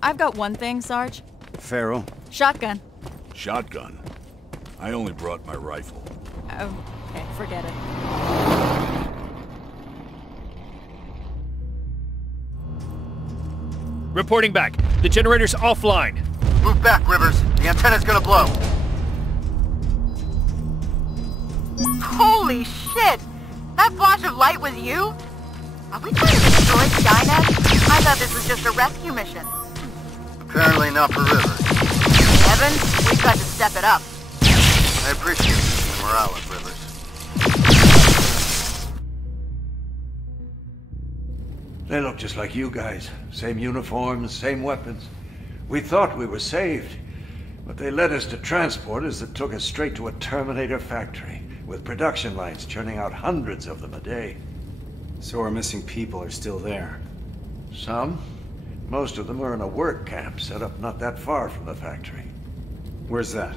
I've got one thing, Sarge. Farrell? Shotgun. Shotgun? I only brought my rifle. Oh, okay, forget it. Reporting back. The generator's offline. Move back, Rivers. The antenna's gonna blow. Holy shit! That flash of light was you? Are we trying to destroy Skynet? I thought this was just a rescue mission. Apparently not for Rivers. Evans, we've got to step it up. I appreciate the morale of Rivers. They look just like you guys. Same uniforms, same weapons. We thought we were saved, but they led us to transporters that took us straight to a Terminator factory, with production lines churning out hundreds of them a day. So our missing people are still there? Some. Most of them are in a work camp set up not that far from the factory. Where's that?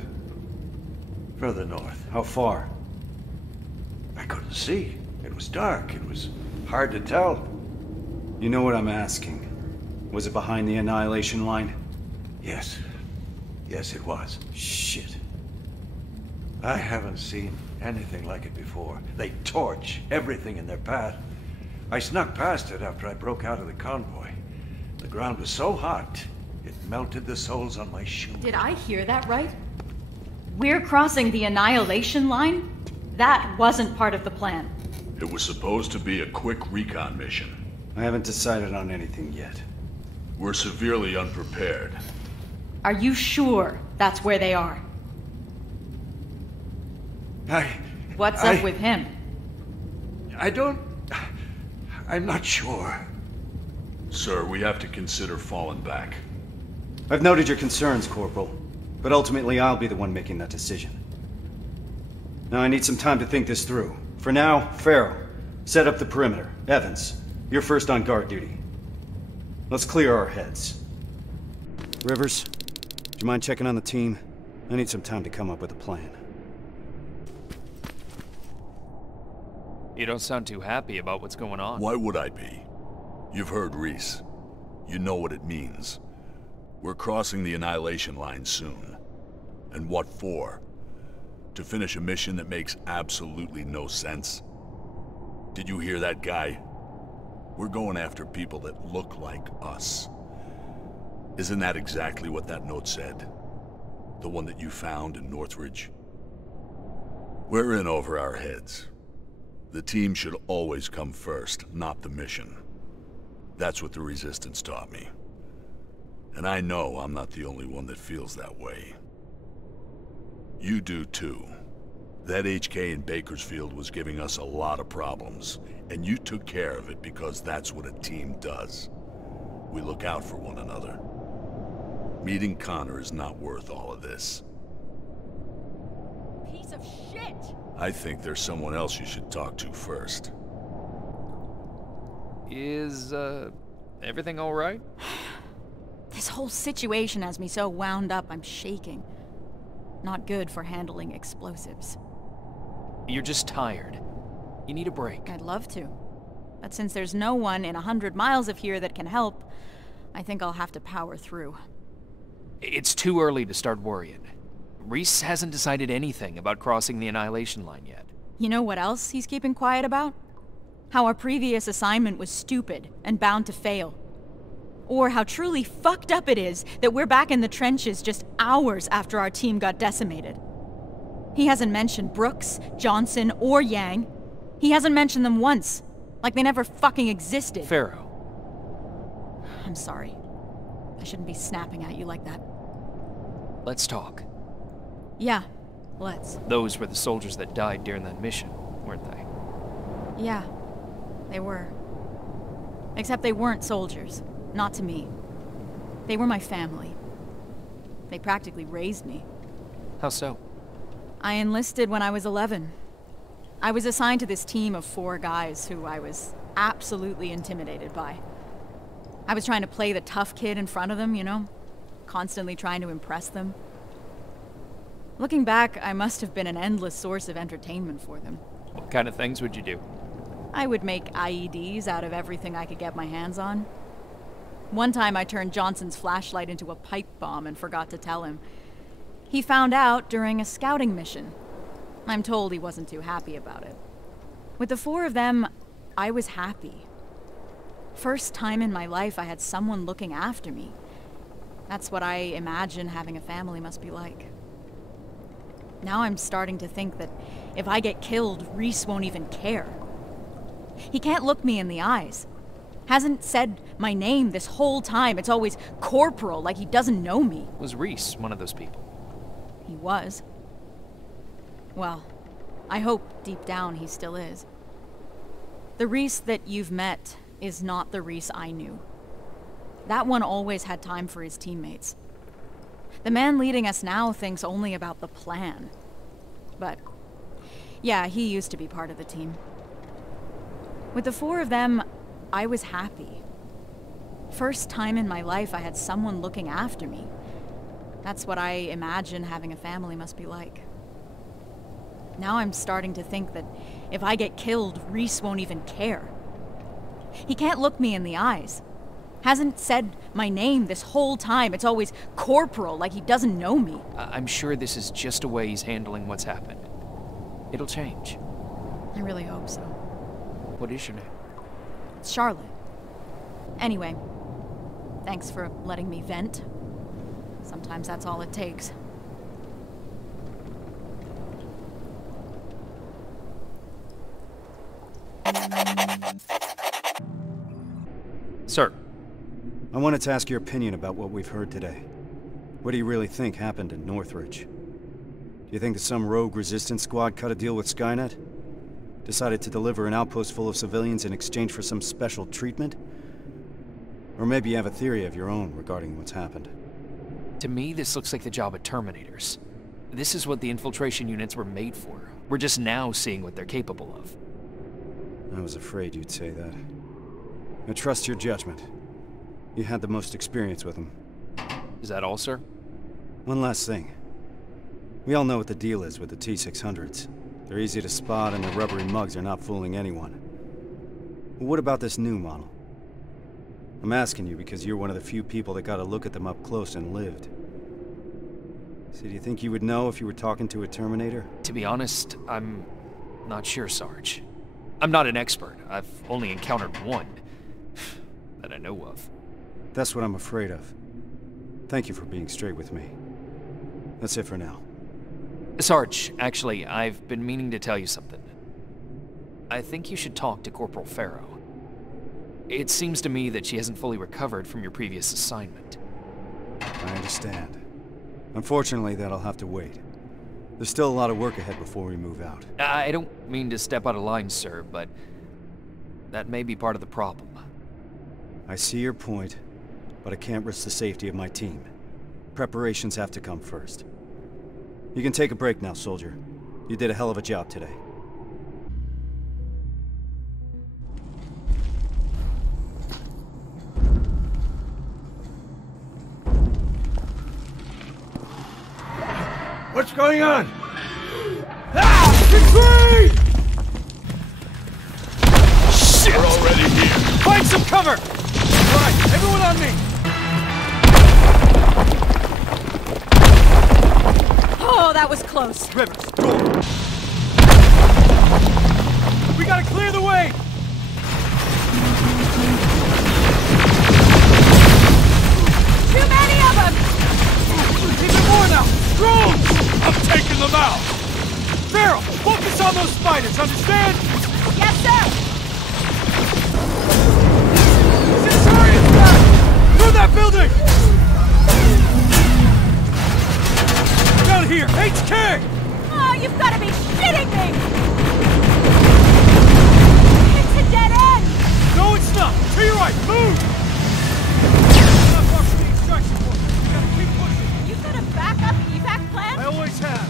Further north. How far? I couldn't see. It was dark. It was hard to tell. You know what I'm asking. Was it behind the Annihilation Line? Yes. Yes, it was. Shit. I haven't seen anything like it before. They torch everything in their path. I snuck past it after I broke out of the convoy. The ground was so hot, it melted the soles on my shoes. Did I hear that right? We're crossing the Annihilation Line? That wasn't part of the plan. It was supposed to be a quick recon mission. I haven't decided on anything yet. We're severely unprepared. Are you sure that's where they are? What's up with him? I'm not sure. Sir, we have to consider falling back. I've noted your concerns, Corporal, but ultimately I'll be the one making that decision. Now I need some time to think this through. For now, Farrell, set up the perimeter. Evans, you're first on guard duty. Let's clear our heads. Rivers, do you mind checking on the team? I need some time to come up with a plan. You don't sound too happy about what's going on. Why would I be? You've heard Reese. You know what it means. We're crossing the Annihilation Line soon. And what for? To finish a mission that makes absolutely no sense? Did you hear that guy? We're going after people that look like us. Isn't that exactly what that note said? The one that you found in Northridge? We're in over our heads. The team should always come first, not the mission. That's what the Resistance taught me. And I know I'm not the only one that feels that way. You do too. That HK in Bakersfield was giving us a lot of problems, and you took care of it because that's what a team does. We look out for one another. Meeting Connor is not worth all of this. Piece of shit! I think there's someone else you should talk to first. Is, everything all right? This whole situation has me so wound up, I'm shaking. Not good for handling explosives. You're just tired. You need a break. I'd love to. But since there's no one in 100 miles of here that can help, I think I'll have to power through. It's too early to start worrying. Reese hasn't decided anything about crossing the Annihilation Line yet. You know what else he's keeping quiet about? How our previous assignment was stupid and bound to fail. Or how truly fucked up it is that we're back in the trenches just hours after our team got decimated. He hasn't mentioned Brooks, Johnson, or Yang. He hasn't mentioned them once, like they never fucking existed. Pharaoh. I'm sorry. I shouldn't be snapping at you like that. Let's talk. Yeah, let's. Those were the soldiers that died during that mission, weren't they? Yeah, they were. Except they weren't soldiers. Not to me. They were my family. They practically raised me. How so? I enlisted when I was 11. I was assigned to this team of 4 guys who I was absolutely intimidated by. I was trying to play the tough kid in front of them, you know? Constantly trying to impress them. Looking back, I must have been an endless source of entertainment for them. What kind of things would you do? I would make IEDs out of everything I could get my hands on. One time I turned Johnson's flashlight into a pipe bomb and forgot to tell him. He found out during a scouting mission. I'm told he wasn't too happy about it. With the 4 of them, I was happy. First time in my life I had someone looking after me. That's what I imagine having a family must be like. Now I'm starting to think that if I get killed, Reese won't even care. He can't look me in the eyes. Hasn't said my name this whole time. It's always Corporal, like he doesn't know me. Was Reese one of those people? He was. Well, I hope deep down he still is. The Reese that you've met is not the Reese I knew. That one always had time for his teammates. The man leading us now thinks only about the plan. But, yeah, he used to be part of the team. With the 4 of them, I was happy. First time in my life I had someone looking after me. That's what I imagine having a family must be like. Now I'm starting to think that if I get killed, Reese won't even care. He can't look me in the eyes. Hasn't said my name this whole time. It's always Corporal, like he doesn't know me. I'm sure this is just a way he's handling what's happened. It'll change. I really hope so. What is your name? It's Charlotte. Anyway, thanks for letting me vent. Sometimes that's all it takes. Sir. I wanted to ask your opinion about what we've heard today. What do you really think happened in Northridge? Do you think that some rogue resistance squad cut a deal with Skynet? Decided to deliver an outpost full of civilians in exchange for some special treatment? Or maybe you have a theory of your own regarding what's happened? To me, this looks like the job of Terminators. This is what the infiltration units were made for. We're just now seeing what they're capable of. I was afraid you'd say that. I trust your judgment. You had the most experience with them. Is that all, sir? One last thing. We all know what the deal is with the T-600s. They're easy to spot and their rubbery mugs are not fooling anyone. But what about this new model? I'm asking you because you're one of the few people that got a look at them up close and lived. So do you think you would know if you were talking to a Terminator? To be honest, I'm not sure, Sarge. I'm not an expert. I've only encountered one that I know of. That's what I'm afraid of. Thank you for being straight with me. That's it for now. Sarge, actually, I've been meaning to tell you something. I think you should talk to Corporal Farrow. It seems to me that she hasn't fully recovered from your previous assignment. I understand. Unfortunately, that'll have to wait. There's still a lot of work ahead before we move out. I don't mean to step out of line, sir, but that may be part of the problem. I see your point, but I can't risk the safety of my team. Preparations have to come first. You can take a break now, soldier. You did a hell of a job today. What's going on? Ah! Retreat! Shit! We're already here. Find some cover! All right, everyone on me! Oh, that was close. Rivers, go! We gotta clear the way! Too many of them! Even more now! Drones! I'm taking them out! Farrell, focus on those spiders, understand? Yes, sir! Centurion's back! Through that building! Down here, HK! Oh, you've got to be shitting me! It's a dead end! No, it's not! To your right, move! Not far from the extraction point. You gotta keep pushing. You've got a backup evac plan? I always have.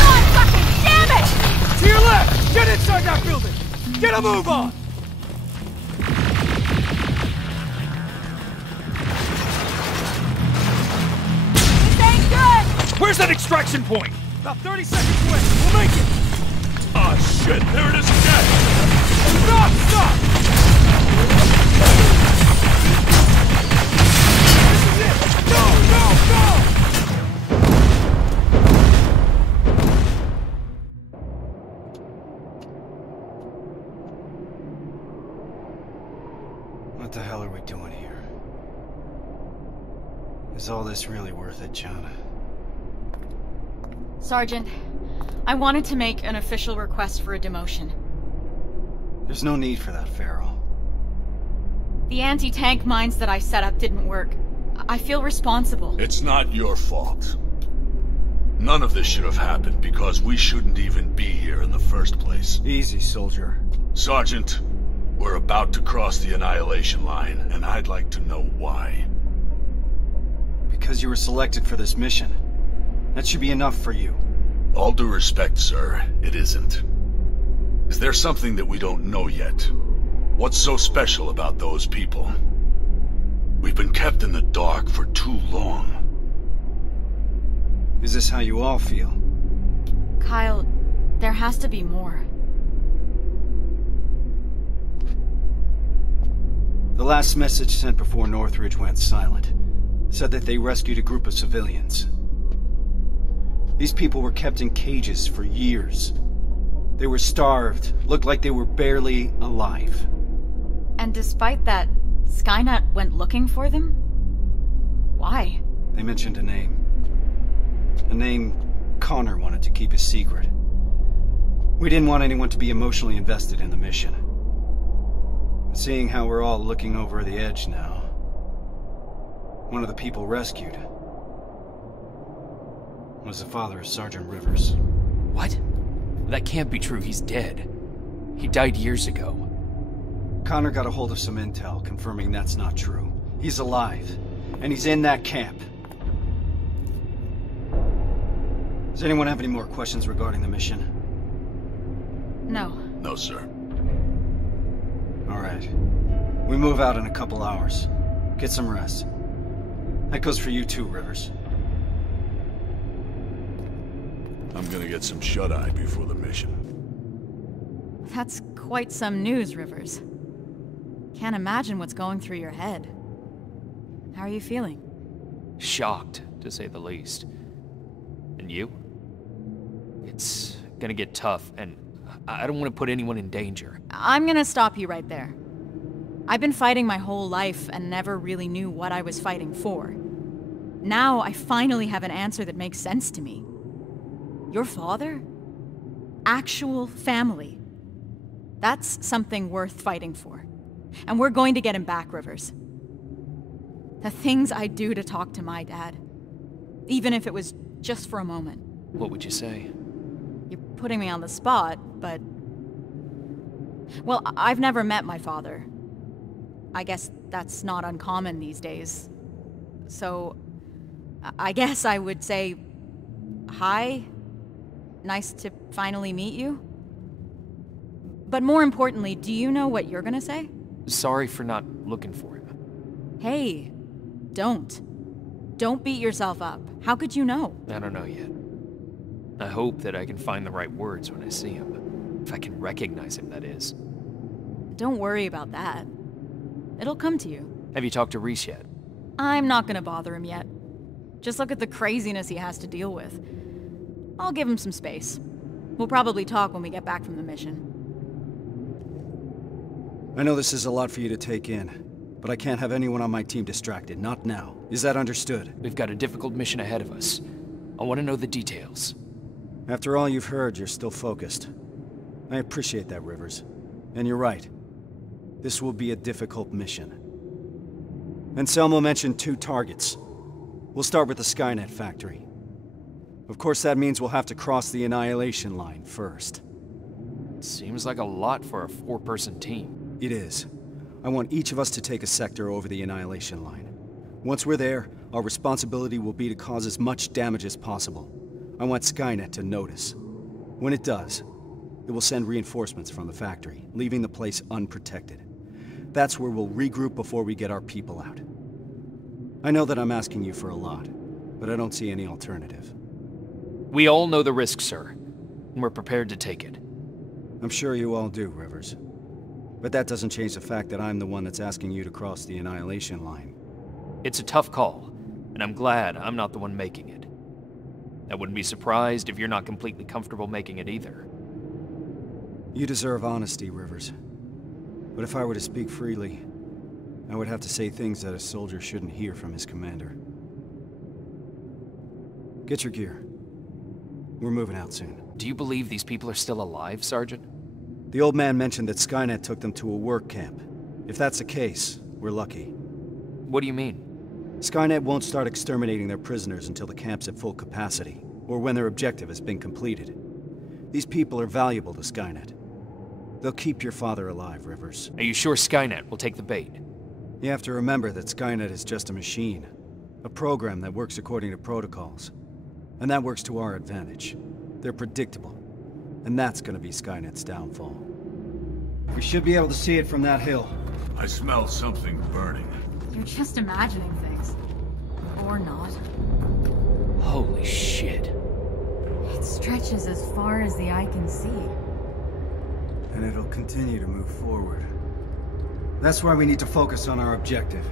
God fucking damn it! To your left! Get inside that building! Get a move on! This ain't good! Where's that extraction point? About 30 seconds away. We'll make it! Ah, shit! There it is again! Stop! Stop! This is it! Go! Go! Go! What the hell are we doing here? Is all this really worth it, John? Sergeant, I wanted to make an official request for a demotion. There's no need for that, Farrell. The anti-tank mines that I set up didn't work. I feel responsible. It's not your fault. None of this should have happened because we shouldn't even be here in the first place. Easy, soldier. Sergeant, we're about to cross the Annihilation Line, and I'd like to know why. Because you were selected for this mission. That should be enough for you. All due respect, sir, it isn't. Is there something that we don't know yet? What's so special about those people? We've been kept in the dark for too long. Is this how you all feel? Kyle, there has to be more. The last message sent before Northridge went silent said that they rescued a group of civilians. These people were kept in cages for years. They were starved, looked like they were barely alive. And despite that, Skynet went looking for them? Why? They mentioned a name. A name Connor wanted to keep a secret. We didn't want anyone to be emotionally invested in the mission. Seeing how we're all looking over the edge now, one of the people rescued was the father of Sergeant Rivers. What? That can't be true. He's dead. He died years ago. Connor got a hold of some intel confirming that's not true. He's alive. and he's in that camp. Does anyone have any more questions regarding the mission? No. No, sir. All right. We move out in a couple hours. Get some rest. That goes for you too, Rivers. I'm gonna get some shut-eye before the mission. That's quite some news, Rivers. Can't imagine what's going through your head. How are you feeling? Shocked, to say the least. And you? It's gonna get tough, and I don't want to put anyone in danger. I'm gonna stop you right there. I've been fighting my whole life and never really knew what I was fighting for. Now I finally have an answer that makes sense to me. Your father? Actual family. That's something worth fighting for. And we're going to get him back, Rivers. The things I'd do to talk to my dad. Even if it was just for a moment. What would you say? You're putting me on the spot, but... Well, I've never met my father. I guess that's not uncommon these days. So, I guess I would say... Hi? Nice to finally meet you? But more importantly, do you know what you're gonna say? Sorry for not looking for him. Hey, don't. Don't beat yourself up. How could you know? I don't know yet. I hope that I can find the right words when I see him. If I can recognize him, that is. Don't worry about that. It'll come to you. Have you talked to Reese yet? I'm not gonna bother him yet. Just look at the craziness he has to deal with. I'll give him some space. We'll probably talk when we get back from the mission. I know this is a lot for you to take in, but I can't have anyone on my team distracted, not now. Is that understood? We've got a difficult mission ahead of us. I want to know the details. After all you've heard, you're still focused. I appreciate that, Rivers. And you're right. This will be a difficult mission. Anselmo mentioned 2 targets. We'll start with the Skynet factory. Of course, that means we'll have to cross the Annihilation Line first. Seems like a lot for a 4-person team. It is. I want each of us to take a sector over the Annihilation Line. Once we're there, our responsibility will be to cause as much damage as possible. I want Skynet to notice. When it does, it will send reinforcements from the factory, leaving the place unprotected. That's where we'll regroup before we get our people out. I know that I'm asking you for a lot, but I don't see any alternative. We all know the risk, sir, and we're prepared to take it. I'm sure you all do, Rivers. But that doesn't change the fact that I'm the one that's asking you to cross the Annihilation Line. It's a tough call, and I'm glad I'm not the one making it. I wouldn't be surprised if you're not completely comfortable making it either. You deserve honesty, Rivers. But if I were to speak freely, I would have to say things that a soldier shouldn't hear from his commander. Get your gear. We're moving out soon. Do you believe these people are still alive, Sergeant? The old man mentioned that Skynet took them to a work camp. If that's the case, we're lucky. What do you mean? Skynet won't start exterminating their prisoners until the camp's at full capacity, or when their objective has been completed. These people are valuable to Skynet. They'll keep your father alive, Rivers. Are you sure Skynet will take the bait? You have to remember that Skynet is just a machine. A program that works according to protocols. And that works to our advantage. They're predictable. And that's gonna be Skynet's downfall. We should be able to see it from that hill. I smell something burning. You're just imagining things. Or not. Holy shit. It stretches as far as the eye can see. And it'll continue to move forward. That's why we need to focus on our objective.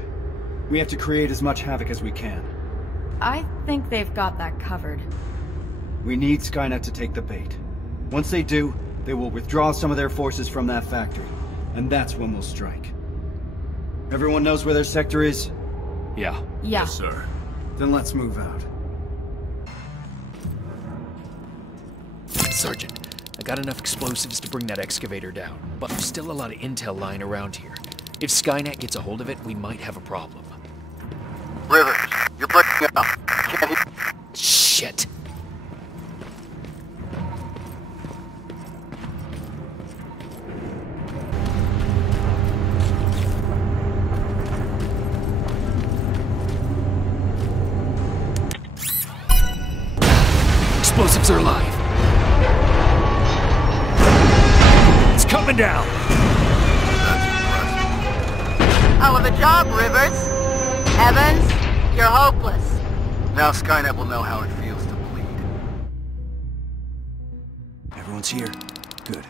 We have to create as much havoc as we can. I think they've got that covered. We need Skynet to take the bait. Once they do, they will withdraw some of their forces from that factory. And that's when we'll strike. Everyone knows where their sector is? Yeah. Yeah. Yes, sir. Then let's move out. Sergeant, I got enough explosives to bring that excavator down, but there's still a lot of intel lying around here. If Skynet gets a hold of it, we might have a problem. Rivers, you're breaking up. Can't hear. Shit. explosives are alive. It's coming down. Hell of a job, Rivers. Evans, you're hopeless. Now Skynet will know how it feels to bleed. Everyone's here. Good.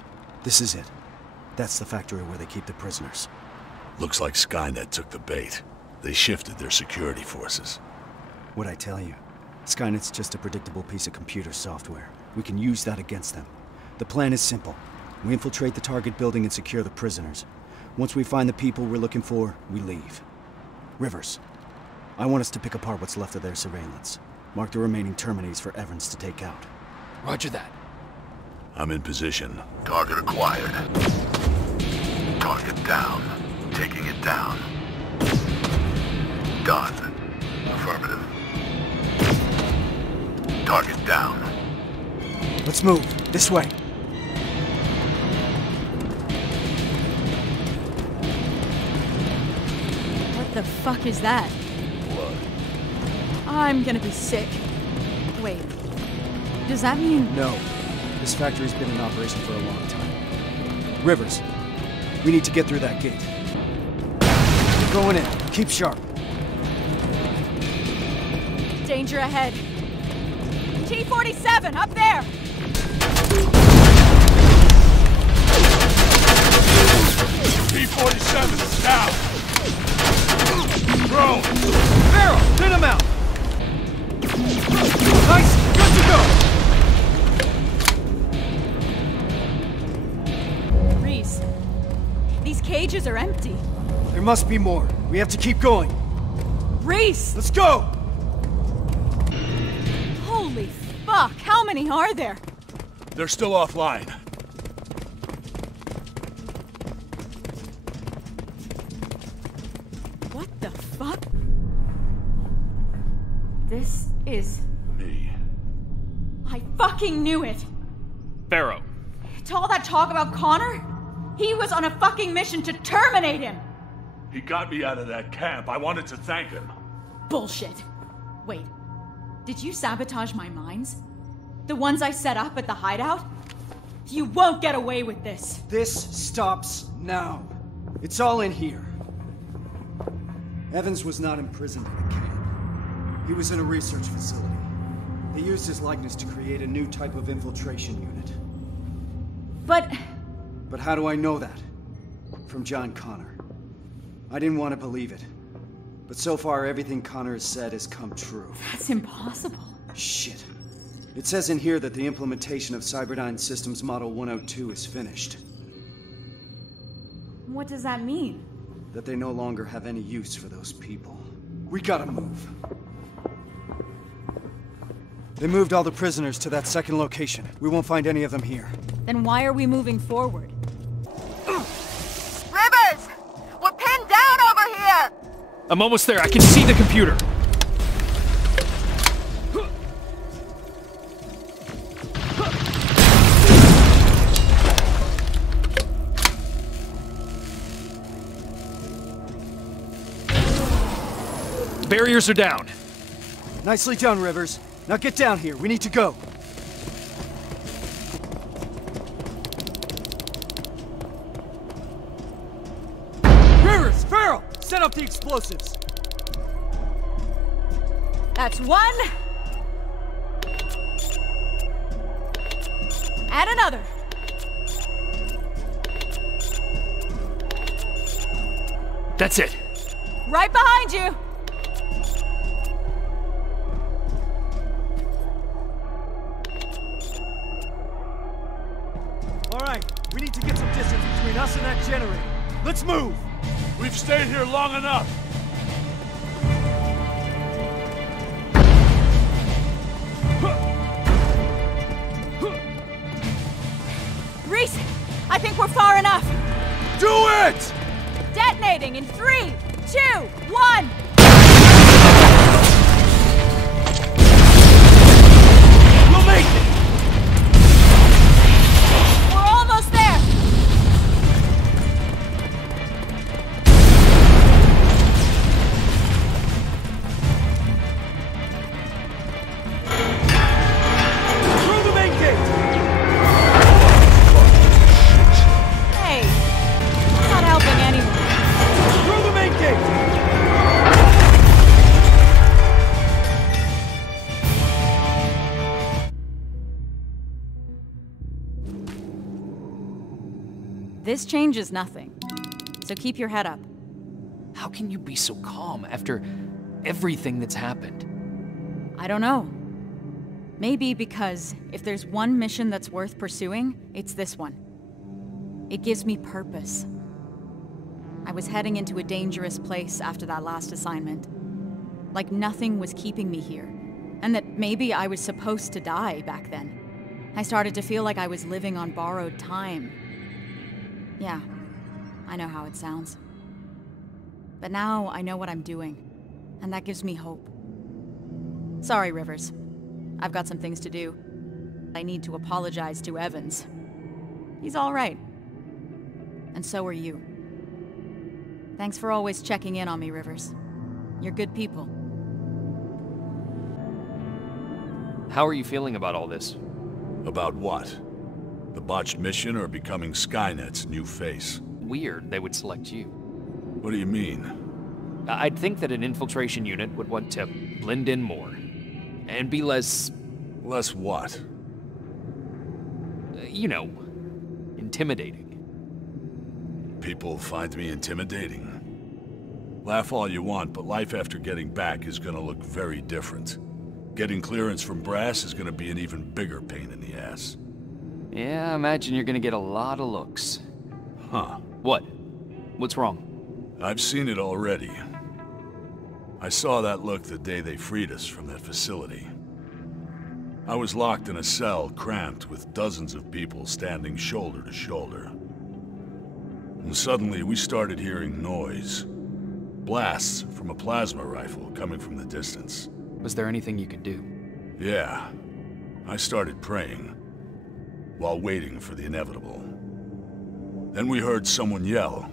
This is it. That's the factory where they keep the prisoners. Looks like Skynet took the bait. They shifted their security forces. What'd I tell you? Skynet's just a predictable piece of computer software. We can use that against them. The plan is simple. We infiltrate the target building and secure the prisoners. Once we find the people we're looking for, we leave. Rivers, I want us to pick apart what's left of their surveillance. Mark the remaining Terminators for Evans to take out. Roger that. I'm in position. Target acquired. Target down. Taking it down. Done. Affirmative. Target down. Let's move. This way. What the fuck is that? Blood. I'm gonna be sick. Wait. Does that mean... No. This factory's been in operation for a long time. Rivers, we need to get through that gate. We're going in. Keep sharp. Danger ahead. T-47, up there! T-47, down! Drone! Barrel, hit him out! Nice, good to go! Reese, these cages are empty. There must be more. We have to keep going. Reese! Let's go! Holy fuck, how many are there? They're still offline. What the fuck? This is... Me. I fucking knew it! Pharaoh. To all that talk about Connor? He was on a fucking mission to terminate him! He got me out of that camp. I wanted to thank him. Bullshit. Wait, did you sabotage my mines? The ones I set up at the hideout? You won't get away with this. This stops now. It's all in here. Evans was not imprisoned in a camp. He was in a research facility. They used his likeness to create a new type of infiltration unit. But how do I know that? From John Connor. I didn't want to believe it. But so far, everything Connor has said has come true. That's impossible. Shit. It says in here that the implementation of Cyberdyne Systems Model 102 is finished. What does that mean? That they no longer have any use for those people. We gotta move. They moved all the prisoners to that second location. We won't find any of them here. Then why are we moving forward? Rivers! We're pinned down over here! I'm almost there. I can see the computer. Barriers are down. Nicely done, Rivers. Now get down here. We need to go. Rivers! Farrell! Set up the explosives! That's one. And another. That's it. Right behind you. All right, we need to get some distance between us and that generator. Let's move! We've stayed here long enough. Reese, I think we're far enough. Do it! Detonating in 3, 2, 1. We'll make it! We're almost there. This changes nothing. So keep your head up. How can you be so calm after everything that's happened? I don't know. Maybe because if there's one mission that's worth pursuing, it's this one. It gives me purpose. I was heading into a dangerous place after that last assignment. Like nothing was keeping me here. And that maybe I was supposed to die back then. I started to feel like I was living on borrowed time. Yeah, I know how it sounds. But now I know what I'm doing, and that gives me hope. Sorry, Rivers. I've got some things to do. I need to apologize to Evans. He's all right. And so are you. Thanks for always checking in on me, Rivers. You're good people. How are you feeling about all this? About what? The botched mission or becoming Skynet's new face? Weird they would select you. What do you mean? I'd think that an infiltration unit would want to blend in more. And be less... Less what? You know, intimidating. People find me intimidating. Laugh all you want, but life after getting back is gonna look very different. Getting clearance from Brass is gonna be an even bigger pain in the ass. Yeah, I imagine you're gonna get a lot of looks. Huh. What? What's wrong? I've seen it already. I saw that look the day they freed us from that facility. I was locked in a cell, cramped, with dozens of people standing shoulder to shoulder. And suddenly we started hearing noise. Blasts from a plasma rifle coming from the distance. Was there anything you could do? Yeah. I started praying, while waiting for the inevitable. Then we heard someone yell.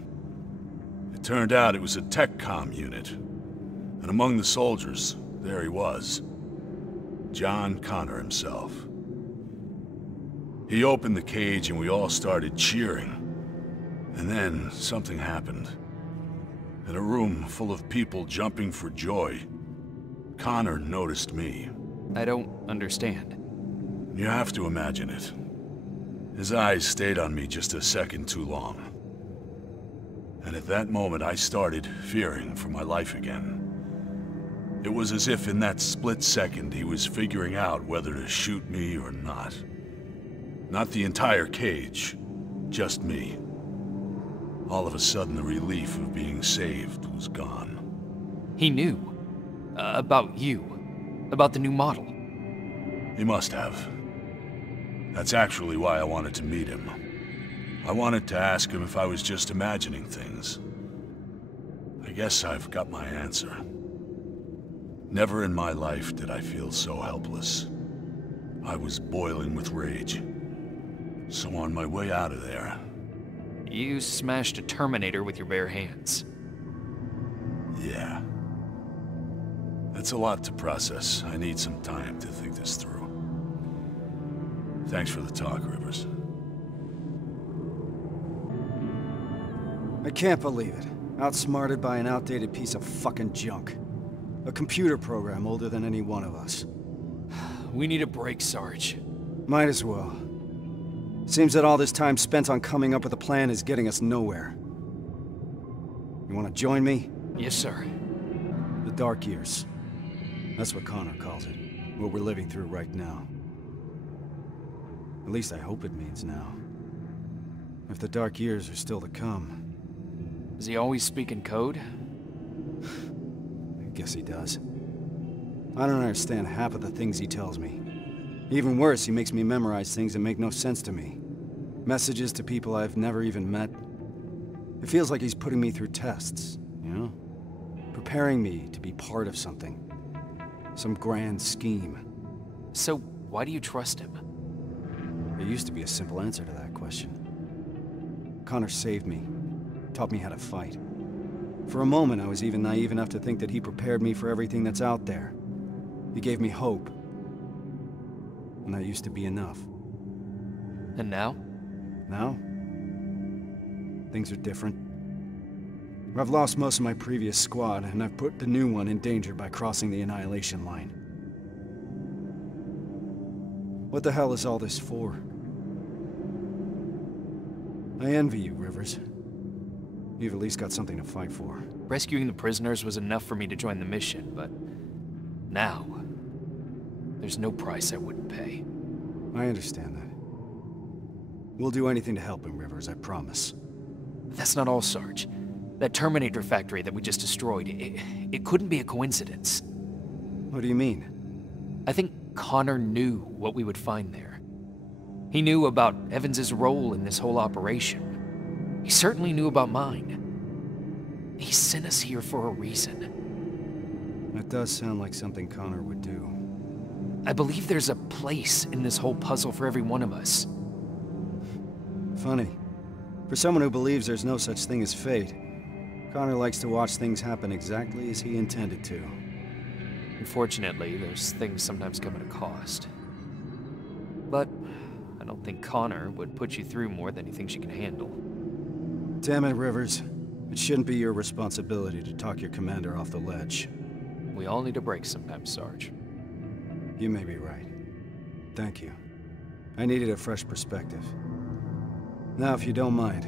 It turned out it was a tech comm unit. And among the soldiers, there he was. John Connor himself. He opened the cage and we all started cheering. And then something happened. In a room full of people jumping for joy, Connor noticed me. I don't understand. You have to imagine it. His eyes stayed on me just a second too long. And at that moment I started fearing for my life again. It was as if in that split second he was figuring out whether to shoot me or not. Not the entire cage, just me. All of a sudden the relief of being saved was gone. He knew. About you. About the new model. He must have. That's actually why I wanted to meet him. I wanted to ask him if I was just imagining things. I guess I've got my answer. Never in my life did I feel so helpless. I was boiling with rage. So on my way out of there... You smashed a Terminator with your bare hands. Yeah. That's a lot to process. I need some time to think this through. Thanks for the talk, Rivers. I can't believe it. Outsmarted by an outdated piece of fucking junk. A computer program older than any one of us. We need a break, Sarge. Might as well. Seems that all this time spent on coming up with a plan is getting us nowhere. You want to join me? Yes, sir. The dark years. That's what Connor calls it. What we're living through right now. At least I hope it means now. If the dark years are still to come. Does he always speak in code? I guess he does. I don't understand half of the things he tells me. Even worse, he makes me memorize things that make no sense to me. Messages to people I've never even met. It feels like he's putting me through tests, you know? Preparing me to be part of something. Some grand scheme. So, why do you trust him? There used to be a simple answer to that question. Connor saved me. Taught me how to fight. For a moment, I was even naive enough to think that he prepared me for everything that's out there. He gave me hope. And that used to be enough. And now? Now? Things are different. I've lost most of my previous squad, and I've put the new one in danger by crossing the Annihilation Line. What the hell is all this for? I envy you, Rivers. You've at least got something to fight for. Rescuing the prisoners was enough for me to join the mission, but now, there's no price I wouldn't pay. I understand that. We'll do anything to help him, Rivers, I promise. That's not all, Sarge. That Terminator factory that we just destroyed, it couldn't be a coincidence. What do you mean? I think Connor knew what we would find there. He knew about Evans's role in this whole operation. He certainly knew about mine. He sent us here for a reason. That does sound like something Connor would do. I believe there's a place in this whole puzzle for every one of us. Funny. For someone who believes there's no such thing as fate, Connor likes to watch things happen exactly as he intended to. Unfortunately, those things sometimes come at a cost. But I don't think Connor would put you through more than he thinks you can handle. Damn it, Rivers. It shouldn't be your responsibility to talk your commander off the ledge. We all need a break sometimes, Sarge. You may be right. Thank you. I needed a fresh perspective. Now, if you don't mind,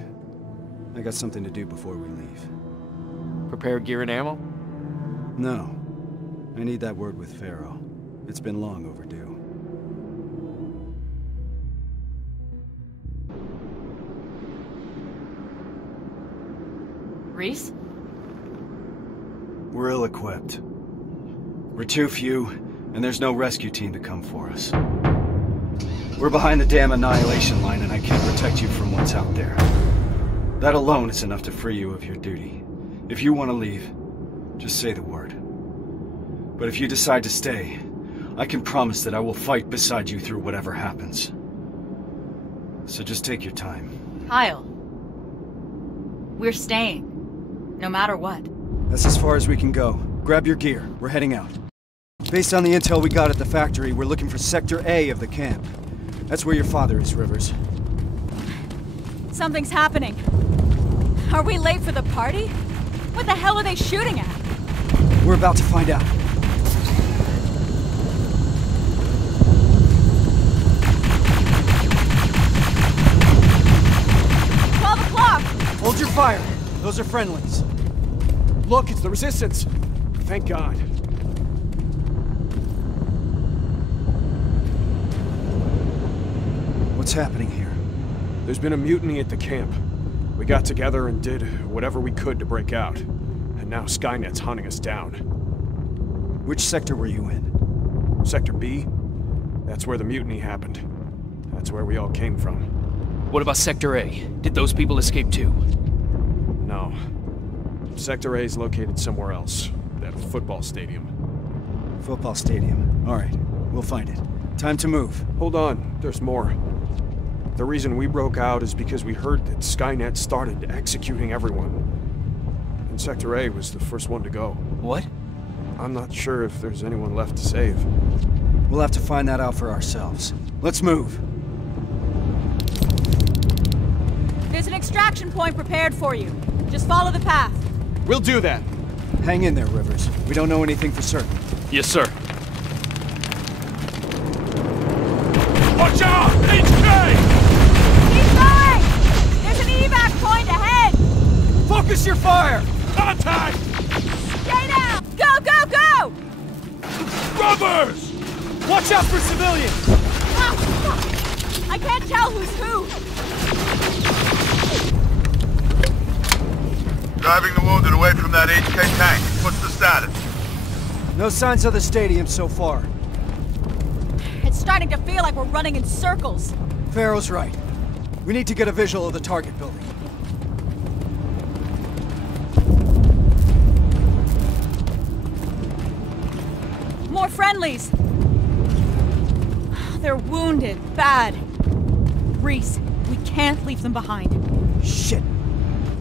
I got something to do before we leave. Prepare gear and ammo? No. I need that word with Pharaoh. It's been long overdue. Reese? We're ill-equipped. We're too few, and there's no rescue team to come for us. We're behind the damn Annihilation Line, and I can't protect you from what's out there. That alone is enough to free you of your duty. If you want to leave, just say the word. But if you decide to stay, I can promise that I will fight beside you through whatever happens. So just take your time. Kyle. We're staying. No matter what. That's as far as we can go. Grab your gear. We're heading out. Based on the intel we got at the factory, we're looking for Sector A of the camp. That's where your father is, Rivers. Something's happening. Are we late for the party? What the hell are they shooting at? We're about to find out. Hold your fire. Those are friendlies. Look, it's the Resistance. Thank God. What's happening here? There's been a mutiny at the camp. We got together and did whatever we could to break out. And now Skynet's hunting us down. Which sector were you in? Sector B. That's where the mutiny happened. That's where we all came from. What about Sector A? Did those people escape too? No. Sector A is located somewhere else. That football stadium. Football stadium. All right. We'll find it. Time to move. Hold on. There's more. The reason we broke out is because we heard that Skynet started executing everyone. And Sector A was the first one to go. What? I'm not sure if there's anyone left to save. We'll have to find that out for ourselves. Let's move. There's an extraction point prepared for you. Just follow the path. We'll do that. Hang in there, Rivers. We don't know anything for certain. Yes, sir. Watch out! HK! Keep going! There's an evac point ahead! Focus your fire! Contact! Stay down! Go, go, go! Rubbers! Watch out for civilians! Ah, I can't tell who's who! Driving the wounded away from that HK tank. What's the status? No signs of the stadium so far. It's starting to feel like we're running in circles. Pharaoh's right. We need to get a visual of the target building. More friendlies! They're wounded, bad. Reese, we can't leave them behind. Shit!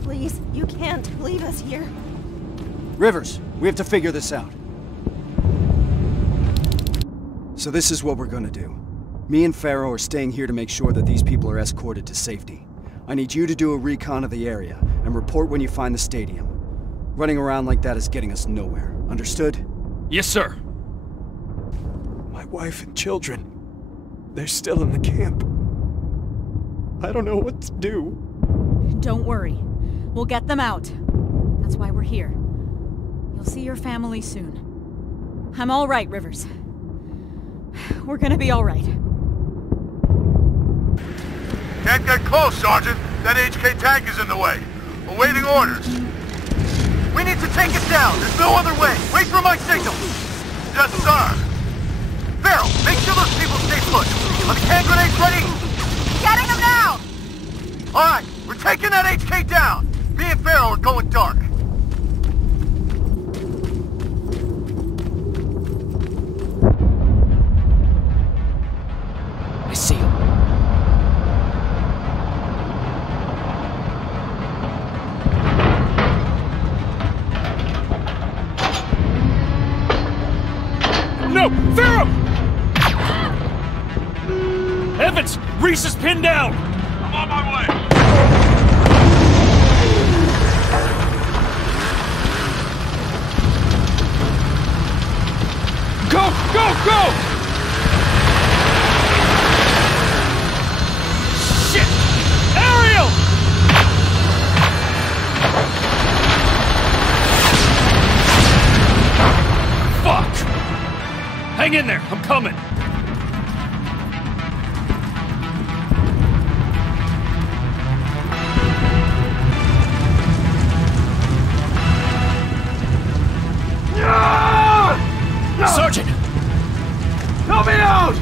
Please, you can't leave us here. Rivers, we have to figure this out. So this is what we're gonna do. Me and Pharaoh are staying here to make sure that these people are escorted to safety. I need you to do a recon of the area and report when you find the stadium. Running around like that is getting us nowhere. Understood? Yes, sir. My wife and children, they're still in the camp. I don't know what to do. Don't worry. We'll get them out. That's why we're here. You'll see your family soon. I'm all right, Rivers. We're gonna be all right. Can't get close, Sergeant. That HK tank is in the way. Awaiting orders. We need to take it down. There's no other way. Wait for my signal. Yes, sir. Farrell, make sure those people stay put. Are the hand grenades ready? Getting them now! All right, we're taking that HK down. Me and Farrell are going dark. I see him. No! Farrell! Evans! Reese is pinned down! I'm on my way. Go! Go! Go! Shit! Ariel! Fuck! Hang in there, I'm coming. Sergeant! Help me out!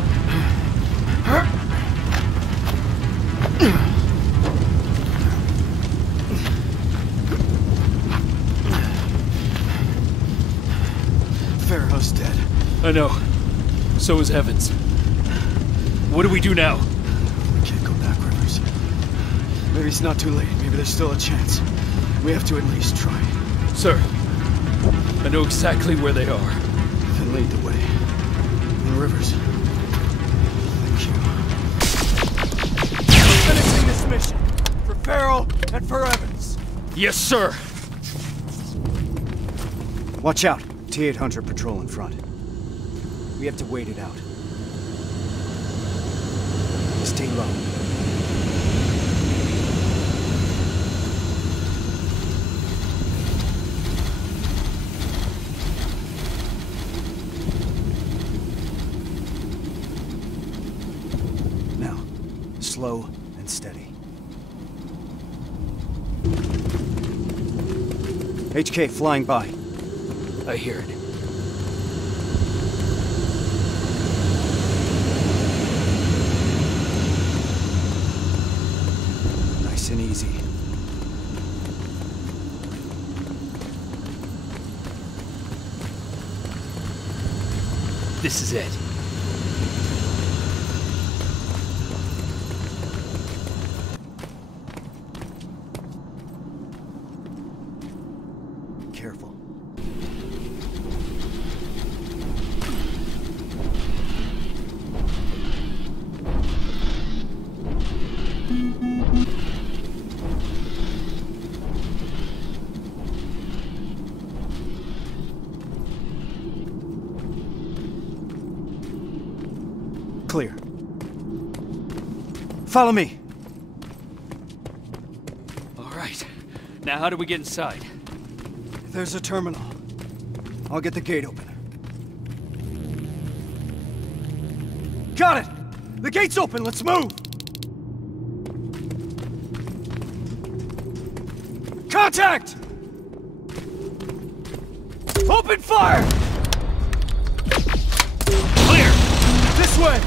Farrell's dead. I know. So is Evans. What do we do now? We can't go back, Rivers. Maybe it's not too late. Maybe there's still a chance. We have to at least try. Sir, I know exactly where they are. Then lead the way. And Rivers, thank you. We're finishing this mission. For Farrell and for Evans. Yes, sir! Watch out. T-800 patrol in front. We have to wait it out. Stay low. Now, slow and steady. HK flying by. I hear it. Nice and easy. This is it. Careful. Clear. Follow me. All right. Now how do we get inside? There's a terminal. I'll get the gate open. Got it! The gate's open, let's move! Contact! Open fire! Clear! This way!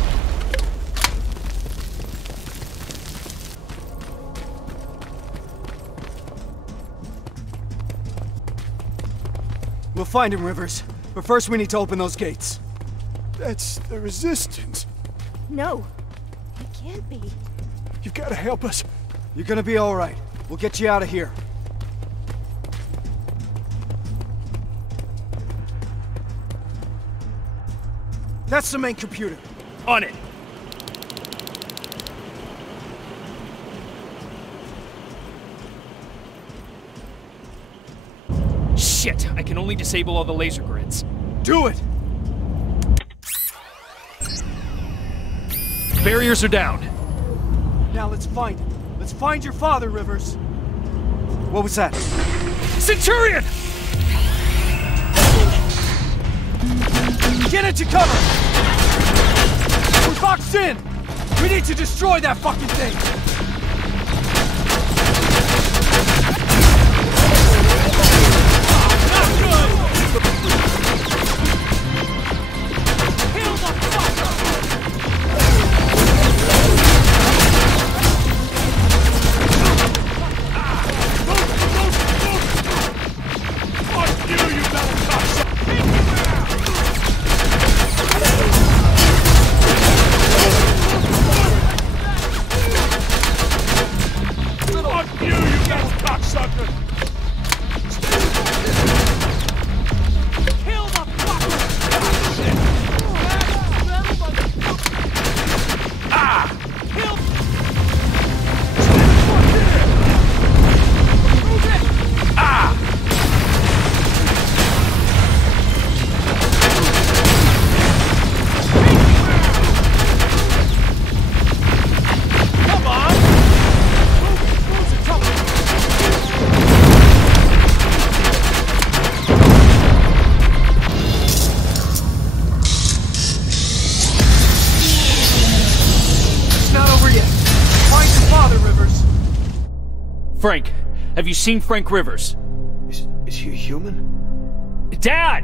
We'll find him, Rivers. But first we need to open those gates. That's the Resistance. No, it can't be. You've got to help us. You're gonna be all right. We'll get you out of here. That's the main computer. On it. Shit, I can only disable all the laser grids. Do it! Barriers are down. Now let's find him. Let's find your father, Rivers. What was that? Centurion! Get into cover! We're boxed in! We need to destroy that fucking thing! Frank, have you seen Frank Rivers? Is he a human? Dad!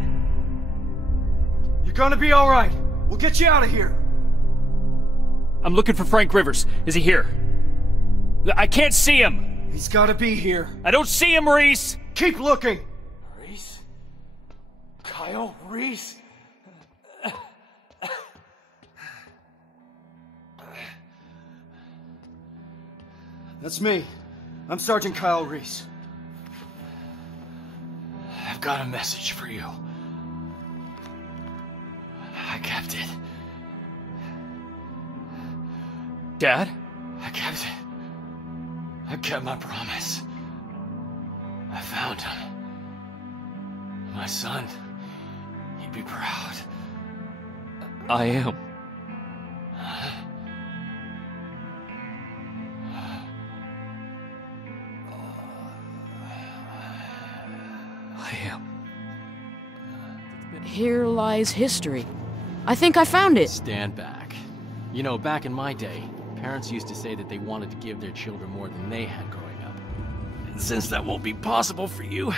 You're gonna be alright. We'll get you out of here. I'm looking for Frank Rivers. Is he here? I can't see him! He's gotta be here. I don't see him, Reese! Keep looking! Reese? Kyle Reese? That's me. I'm Sergeant Kyle Reese. I've got a message for you. I kept it. Dad? I kept it. I kept my promise. I found him. My son. He'd be proud. I am. Here lies history. I think I found it. Stand back. You know, back in my day, parents used to say that they wanted to give their children more than they had growing up. And since that won't be possible for you,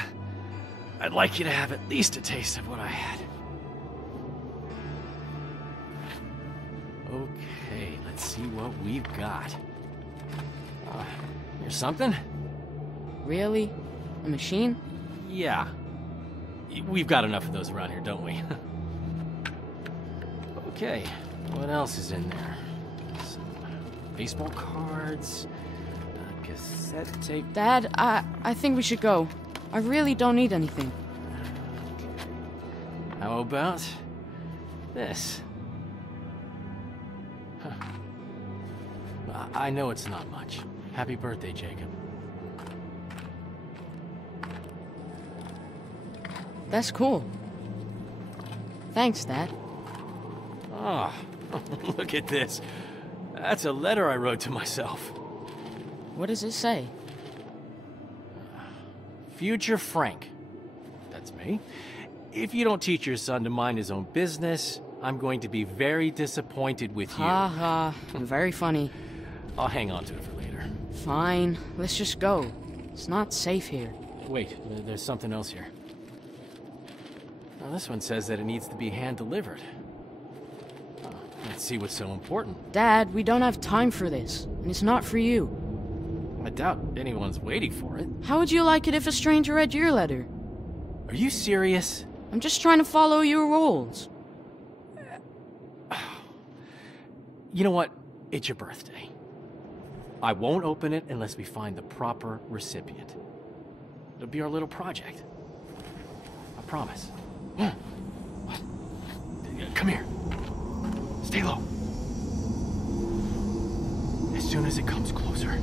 I'd like you to have at least a taste of what I had. Okay, let's see what we've got. Here's something. Really? A machine? Yeah. We've got enough of those around here, don't we? Okay, what else is in there? Some baseball cards, a cassette tape. Dad, I think we should go. I really don't need anything. How about this? Huh. I know it's not much. Happy birthday, Jacob. That's cool. Thanks, Dad. Oh, look at this. That's a letter I wrote to myself. What does it say? Future Frank. That's me. If you don't teach your son to mind his own business, I'm going to be very disappointed with you. Ha ha. Very funny. I'll hang on to it for later. Fine. Let's just go. It's not safe here. Wait, there's something else here. Now, this one says that it needs to be hand-delivered. Let's see what's so important. Dad, we don't have time for this, and it's not for you. I doubt anyone's waiting for it. How would you like it if a stranger read your letter? Are you serious? I'm just trying to follow your rules. You know what? It's your birthday. I won't open it unless we find the proper recipient. It'll be our little project. I promise. What? Come here. Stay low. As soon as it comes closer,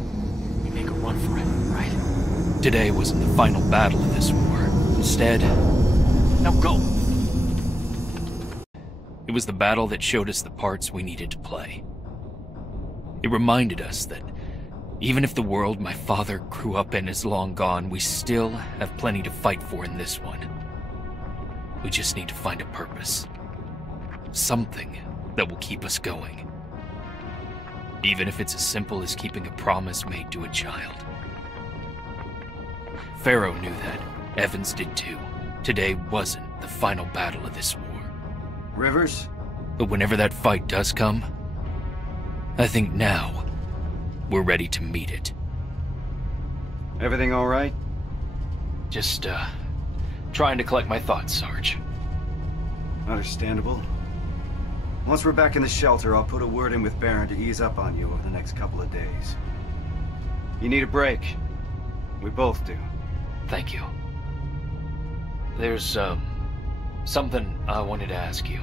we make a run for it, right? Today wasn't the final battle of this war. Instead, now go! It was the battle that showed us the parts we needed to play. It reminded us that Even if the world my father grew up in is long gone, we still have plenty to fight for in this one. We just need to find a purpose. Something that will keep us going. Even if it's as simple as keeping a promise made to a child. Pharaoh knew that. Evans did too. Today wasn't the final battle of this war. Rivers? But whenever that fight does come, I think now we're ready to meet it. Everything all right? Just, trying to collect my thoughts, Sarge. Understandable. Once we're back in the shelter, I'll put a word in with Baron to ease up on you over the next couple of days. You need a break. We both do. Thank you. There's, something I wanted to ask you.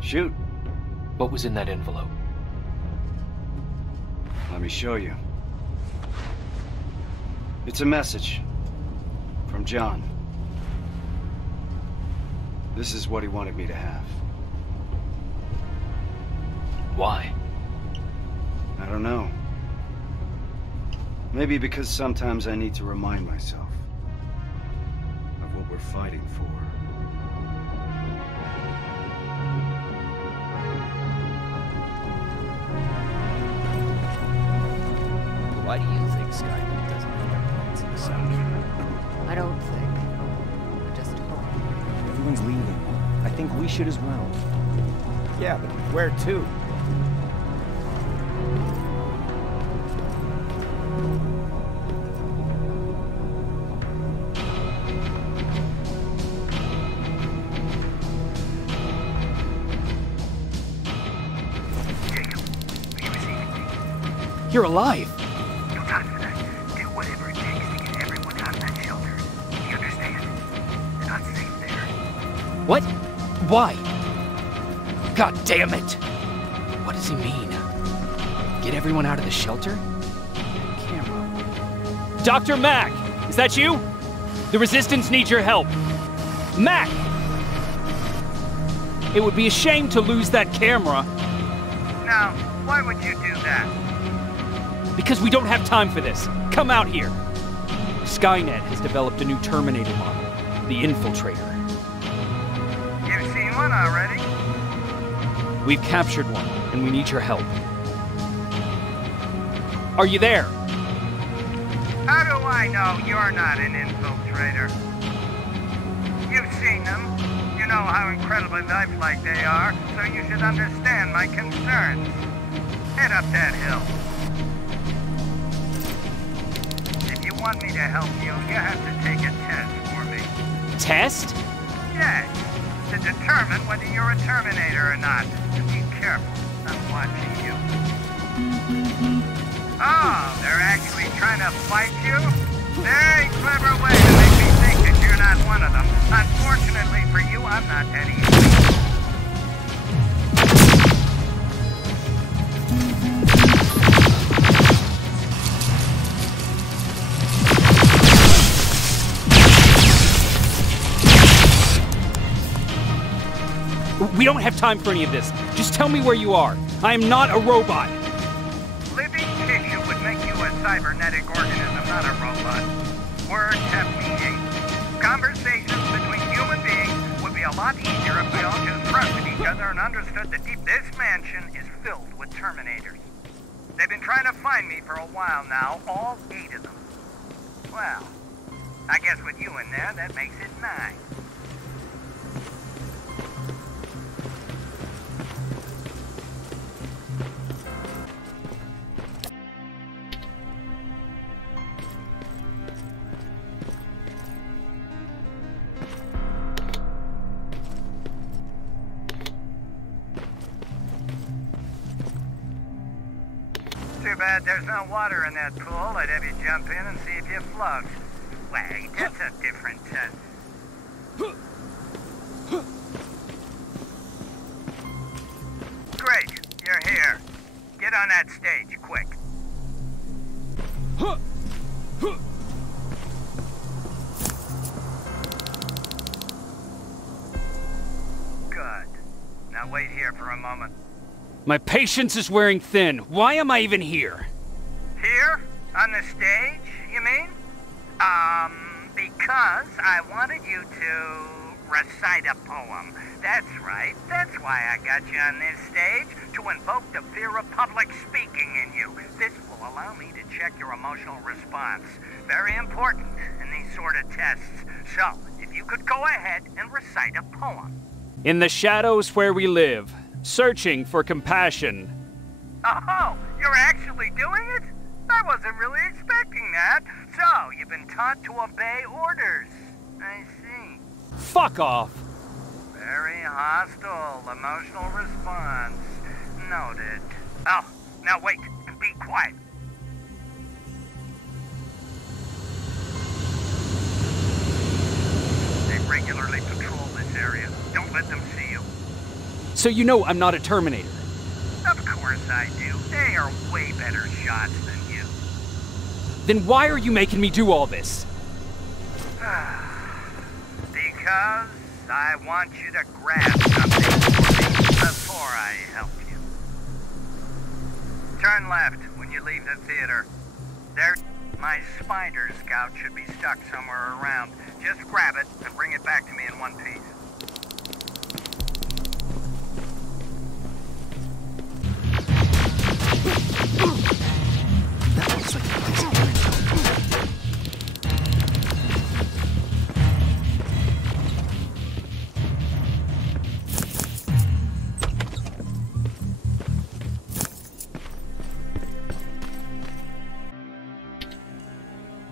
Shoot. What was in that envelope? Let me show you. It's a message. From John. This is what he wanted me to have. Why? I don't know. Maybe because sometimes I need to remind myself of what we're fighting for. Why do you think Skynet doesn't have their plans in the south? I don't think. I just hope. Everyone's leaving. I think we should as well. Yeah, but where to? You're alive! No time for that. Do whatever it takes to get everyone out of that shelter. You understand? They're not safe there. What? Why? God damn it! What does he mean? Get everyone out of the shelter? Camera. Dr. Mack! Is that you? The Resistance needs your help. Mack! It would be a shame to lose that camera. Now, why would you do that? Because we don't have time for this. Come out here. Skynet has developed a new Terminator model, the Infiltrator. You've seen one already? We've captured one, and we need your help. Are you there? How do I know you're not an infiltrator? You've seen them. You know how incredibly lifelike they are, so you should understand my concerns. Head up that hill. If you want me to help you, you have to take a test for me. Test? Yes, to determine whether you're a Terminator or not. Be careful, I'm watching you. Oh, they're actually trying to fight you? Very clever way to make me think that you're not one of them. Unfortunately for you, I'm not that easy. We don't have time for any of this. Just tell me where you are. I am not a robot. Living tissue would make you a cybernetic organism, not a robot. Words have meaning. Conversations between human beings would be a lot easier if we all just trusted each other and understood that this mansion is filled with Terminators. They've been trying to find me for a while now, all 8 of them. Well, I guess with you in there, that makes it 9. Too bad there's no water in that pool. I'd have you jump in and see if you float. Wait, that's a different test. Great, you're here. Get on that stage, quick. Good. Now wait here for a moment. My patience is wearing thin. Why am I even here? Here? On the stage, you mean? Because I wanted you to recite a poem. That's right. That's why I got you on this stage, to invoke the fear of public speaking in you. This will allow me to check your emotional response. Very important in these sort of tests. So, if you could go ahead and recite a poem. In the shadows where we live, searching for compassion. Oh, you're actually doing it? I wasn't really expecting that. So, you've been taught to obey orders. I see. Fuck off! Very hostile emotional response. Noted. Oh, now wait. Be quiet. They regularly patrol this area. Don't let them see you. So you know I'm not a Terminator? Of course I do. They are way better shots than you. Then why are you making me do all this? Because I want you to grab something for me before I help you. Turn left when you leave the theater. There, my spider scout should be stuck somewhere around. Just grab it and bring it back to me in one piece. That looks like a place of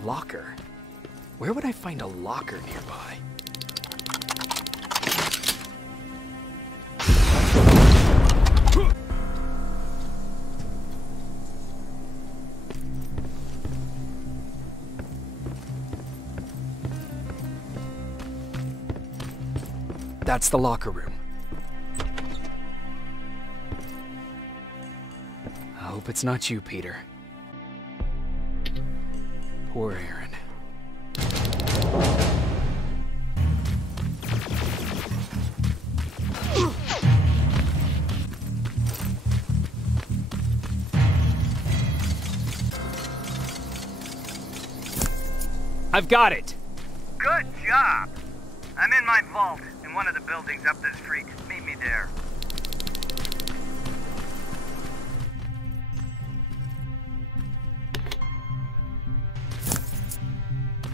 locker. Where would I find a locker nearby? That's the locker room. I hope it's not you, Peter. Poor Aaron. I've got it! Good job! I'm in my vault in one of the buildings up the street. Meet me there.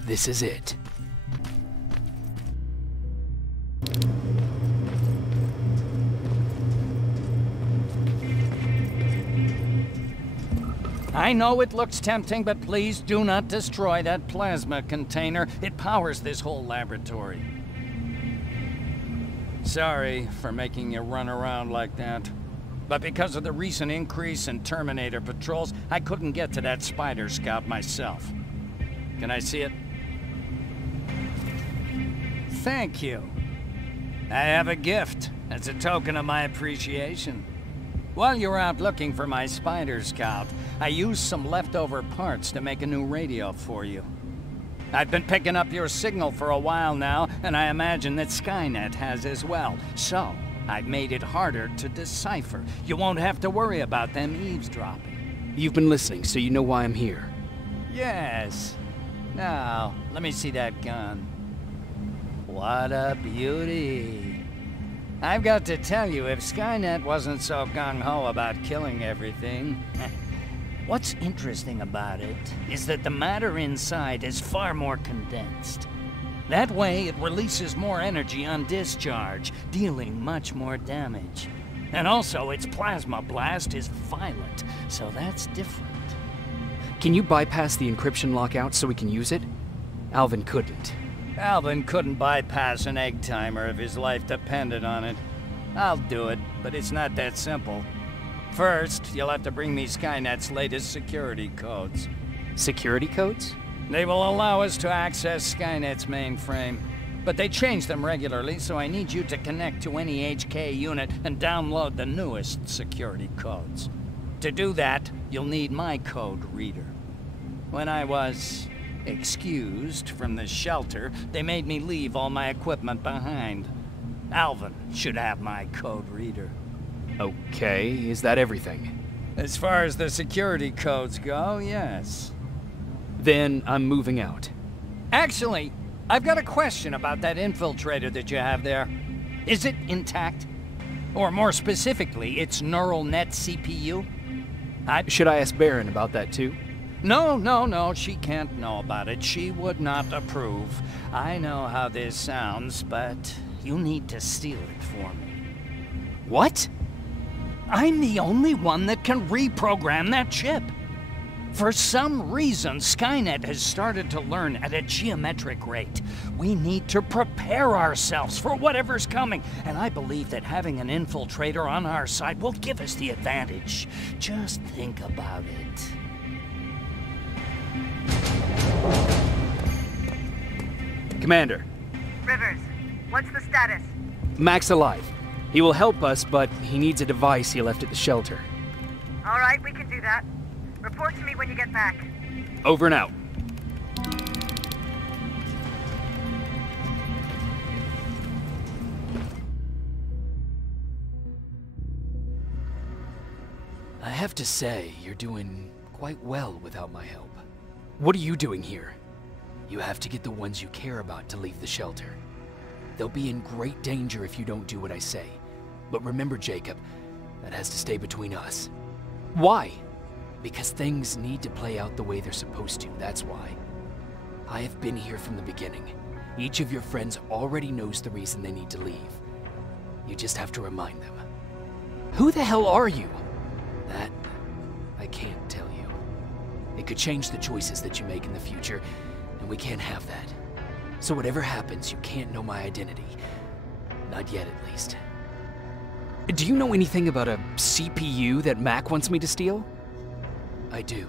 This is it. I know it looks tempting, but please do not destroy that plasma container. It powers this whole laboratory. Sorry for making you run around like that. But because of the recent increase in Terminator patrols, I couldn't get to that spider scout myself. Can I see it? Thank you. I have a gift as a token of my appreciation. While you were out looking for my spider scout, I used some leftover parts to make a new radio for you. I've been picking up your signal for a while now, and I imagine that Skynet has as well. So, I've made it harder to decipher. You won't have to worry about them eavesdropping. You've been listening, so you know why I'm here. Yes. Now, let me see that gun. What a beauty. I've got to tell you, if Skynet wasn't so gung-ho about killing everything... What's interesting about it is that the matter inside is far more condensed. That way, it releases more energy on discharge, dealing much more damage. And also, its plasma blast is violent, so that's different. Can you bypass the encryption lockout so we can use it? Alvin couldn't. Alvin couldn't bypass an egg timer if his life depended on it. I'll do it, but it's not that simple. First, you'll have to bring me Skynet's latest security codes. Security codes? They will allow us to access Skynet's mainframe, but they change them regularly, so I need you to connect to any HK unit and download the newest security codes. To do that, you'll need my code reader. When I was excused from the shelter, they made me leave all my equipment behind. Alvin should have my code reader. Okay, is that everything? As far as the security codes go, yes. Then I'm moving out. Actually, I've got a question about that infiltrator that you have there. Is it intact? Or more specifically, its neural net CPU? Should I ask Baron about that too? No, she can't know about it. She would not approve. I know how this sounds, but you need to steal it for me. What? I'm the only one that can reprogram that chip. For some reason, Skynet has started to learn at a geometric rate. We need to prepare ourselves for whatever's coming, and I believe that having an infiltrator on our side will give us the advantage. Just think about it. Commander. Rivers, what's the status? Mac's alive. He will help us, but he needs a device he left at the shelter. All right, we can do that. Report to me when you get back. Over and out. I have to say, you're doing quite well without my help. What are you doing here? You have to get the ones you care about to leave the shelter. They'll be in great danger if you don't do what I say. But remember, Jacob, that has to stay between us. Why? Because things need to play out the way they're supposed to, that's why. I have been here from the beginning. Each of your friends already knows the reason they need to leave. You just have to remind them. Who the hell are you? That, I can't tell you. It could change the choices that you make in the future, and we can't have that. So whatever happens, you can't know my identity. Not yet, at least. Do you know anything about a CPU that Mac wants me to steal? I do.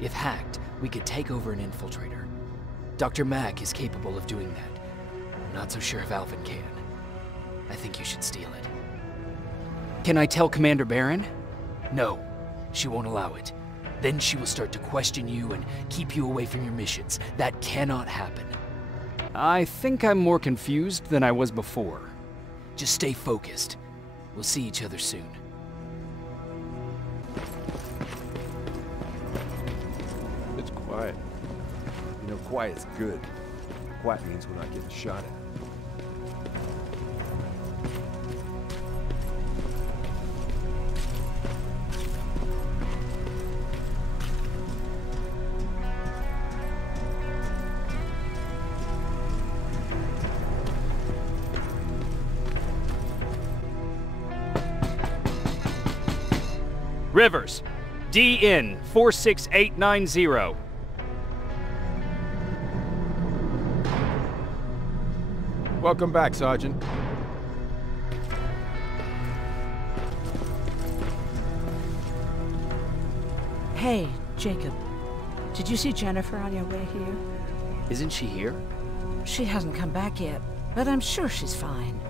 If hacked, we could take over an infiltrator. Dr. Mac is capable of doing that. I'm not so sure if Alvin can. I think you should steal it. Can I tell Commander Baron? No, she won't allow it. Then she will start to question you and keep you away from your missions. That cannot happen. I think I'm more confused than I was before. Just stay focused. We'll see each other soon. It's quiet. You know, quiet's good. Quiet means we're not getting shot at. Rivers, DN 46890. Welcome back, Sergeant. Hey, Jacob. Did you see Jennifer on your way here? Isn't she here? She hasn't come back yet, but I'm sure she's fine.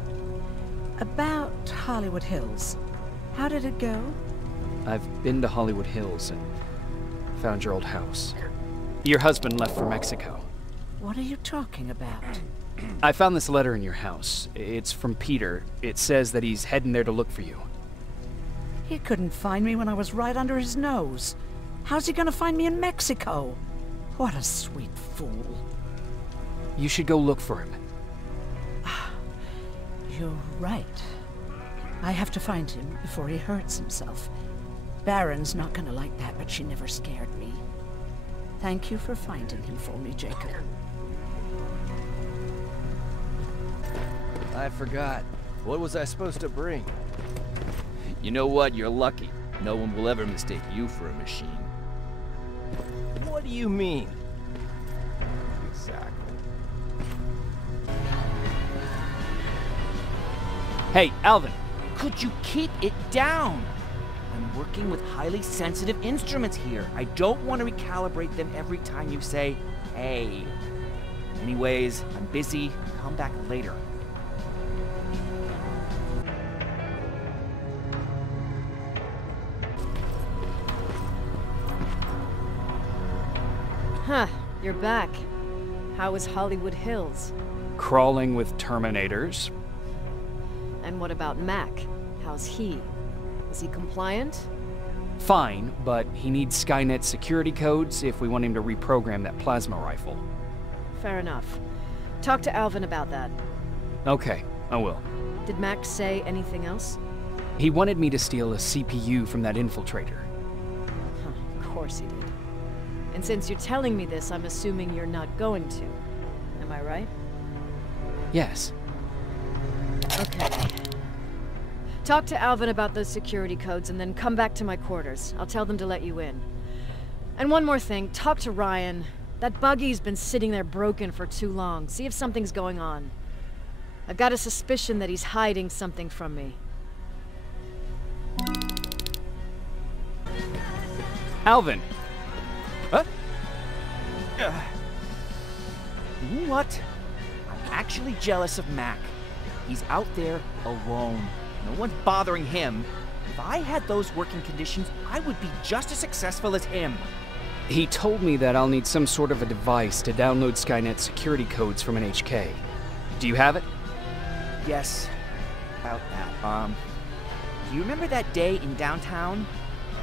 About Hollywood Hills. How did it go? I've been to Hollywood Hills and found your old house. Your husband left for Mexico. What are you talking about? I found this letter in your house. It's from Peter. It says that he's heading there to look for you. He couldn't find me when I was right under his nose. How's he gonna find me in Mexico? What a sweet fool. You should go look for him. You're right. I have to find him before he hurts himself. Baron's not gonna like that, but she never scared me. Thank you for finding him for me, Jacob. I forgot. What was I supposed to bring? You know what? You're lucky. No one will ever mistake you for a machine. What do you mean? Exactly. Hey, Alvin. Could you keep it down? I'm working with highly sensitive instruments here. I don't want to recalibrate them every time you say, hey. Anyways, I'm busy. Come back later. Huh, you're back. How is Hollywood Hills? Crawling with Terminators. And what about Mac? How's he? Is he compliant? Fine, but he needs Skynet security codes if we want him to reprogram that plasma rifle. Fair enough. Talk to Alvin about that. Okay, I will. Did Max say anything else? He wanted me to steal a CPU from that infiltrator. Huh, of course he did. And since you're telling me this, I'm assuming you're not going to. Am I right? Yes. Okay. Talk to Alvin about those security codes and then come back to my quarters. I'll tell them to let you in. And one more thing, talk to Ryan. That buggy's been sitting there broken for too long. See if something's going on. I've got a suspicion that he's hiding something from me. Alvin! Huh? You know what? I'm actually jealous of Mac. He's out there alone. No one's bothering him. If I had those working conditions, I would be just as successful as him. He told me that I'll need some sort of a device to download Skynet security codes from an HK. Do you have it? Yes, about that. Do you remember that day in downtown?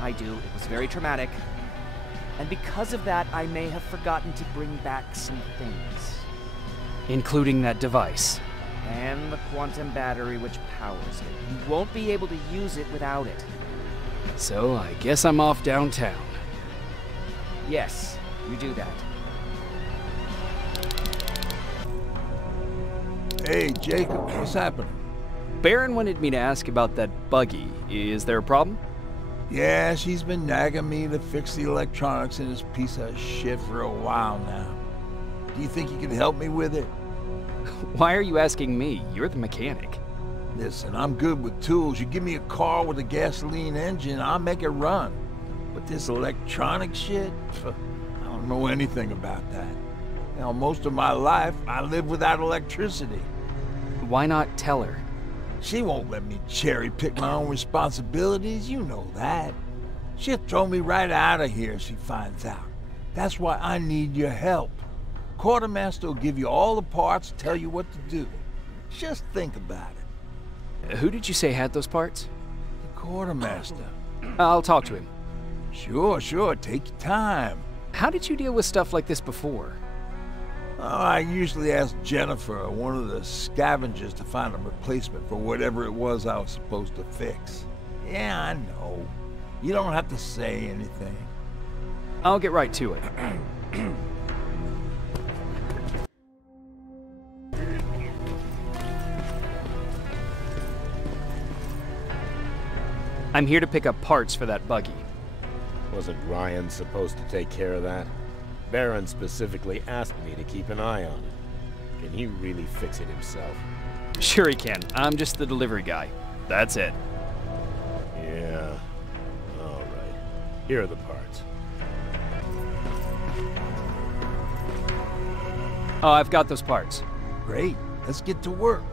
I do. It was very traumatic. And because of that, I may have forgotten to bring back some things. Including that device. And the quantum battery which powers it. You won't be able to use it without it. So I guess I'm off downtown. Yes, you do that. Hey, Jacob, what's happening? Baron wanted me to ask about that buggy. Is there a problem? Yeah, she's been nagging me to fix the electronics in this piece of shit for a while now. Do you think you could help me with it? Why are you asking me? You're the mechanic. Listen, I'm good with tools. You give me a car with a gasoline engine, I'll make it run. But this electronic shit, I don't know anything about that. You know, most of my life, I lived without electricity. Why not tell her? She won't let me cherry-pick my own responsibilities, you know that. She'll throw me right out of here if she finds out. That's why I need your help. Quartermaster will give you all the parts, tell you what to do. Just think about it. Who did you say had those parts? The Quartermaster. I'll talk to him. Sure, take your time. How did you deal with stuff like this before? Oh, I usually ask Jennifer, or one of the scavengers, to find a replacement for whatever it was I was supposed to fix. Yeah, I know. You don't have to say anything. I'll get right to it. I'm here to pick up parts for that buggy. Wasn't Ryan supposed to take care of that? Baron specifically asked me to keep an eye on it. Can he really fix it himself? Sure he can. I'm just the delivery guy. That's it. Yeah. All right. Here are the parts. Oh, I've got those parts. Great. Let's get to work.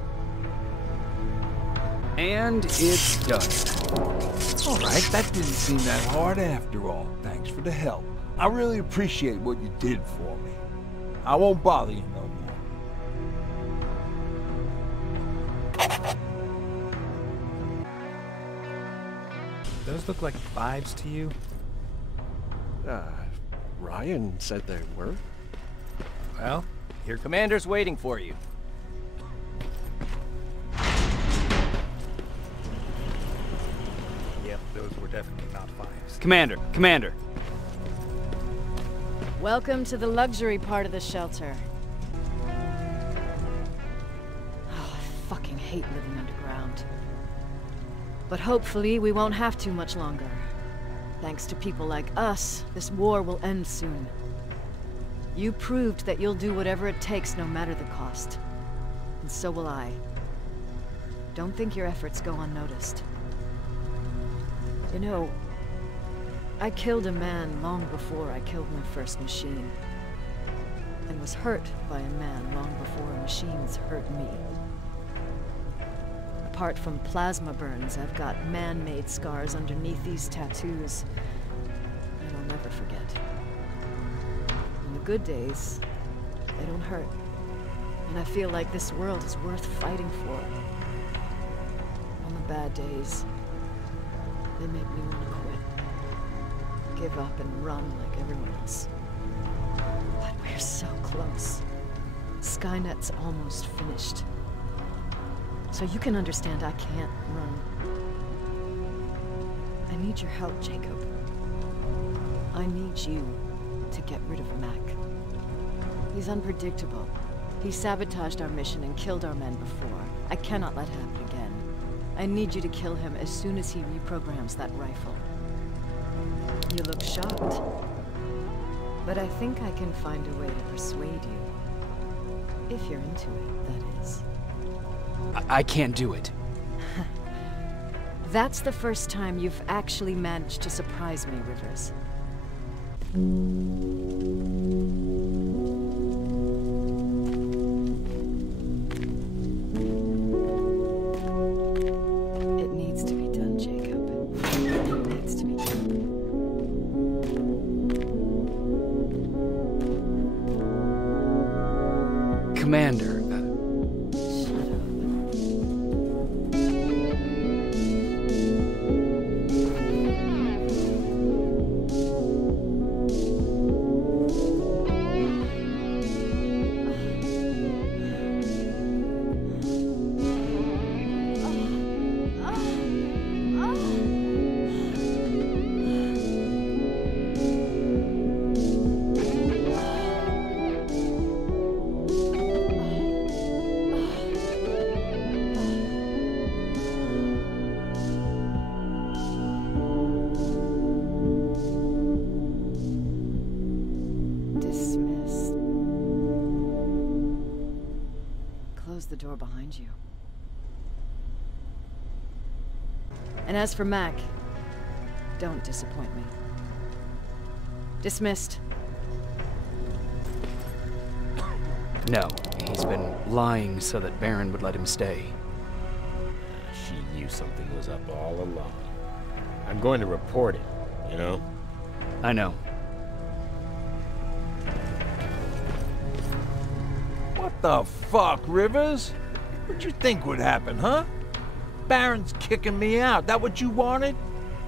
And it's done. All right, that didn't seem that hard after all. Thanks for the help. I really appreciate what you did for me. I won't bother you no more. Those look like 5s to you? Ryan said they were. Well, your commander's waiting for you. Yep, those were definitely not 5s. Commander. Welcome to the luxury part of the shelter. Oh, I fucking hate living underground. But hopefully we won't have to much longer. Thanks to people like us, this war will end soon. You proved that you'll do whatever it takes no matter the cost. And so will I. Don't think your efforts go unnoticed. You know, I killed a man long before I killed my first machine. And was hurt by a man long before machines hurt me. Apart from plasma burns, I've got man-made scars underneath these tattoos that I'll never forget. On the good days, they don't hurt. And I feel like this world is worth fighting for. On the bad days, they make me want to quit. give up and run like everyone else. But we're so close. Skynet's almost finished. So you can understand I can't run. I need your help, Jacob. I need you to get rid of Mac. He's unpredictable. He sabotaged our mission and killed our men before. I cannot let it happen again. I need you to kill him as soon as he reprograms that rifle. You look shocked. But I think I can find a way to persuade you. If you're into it, that is. I can't do it. That's the first time you've actually managed to surprise me, Rivers. It needs to be done, Jacob. It needs to be done. Commander. Close the door behind you. And as for Mac, don't disappoint me. Dismissed. No, he's been lying so that Baron would let him stay. She knew something was up all along. I'm going to report it, you know? I know. What the fuck, Rivers? What'd you think would happen, huh? Baron's kicking me out. That what you wanted?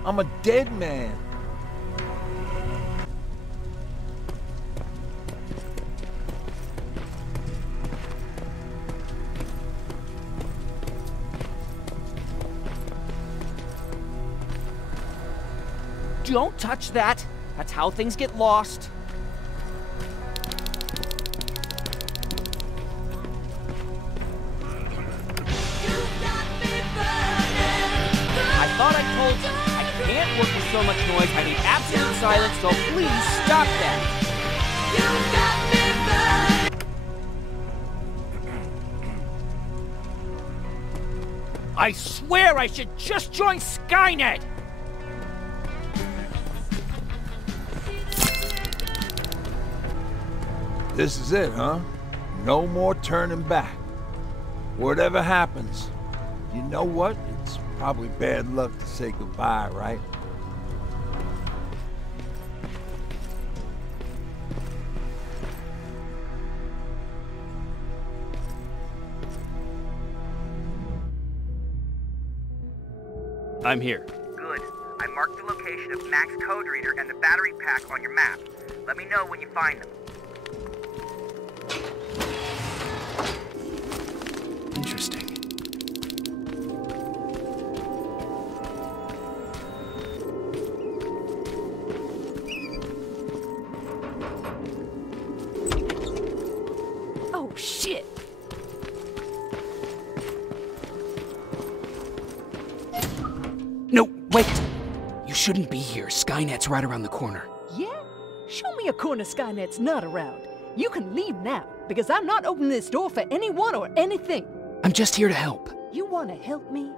I'm a dead man. Don't touch that. That's how things get lost. I thought I told you, I can't work with so much noise. I need absolute silence, so please stop that. I swear I should just join Skynet! This is it, huh? No more turning back. Whatever happens, you know what? It's probably bad luck to say goodbye, right? I'm here. Good. I marked the location of Mac's code reader and the battery pack on your map. Let me know when you find them. Interesting. Oh, shit! No, wait! You shouldn't be here. Skynet's right around the corner. Yeah? Show me a corner Skynet's not around. You can leave now, because I'm not opening this door for anyone or anything. I'm just here to help. You want to help me?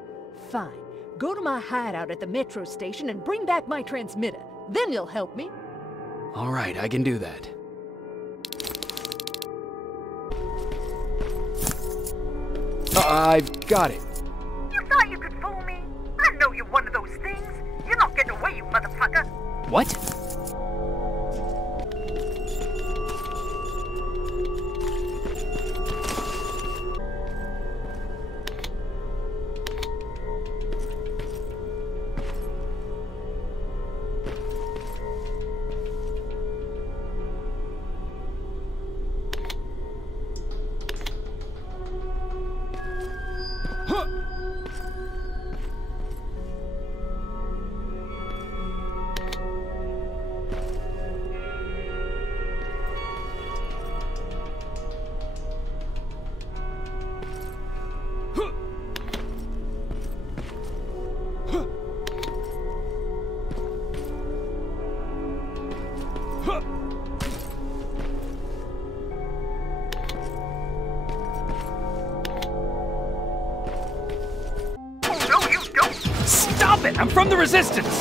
Fine. Go to my hideout at the metro station and bring back my transmitter. Then you'll help me. All right, I can do that. I've got it. You thought you could fool me? I know you're one of those things. You're not getting away, you motherfucker. What? Stop it! I'm from the Resistance!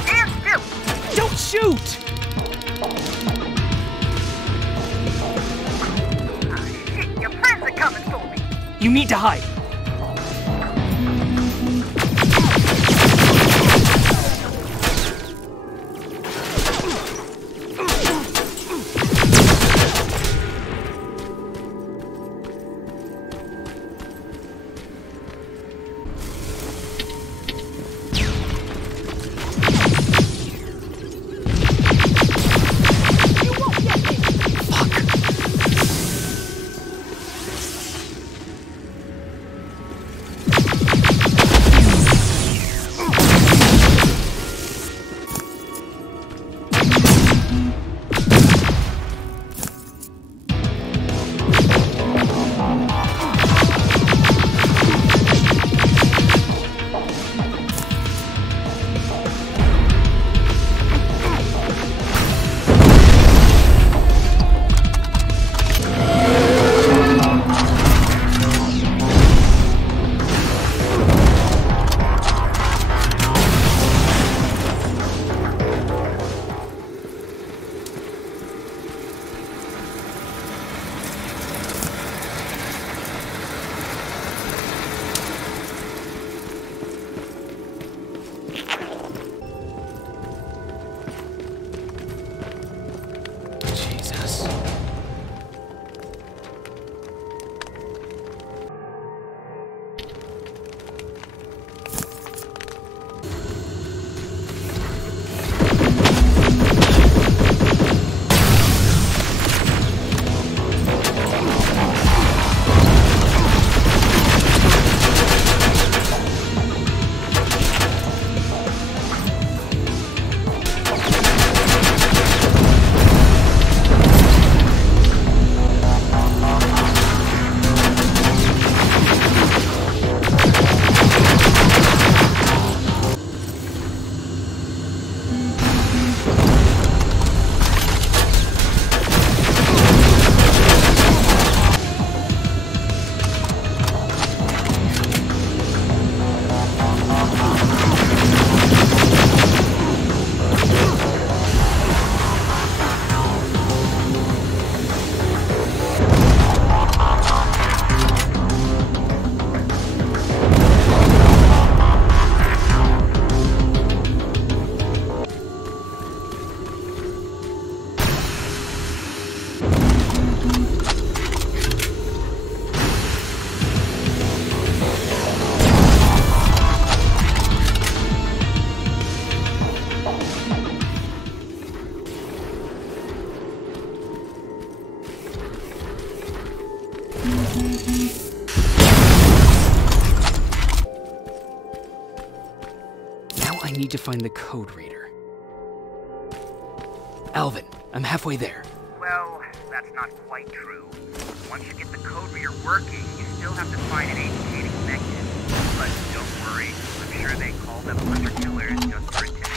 Stand still! Don't shoot! Shit, your friends are coming for me! You need to hide. Now I need to find the code reader. Alvin, I'm halfway there. Well, that's not quite true. Once you get the code reader working, you still have to find an HK to connect it. But don't worry, I'm sure they call them hunter killers just for intimidation.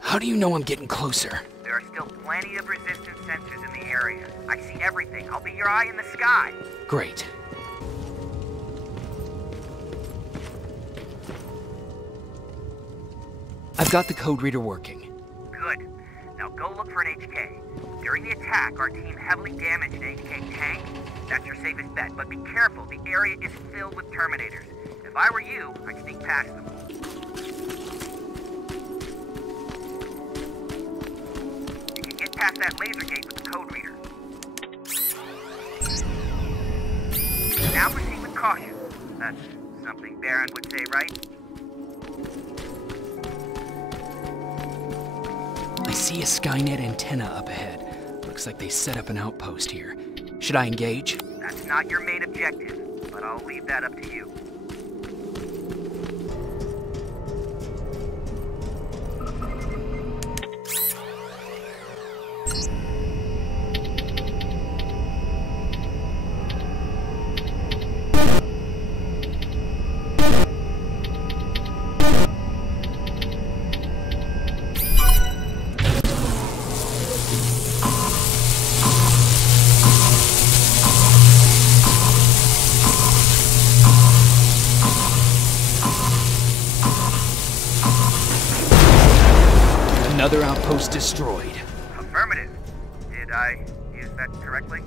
How do you know I'm getting closer? There are still plenty of resistance sensors in the area. I see everything. I'll be your eye in the sky. Great. I've got the code reader working. Good. Now go look for an HK. During the attack, our team heavily damaged an HK tank. That's your safest bet, but be careful. The area is filled with Terminators. If I were you, I'd sneak past them. Past that laser gate with the code reader. Now proceed with caution. That's something Baron would say, right? I see a Skynet antenna up ahead. Looks like they set up an outpost here. Should I engage? That's not your main objective, but I'll leave that up to you. Another outpost destroyed. Affirmative. Did I use that correctly?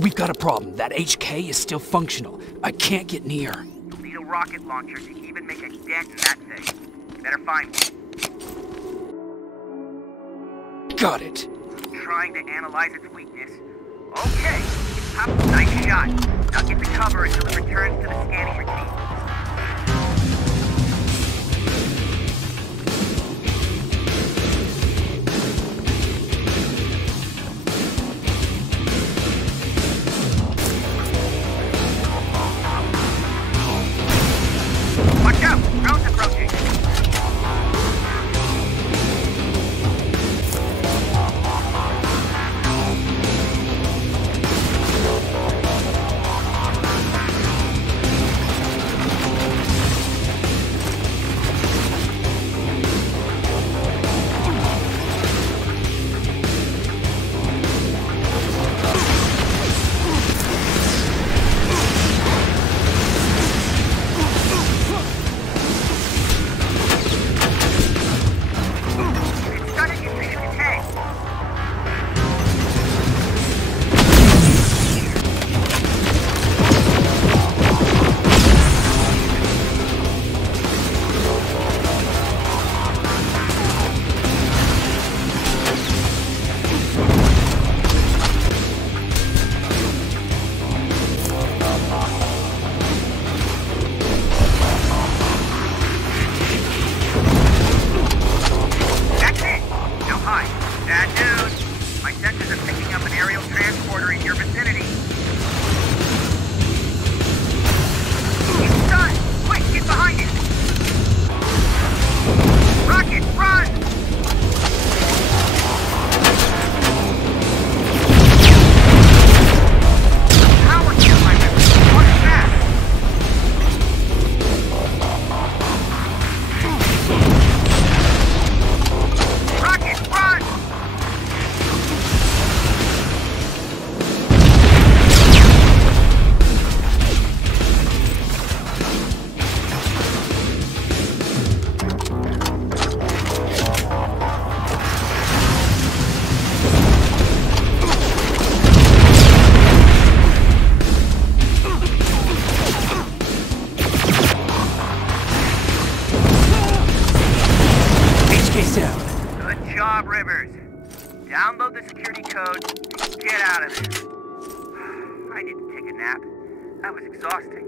We've got a problem. That HK is still functional. I can't get near. You'll need a rocket launcher to even make a dent in that thing. You better find one. Got it. Trying to analyze its weakness. Okay, nice shot. Now get the cover until it returns to the scanning routine. Watch out! Drone's approaching! Download the security code and get out of there. I need to take a nap. That was exhausting.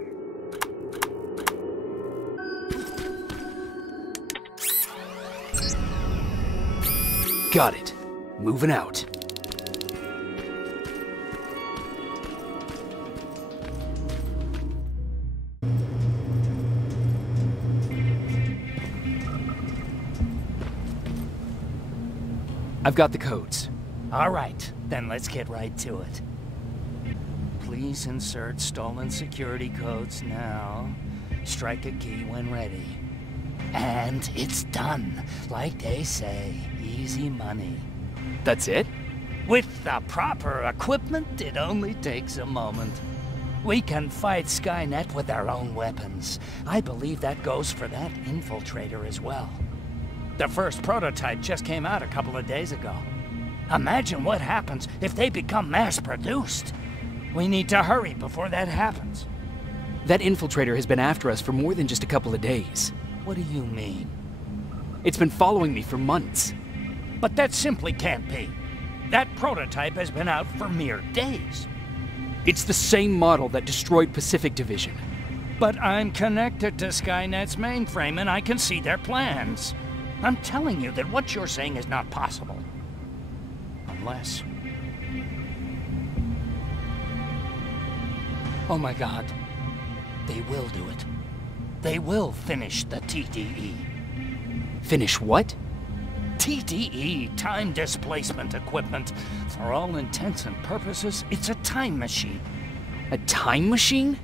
Got it. Moving out. I've got the codes. All right, then let's get right to it. Please insert stolen security codes now. Strike a key when ready. And it's done. Like they say, easy money. That's it? With the proper equipment, it only takes a moment. We can fight Skynet with our own weapons. I believe that goes for that infiltrator as well. The first prototype just came out a couple of days ago. Imagine what happens if they become mass-produced. We need to hurry before that happens. That infiltrator has been after us for more than just a couple of days. What do you mean? It's been following me for months. But that simply can't be. That prototype has been out for mere days. It's the same model that destroyed Pacific Division. But I'm connected to Skynet's mainframe and I can see their plans. I'm telling you that what you're saying is not possible. Unless... Oh my God. They will do it. They will finish the TDE. Finish what? TDE, time displacement equipment. For all intents and purposes, it's a time machine. A time machine?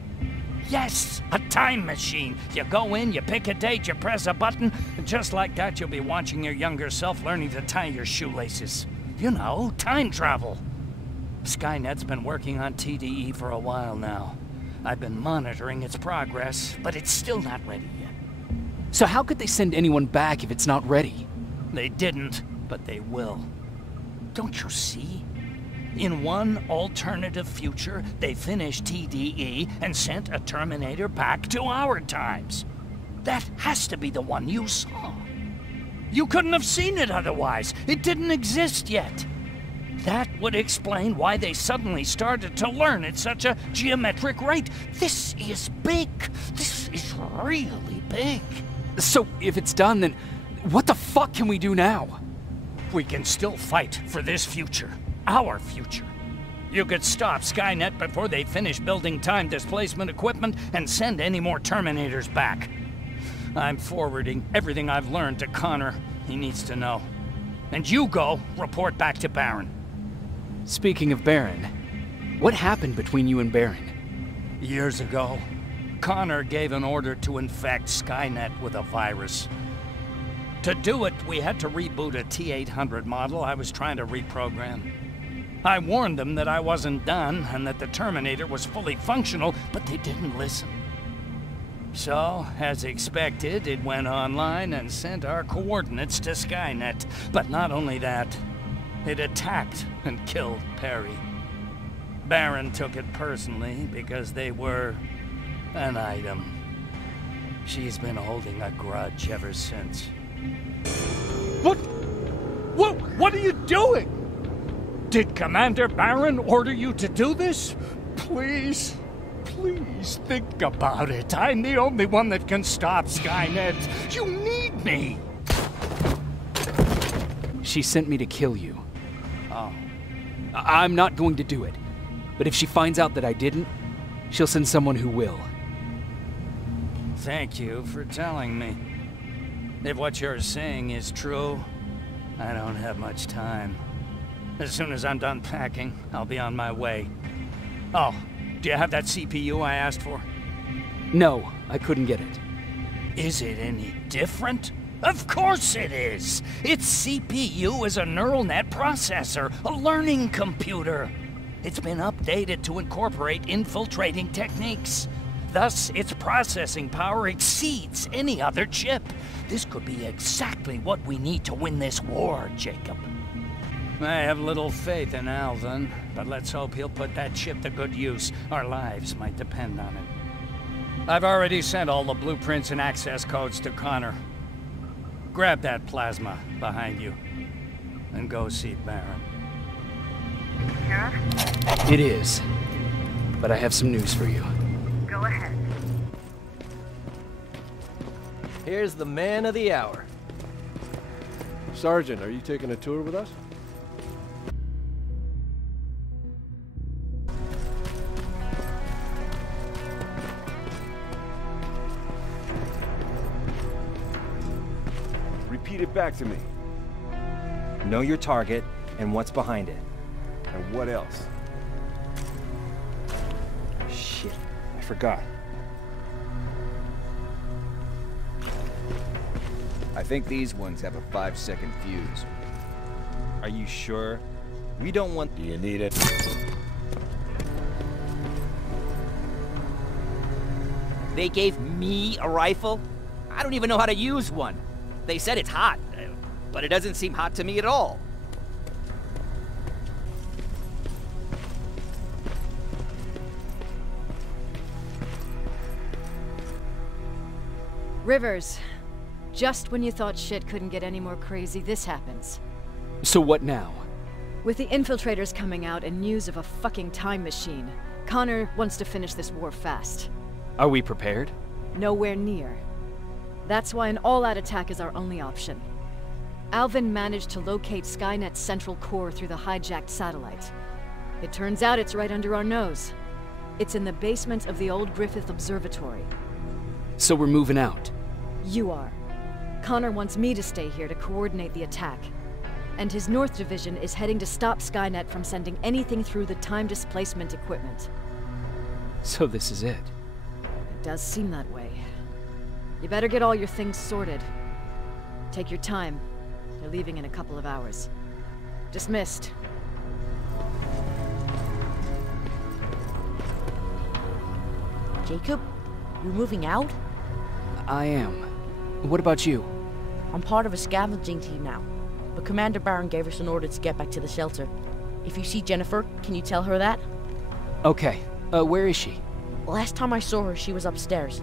Yes, a time machine. You go in, you pick a date, you press a button, and just like that you'll be watching your younger self learning to tie your shoelaces. You know, time travel. Skynet's been working on TDE for a while now. I've been monitoring its progress, but it's still not ready yet. So how could they send anyone back if it's not ready? They didn't, but they will. Don't you see? In one alternative future, they finished TDE and sent a Terminator back to our times. That has to be the one you saw. You couldn't have seen it otherwise. It didn't exist yet. That would explain why they suddenly started to learn at such a geometric rate. This is big. This is really big. So, if it's done, then what the fuck can we do now? We can still fight for this future. Our future. You could stop Skynet before they finish building time displacement equipment and send any more Terminators back. I'm forwarding everything I've learned to Connor. He needs to know. And you go report back to Baron. Speaking of Baron, what happened between you and Baron? Years ago, Connor gave an order to infect Skynet with a virus. To do it, we had to reboot a T-800 model I was trying to reprogram. I warned them that I wasn't done and that the Terminator was fully functional, but they didn't listen. So, as expected, it went online and sent our coordinates to Skynet. But not only that, it attacked and killed Perry. Baron took it personally because they were an item. She's been holding a grudge ever since. What are you doing? Did Commander Baron order you to do this? Please think about it. I'm the only one that can stop Skynet. You need me. She sent me to kill you. Oh. I'm not going to do it. But if she finds out that I didn't, she'll send someone who will. Thank you for telling me. If what you're saying is true, I don't have much time. As soon as I'm done packing, I'll be on my way. Oh, do you have that CPU I asked for? No, I couldn't get it. Is it any different? Of course it is! Its CPU is a neural net processor, a learning computer. It's been updated to incorporate infiltrating techniques. Thus, its processing power exceeds any other chip. This could be exactly what we need to win this war, Jacob. I have little faith in Alvin, but let's hope he'll put that chip to good use. Our lives might depend on it. I've already sent all the blueprints and access codes to Connor. Grab that plasma behind you, and go see Baron. Sheriff? It is. But I have some news for you. Go ahead. Here's the man of the hour. Sergeant, are you taking a tour with us? Repeat it back to me. Know your target and what's behind it. And what else? Shit, I forgot. I think these ones have a 5-second fuse. Are you sure? We don't want... Do you need it? They gave me a rifle? I don't even know how to use one. They said it's hot, but it doesn't seem hot to me at all. Rivers, just when you thought shit couldn't get any more crazy, this happens. So what now? With the infiltrators coming out and news of a fucking time machine, Connor wants to finish this war fast. Are we prepared? Nowhere near. That's why an all-out attack is our only option. Alvin managed to locate Skynet's central core through the hijacked satellite. It turns out it's right under our nose. It's in the basement of the old Griffith Observatory. So we're moving out? You are. Connor wants me to stay here to coordinate the attack. And his North Division is heading to stop Skynet from sending anything through the time displacement equipment. So this is it? It does seem that way. You better get all your things sorted. Take your time. You're leaving in a couple of hours. Dismissed. Jacob, you're moving out? I am. What about you? I'm part of a scavenging team now, but Commander Barron gave us an order to get back to the shelter. If you see Jennifer, can you tell her that? Okay. Where is she? Last time I saw her, she was upstairs.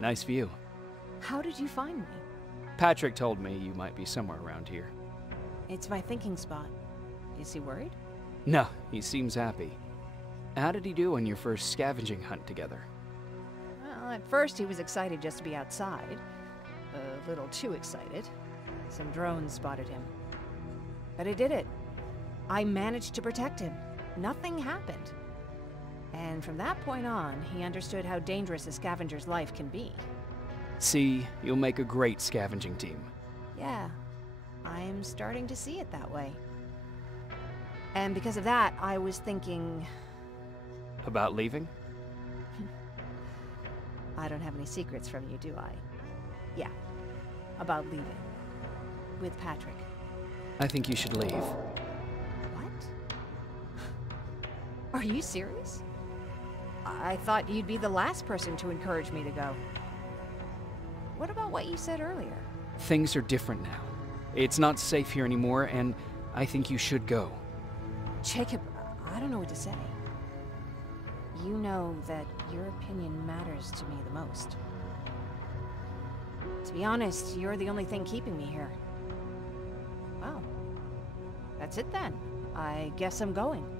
Nice view. How did you find me? Patrick told me you might be somewhere around here. It's my thinking spot. Is he worried? No, he seems happy. How did he do on your first scavenging hunt together? Well, at first he was excited just to be outside. A little too excited. Some drones spotted him. But I did it. I managed to protect him. Nothing happened. And from that point on, he understood how dangerous a scavenger's life can be. See, you'll make a great scavenging team. Yeah, I'm starting to see it that way. And because of that, I was thinking... About leaving? I don't have any secrets from you, do I? Yeah, about leaving. With Patrick. I think you should leave. What? Are you serious? I thought you'd be the last person to encourage me to go. What about what you said earlier? Things are different now. It's not safe here anymore, and I think you should go. Jacob, I don't know what to say. You know that your opinion matters to me the most. To be honest, you're the only thing keeping me here. Well, that's it then. I guess I'm going.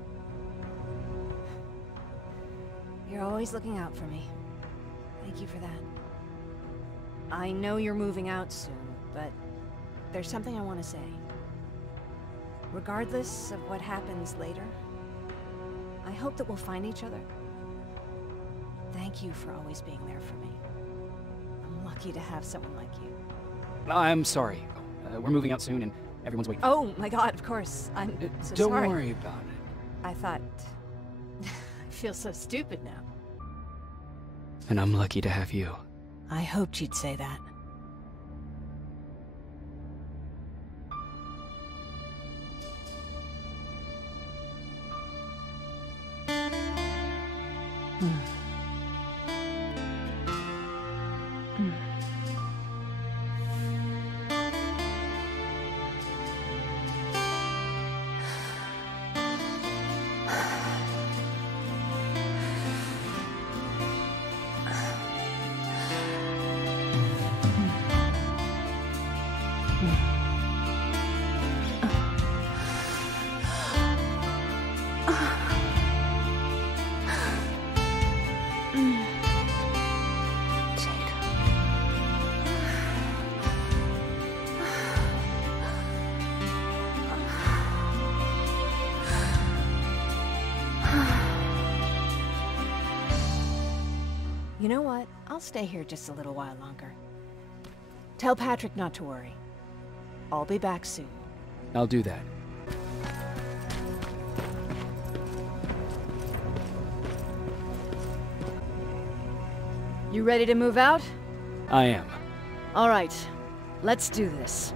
You're always looking out for me. Thank you for that. I know you're moving out soon, but there's something I want to say. Regardless of what happens later, I hope that we'll find each other. Thank you for always being there for me. I'm lucky to have someone like you. I'm sorry. We're moving out soon and everyone's waiting. Oh my god, of course. I'm so Don't sorry. worry about it. I thought... I feel so stupid now. And I'm lucky to have you. I hoped you'd say that. You know what? I'll stay here just a little while longer. Tell Patrick not to worry. I'll be back soon. I'll do that. You ready to move out? I am. All right, let's do this.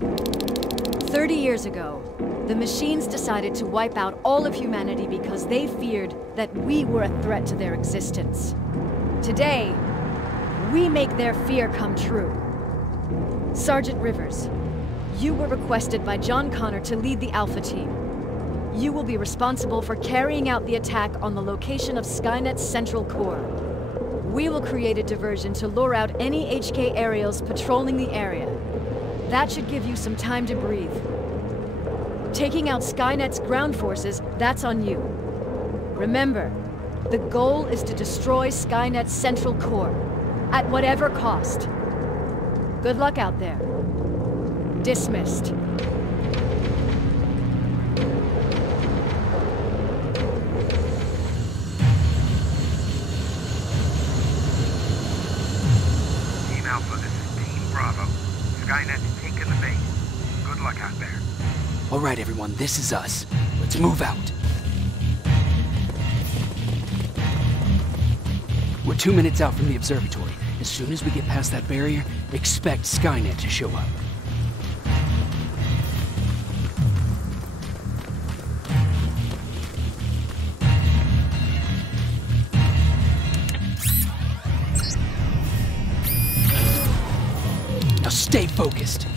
30 years ago, The machines decided to wipe out all of humanity because they feared that we were a threat to their existence. Today, we make their fear come true. Sergeant Rivers, you were requested by John Connor to lead the Alpha team. You will be responsible for carrying out the attack on the location of Skynet's central core. We will create a diversion to lure out any HK aerials patrolling the area. That should give you some time to breathe. Taking out Skynet's ground forces, that's on you. Remember, the goal is to destroy Skynet's central core, at whatever cost. Good luck out there. Dismissed. Team Alpha, this is Team Bravo. Skynet's taken the base. Good luck out there. All right, everyone, this is us. Let's move out. We're 2 minutes out from the observatory. As soon as we get past that barrier, expect Skynet to show up. Now stay focused.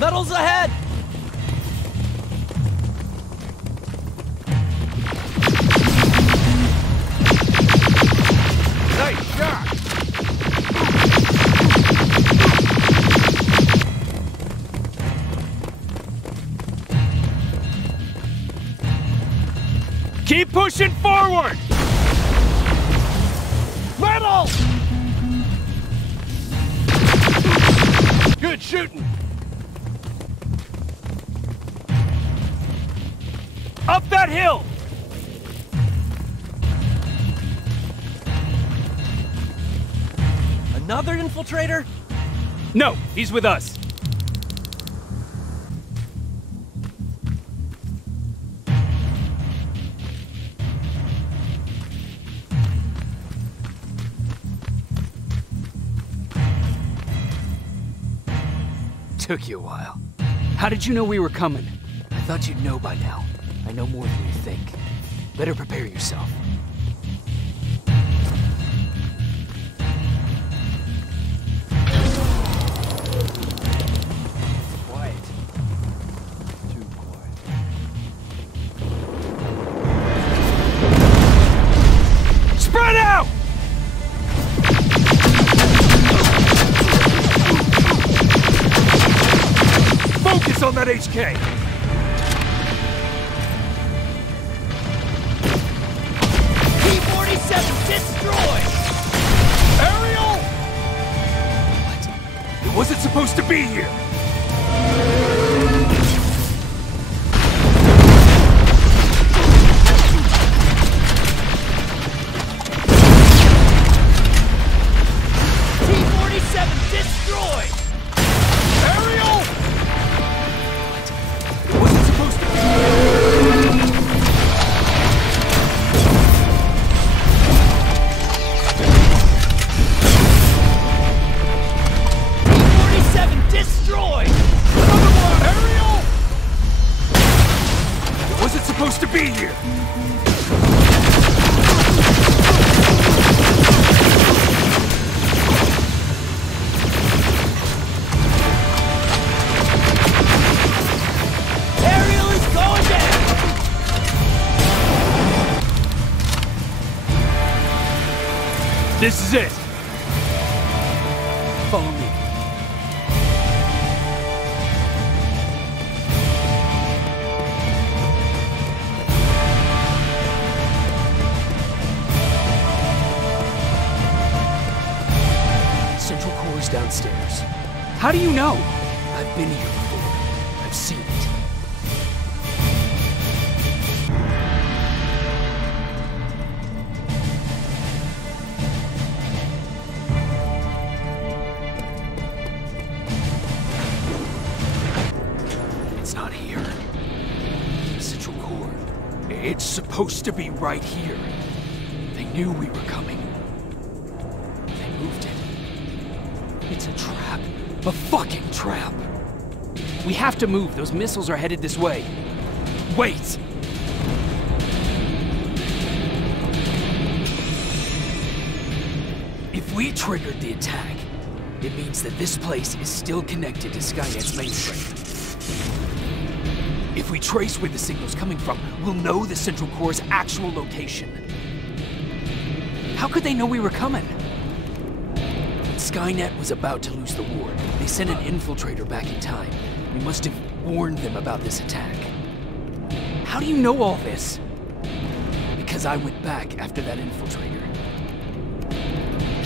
Metals ahead! Nice shot! Keep pushing forward! Metal! Good shooting! Up that hill! Another infiltrator? No, he's with us. Took you a while. How did you know we were coming? I thought you'd know by now. I know more than you think. Better prepare yourself. Quiet. Too quiet. Spread out! Focus on that HK! Destroy! Aerial! What? It wasn't supposed to be here! T-47 destroy! Aerial! What? It wasn't supposed to be here! Supposed to be here. Aerial is going down. This is it. Follow me. Downstairs. How do you know? I've been here before. I've seen it. It's not here. Central core. It's supposed to be right here. They knew we were coming. They moved it. It's a trap. A fucking trap. We have to move. Those missiles are headed this way. Wait! If we triggered the attack, it means that this place is still connected to Skynet's mainframe. If we trace where the signal's coming from, we'll know the Central Core's actual location. How could they know we were coming? When Skynet was about to lose the war, they sent an infiltrator back in time. We must have warned them about this attack. How do you know all this? Because I went back after that infiltrator.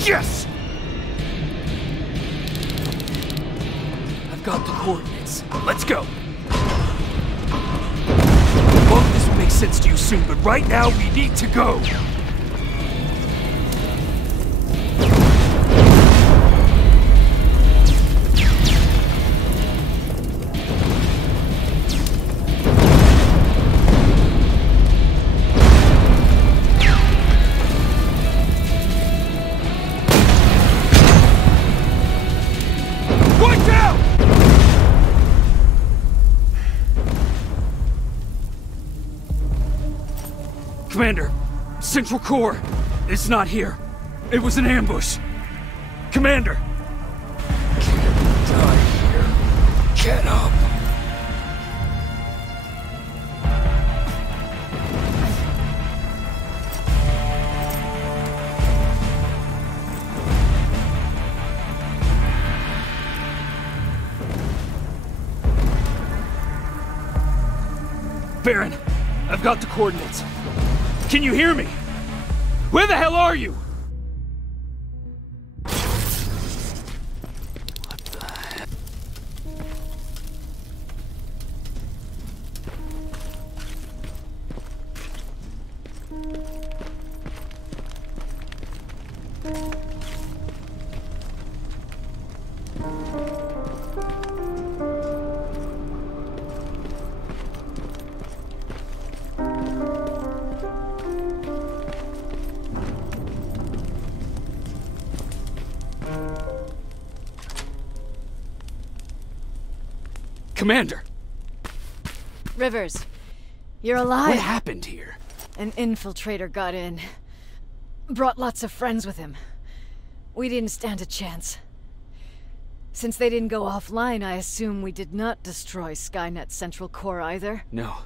Yes! I've got the coordinates. Let's go! Well, this will make sense to you soon, but right now we need to go! Commander, Central Core, it's not here. It was an ambush. Commander! Can't die here. Get up! Baron, I've got the coordinates. Can you hear me? Where the hell are you? What the heck? Commander! Rivers, you're alive. What happened here? An infiltrator got in. Brought lots of friends with him. We didn't stand a chance. Since they didn't go offline, I assume we did not destroy Skynet's Central Core either? No,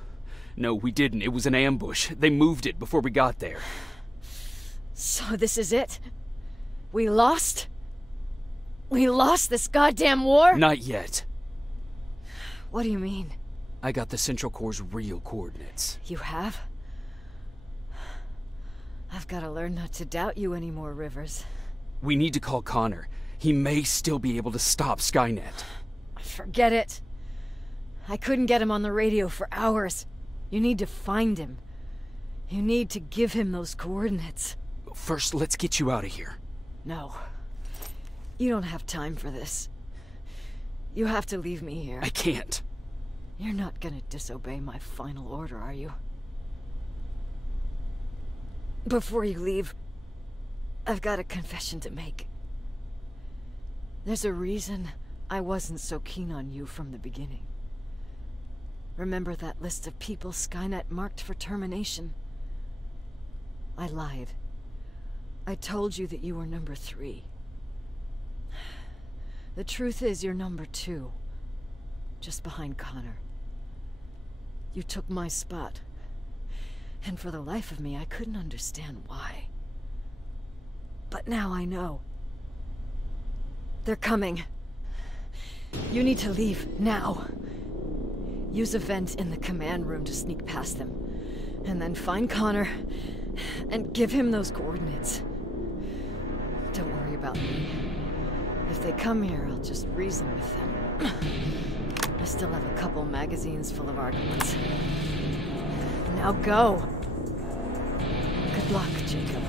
we didn't. It was an ambush. They moved it before we got there. So this is it? We lost? We lost this goddamn war? Not yet. What do you mean? I got the Central Core's real coordinates. You have? I've got to learn not to doubt you anymore, Rivers. We need to call Connor. He may still be able to stop Skynet. Forget it. I couldn't get him on the radio for hours. You need to find him. You need to give him those coordinates. First, let's get you out of here. No. You don't have time for this. You have to leave me here. I can't. You're not gonna disobey my final order, are you? Before you leave, I've got a confession to make. There's a reason I wasn't so keen on you from the beginning. Remember that list of people Skynet marked for termination? I lied. I told you that you were number 3. The truth is you're number 2. Just behind Connor. You took my spot. And for the life of me, I couldn't understand why. But now I know. They're coming. You need to leave, now. Use a vent in the command room to sneak past them. And then find Connor, and give him those coordinates. Don't worry about me. If they come here, I'll just reason with them. I still have a couple magazines full of arguments. Now go! Good luck, Jacob.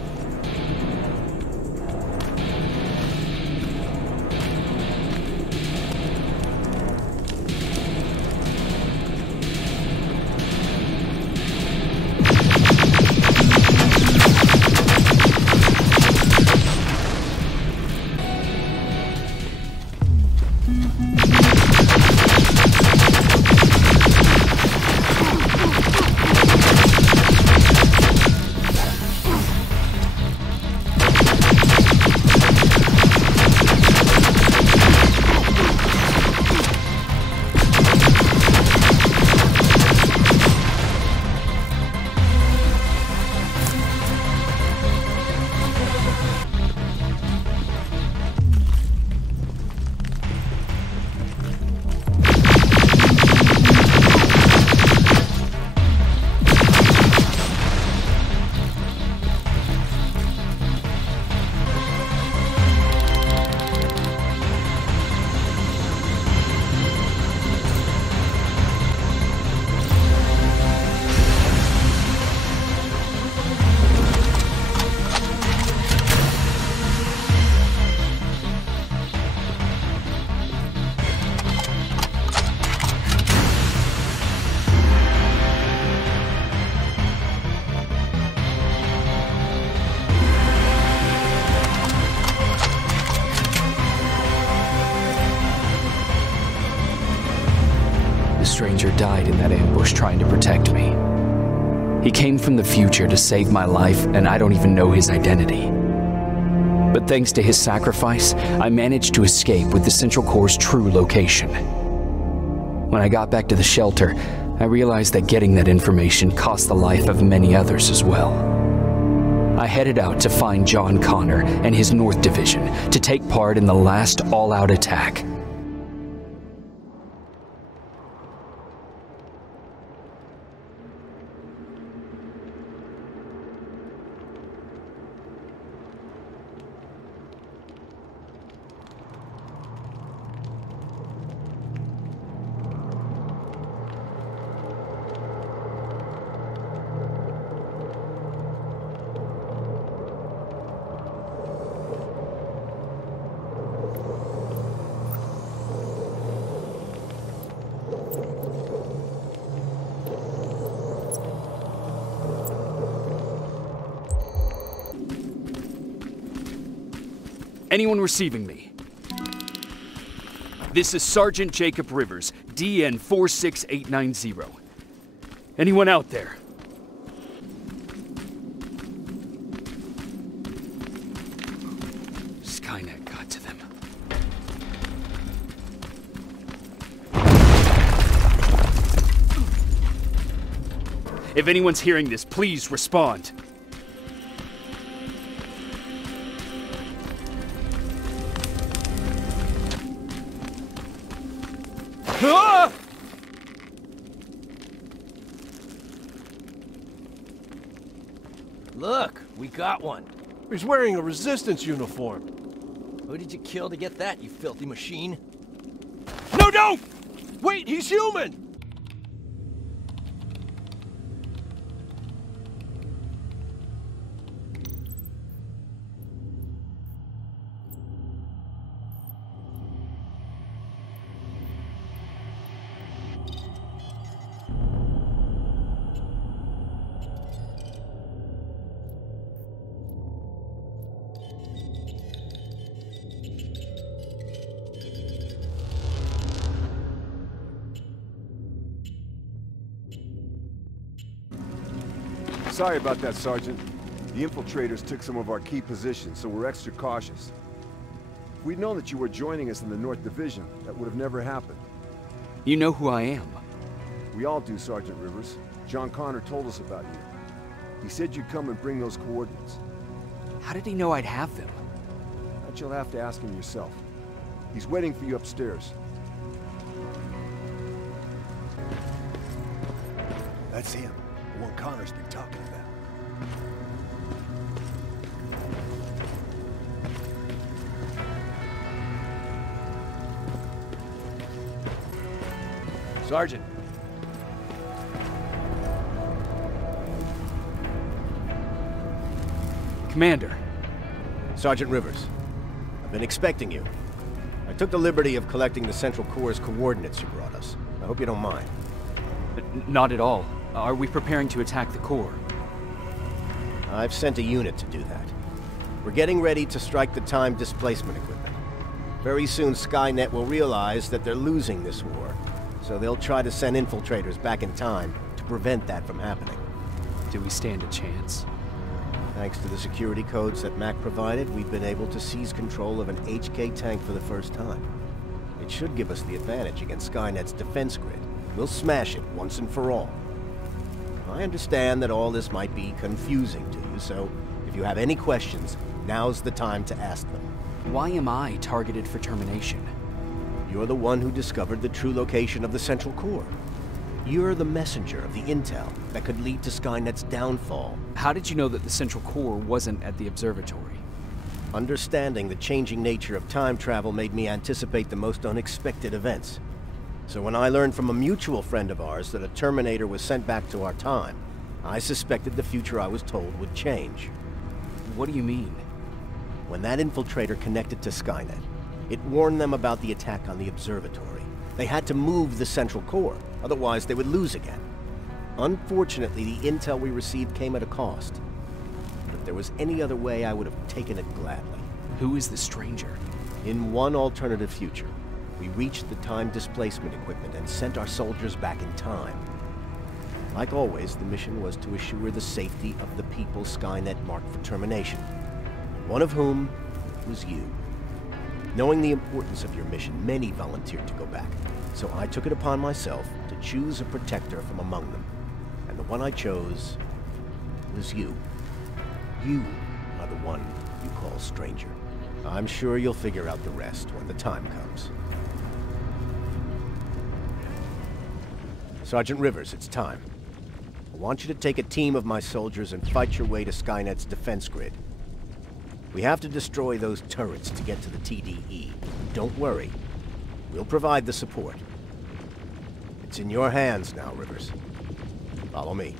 stranger died in that ambush trying to protect me. He came from the future to save my life, and I don't even know his identity. But thanks to his sacrifice, I managed to escape with the Central Core's true location. When I got back to the shelter, I realized that getting that information cost the life of many others as well. I headed out to find John Connor and his North Division to take part in the last all-out attack. Anyone receiving me? This is Sergeant Jacob Rivers, DN 46890. Anyone out there? Skynet got to them. If anyone's hearing this, please respond. Look, we got one. He's wearing a resistance uniform. Who did you kill to get that, you filthy machine? No, no! Wait, he's human! Sorry about that, Sergeant. The infiltrators took some of our key positions, so we're extra cautious. If we'd known that you were joining us in the North Division, that would have never happened. You know who I am. We all do, Sergeant Rivers. John Connor told us about you. He said you'd come and bring those coordinates. How did he know I'd have them? That you'll have to ask him yourself. He's waiting for you upstairs. That's him. The one Connor's been talking about. Sergeant. Commander. Sergeant Rivers. I've been expecting you. I took the liberty of collecting the Central Core's coordinates you brought us. I hope you don't mind. Not at all. Are we preparing to attack the core? I've sent a unit to do that. We're getting ready to strike the time displacement equipment. Very soon Skynet will realize that they're losing this war, so they'll try to send infiltrators back in time to prevent that from happening. Do we stand a chance? Thanks to the security codes that Mac provided, we've been able to seize control of an HK tank for the first time. It should give us the advantage against Skynet's defense grid. We'll smash it once and for all. I understand that all this might be confusing to you, so if you have any questions, now's the time to ask them. Why am I targeted for termination? You're the one who discovered the true location of the Central Core. You're the messenger of the intel that could lead to Skynet's downfall. How did you know that the Central Core wasn't at the observatory? Understanding the changing nature of time travel made me anticipate the most unexpected events. So when I learned from a mutual friend of ours that a Terminator was sent back to our time, I suspected the future I was told would change. What do you mean? When that infiltrator connected to Skynet, it warned them about the attack on the observatory. They had to move the Central Core, otherwise they would lose again. Unfortunately, the intel we received came at a cost. But if there was any other way, I would have taken it gladly. Who is the stranger? In one alternative future, we reached the time displacement equipment and sent our soldiers back in time. Like always, the mission was to assure the safety of the people Skynet marked for termination, one of whom was you. Knowing the importance of your mission, many volunteered to go back, so I took it upon myself to choose a protector from among them. And the one I chose was you. You are the one you call stranger. I'm sure you'll figure out the rest when the time comes. Sergeant Rivers, it's time. I want you to take a team of my soldiers and fight your way to Skynet's defense grid. We have to destroy those turrets to get to the TDE. Don't worry. We'll provide the support. It's in your hands now, Rivers. Follow me.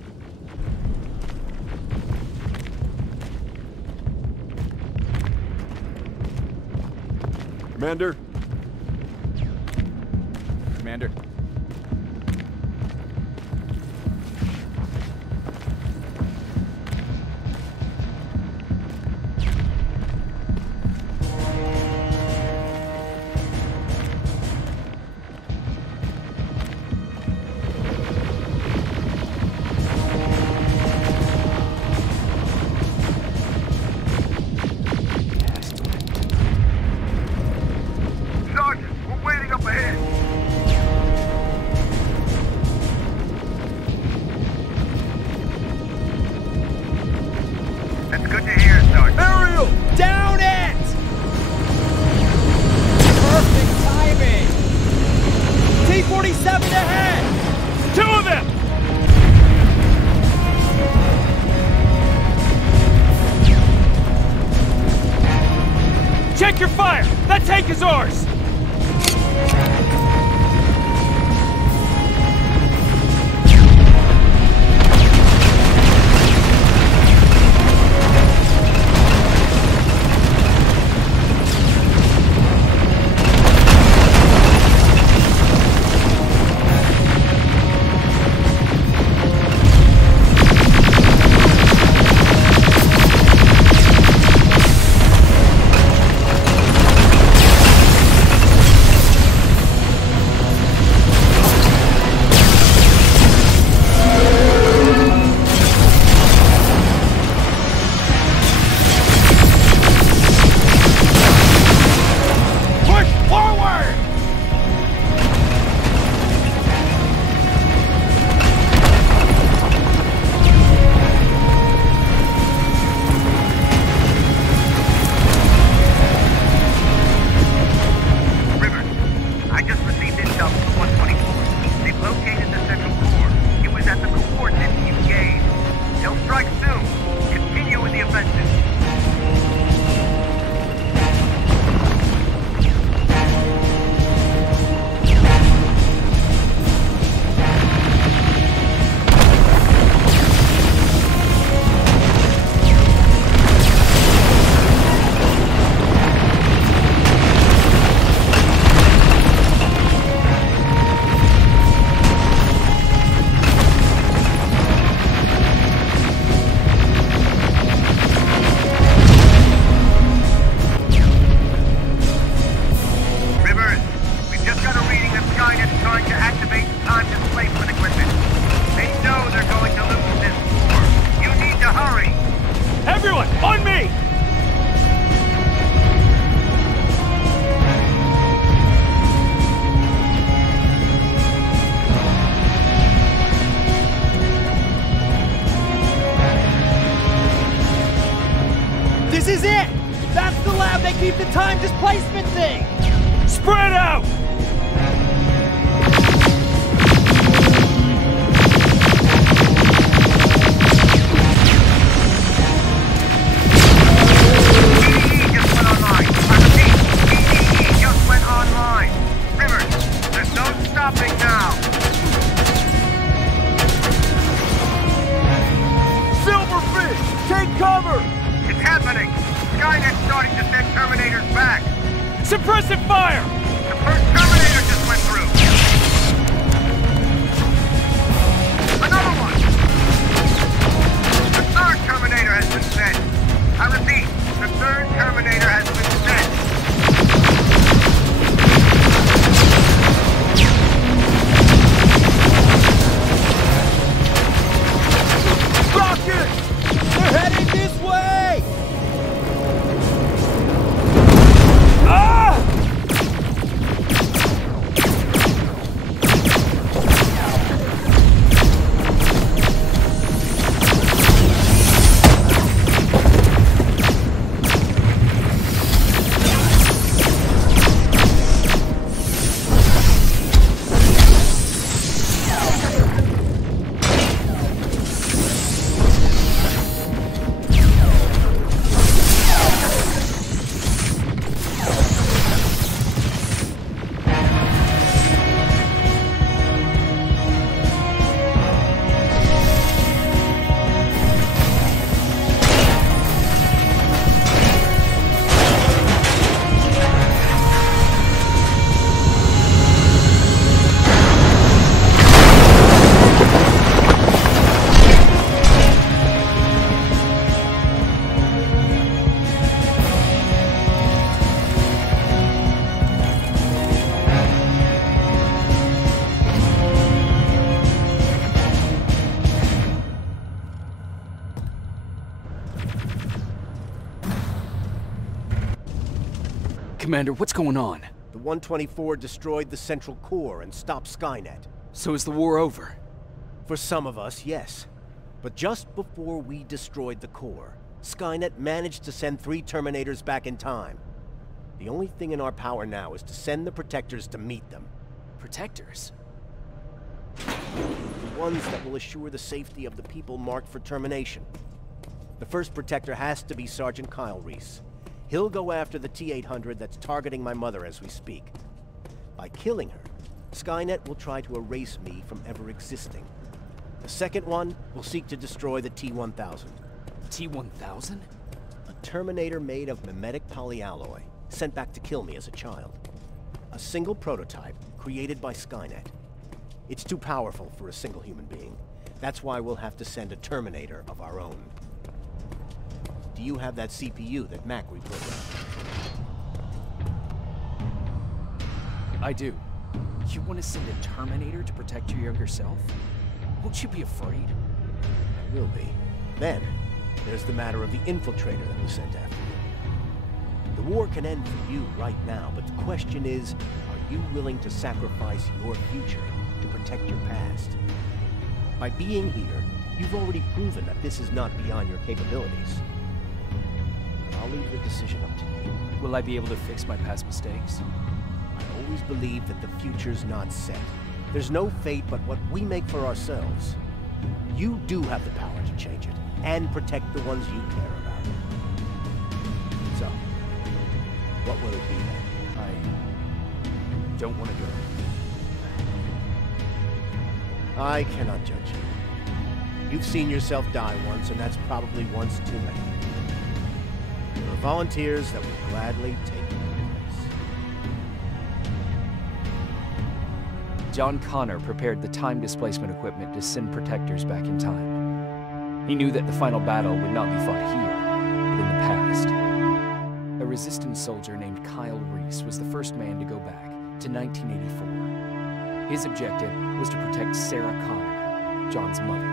Commander? Commander. Check your fire! That tank is ours! This is it! That's the lab they keep the time displacement thing! Spread out! Suppressive fire! The first Terminator just went through! Another one! The third Terminator has been sent! I repeat, the third Terminator has been sent! Commander, what's going on? The 124 destroyed the central core and stopped Skynet. So is the war over? For some of us, yes. But just before we destroyed the core, Skynet managed to send 3 Terminators back in time. The only thing in our power now is to send the Protectors to meet them. Protectors? The ones that will assure the safety of the people marked for termination. The first Protector has to be Sergeant Kyle Reese. He'll go after the T-800 that's targeting my mother as we speak. By killing her, Skynet will try to erase me from ever existing. The second one will seek to destroy the T-1000. T-1000? A Terminator made of mimetic polyalloy, sent back to kill me as a child. A single prototype created by Skynet. It's too powerful for a single human being. That's why we'll have to send a Terminator of our own. Do you have that CPU that Mac reprogrammed? I do. You want to send a Terminator to protect your younger self? Won't you be afraid? I will be. Then, there's the matter of the Infiltrator that was sent after you. The war can end for you right now, but the question is, are you willing to sacrifice your future to protect your past? By being here, you've already proven that this is not beyond your capabilities. I'll leave the decision up to you. Will I be able to fix my past mistakes? I always believe that the future's not set. There's no fate but what we make for ourselves. You do have the power to change it, and protect the ones you care about. So, what will it be then? I don't want to go. I cannot judge you. You've seen yourself die once, and that's probably once too many. There are volunteers that will gladly take your place. John Connor prepared the time displacement equipment to send Protectors back in time. He knew that the final battle would not be fought here, but in the past. A Resistance soldier named Kyle Reese was the first man to go back to 1984. His objective was to protect Sarah Connor, John's mother.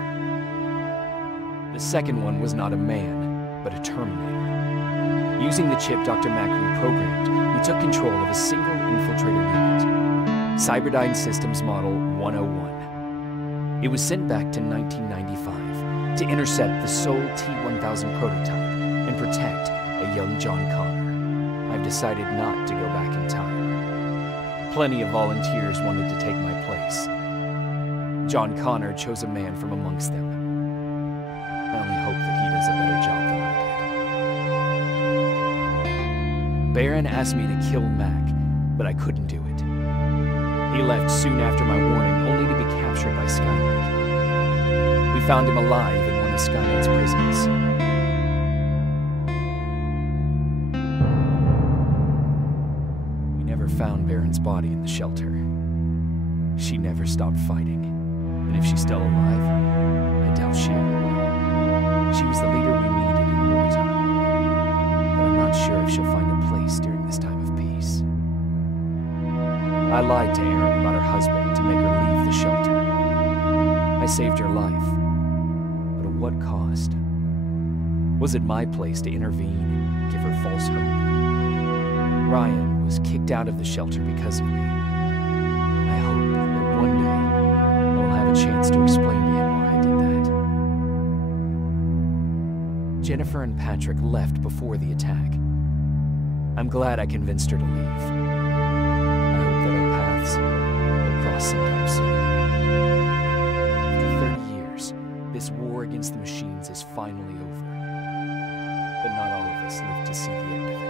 The second one was not a man, but a Terminator. Using the chip Dr. Mack reprogrammed, we took control of a single infiltrator unit, Cyberdyne Systems Model 101. It was sent back to 1995 to intercept the sole T-1000 prototype and protect a young John Connor. I've decided not to go back in time. Plenty of volunteers wanted to take my place. John Connor chose a man from amongst them. I only hope that he does a better job than I did. Baron asked me to kill Mac, but I couldn't do it. He left soon after my warning, only to be captured by Skynet. We found him alive in one of Skynet's prisons. We never found Baron's body in the shelter. She never stopped fighting, and if she's still alive, I doubt she ever will. She was the leader we needed in wartime, but I'm not sure if she'll find a place during this time of peace. I lied to Erin about her husband to make her leave the shelter. I saved her life, but at what cost? Was it my place to intervene and give her false hope? Ryan was kicked out of the shelter because of me. I hope that one day I'll have a chance to explain to him why I did that. Jennifer and Patrick left before the attack. I'm glad I convinced her to leave. I hope that our paths will cross sometime soon. After 30 years, this war against the machines is finally over. But not all of us live to see the end of it.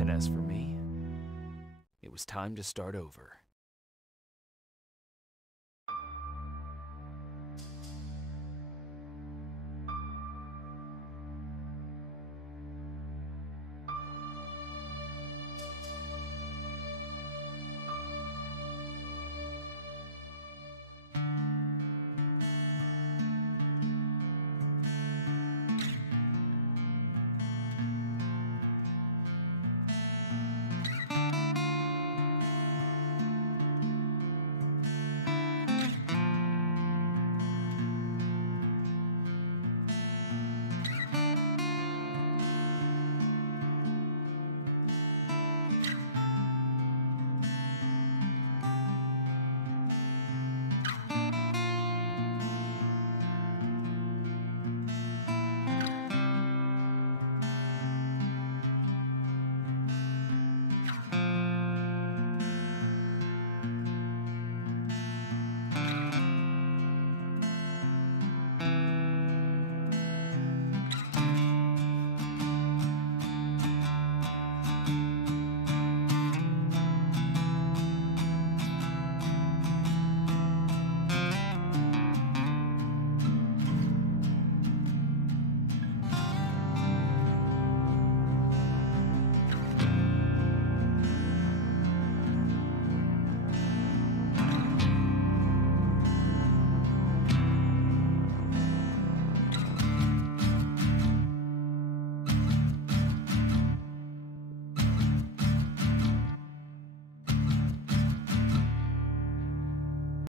And as for me, it was time to start over.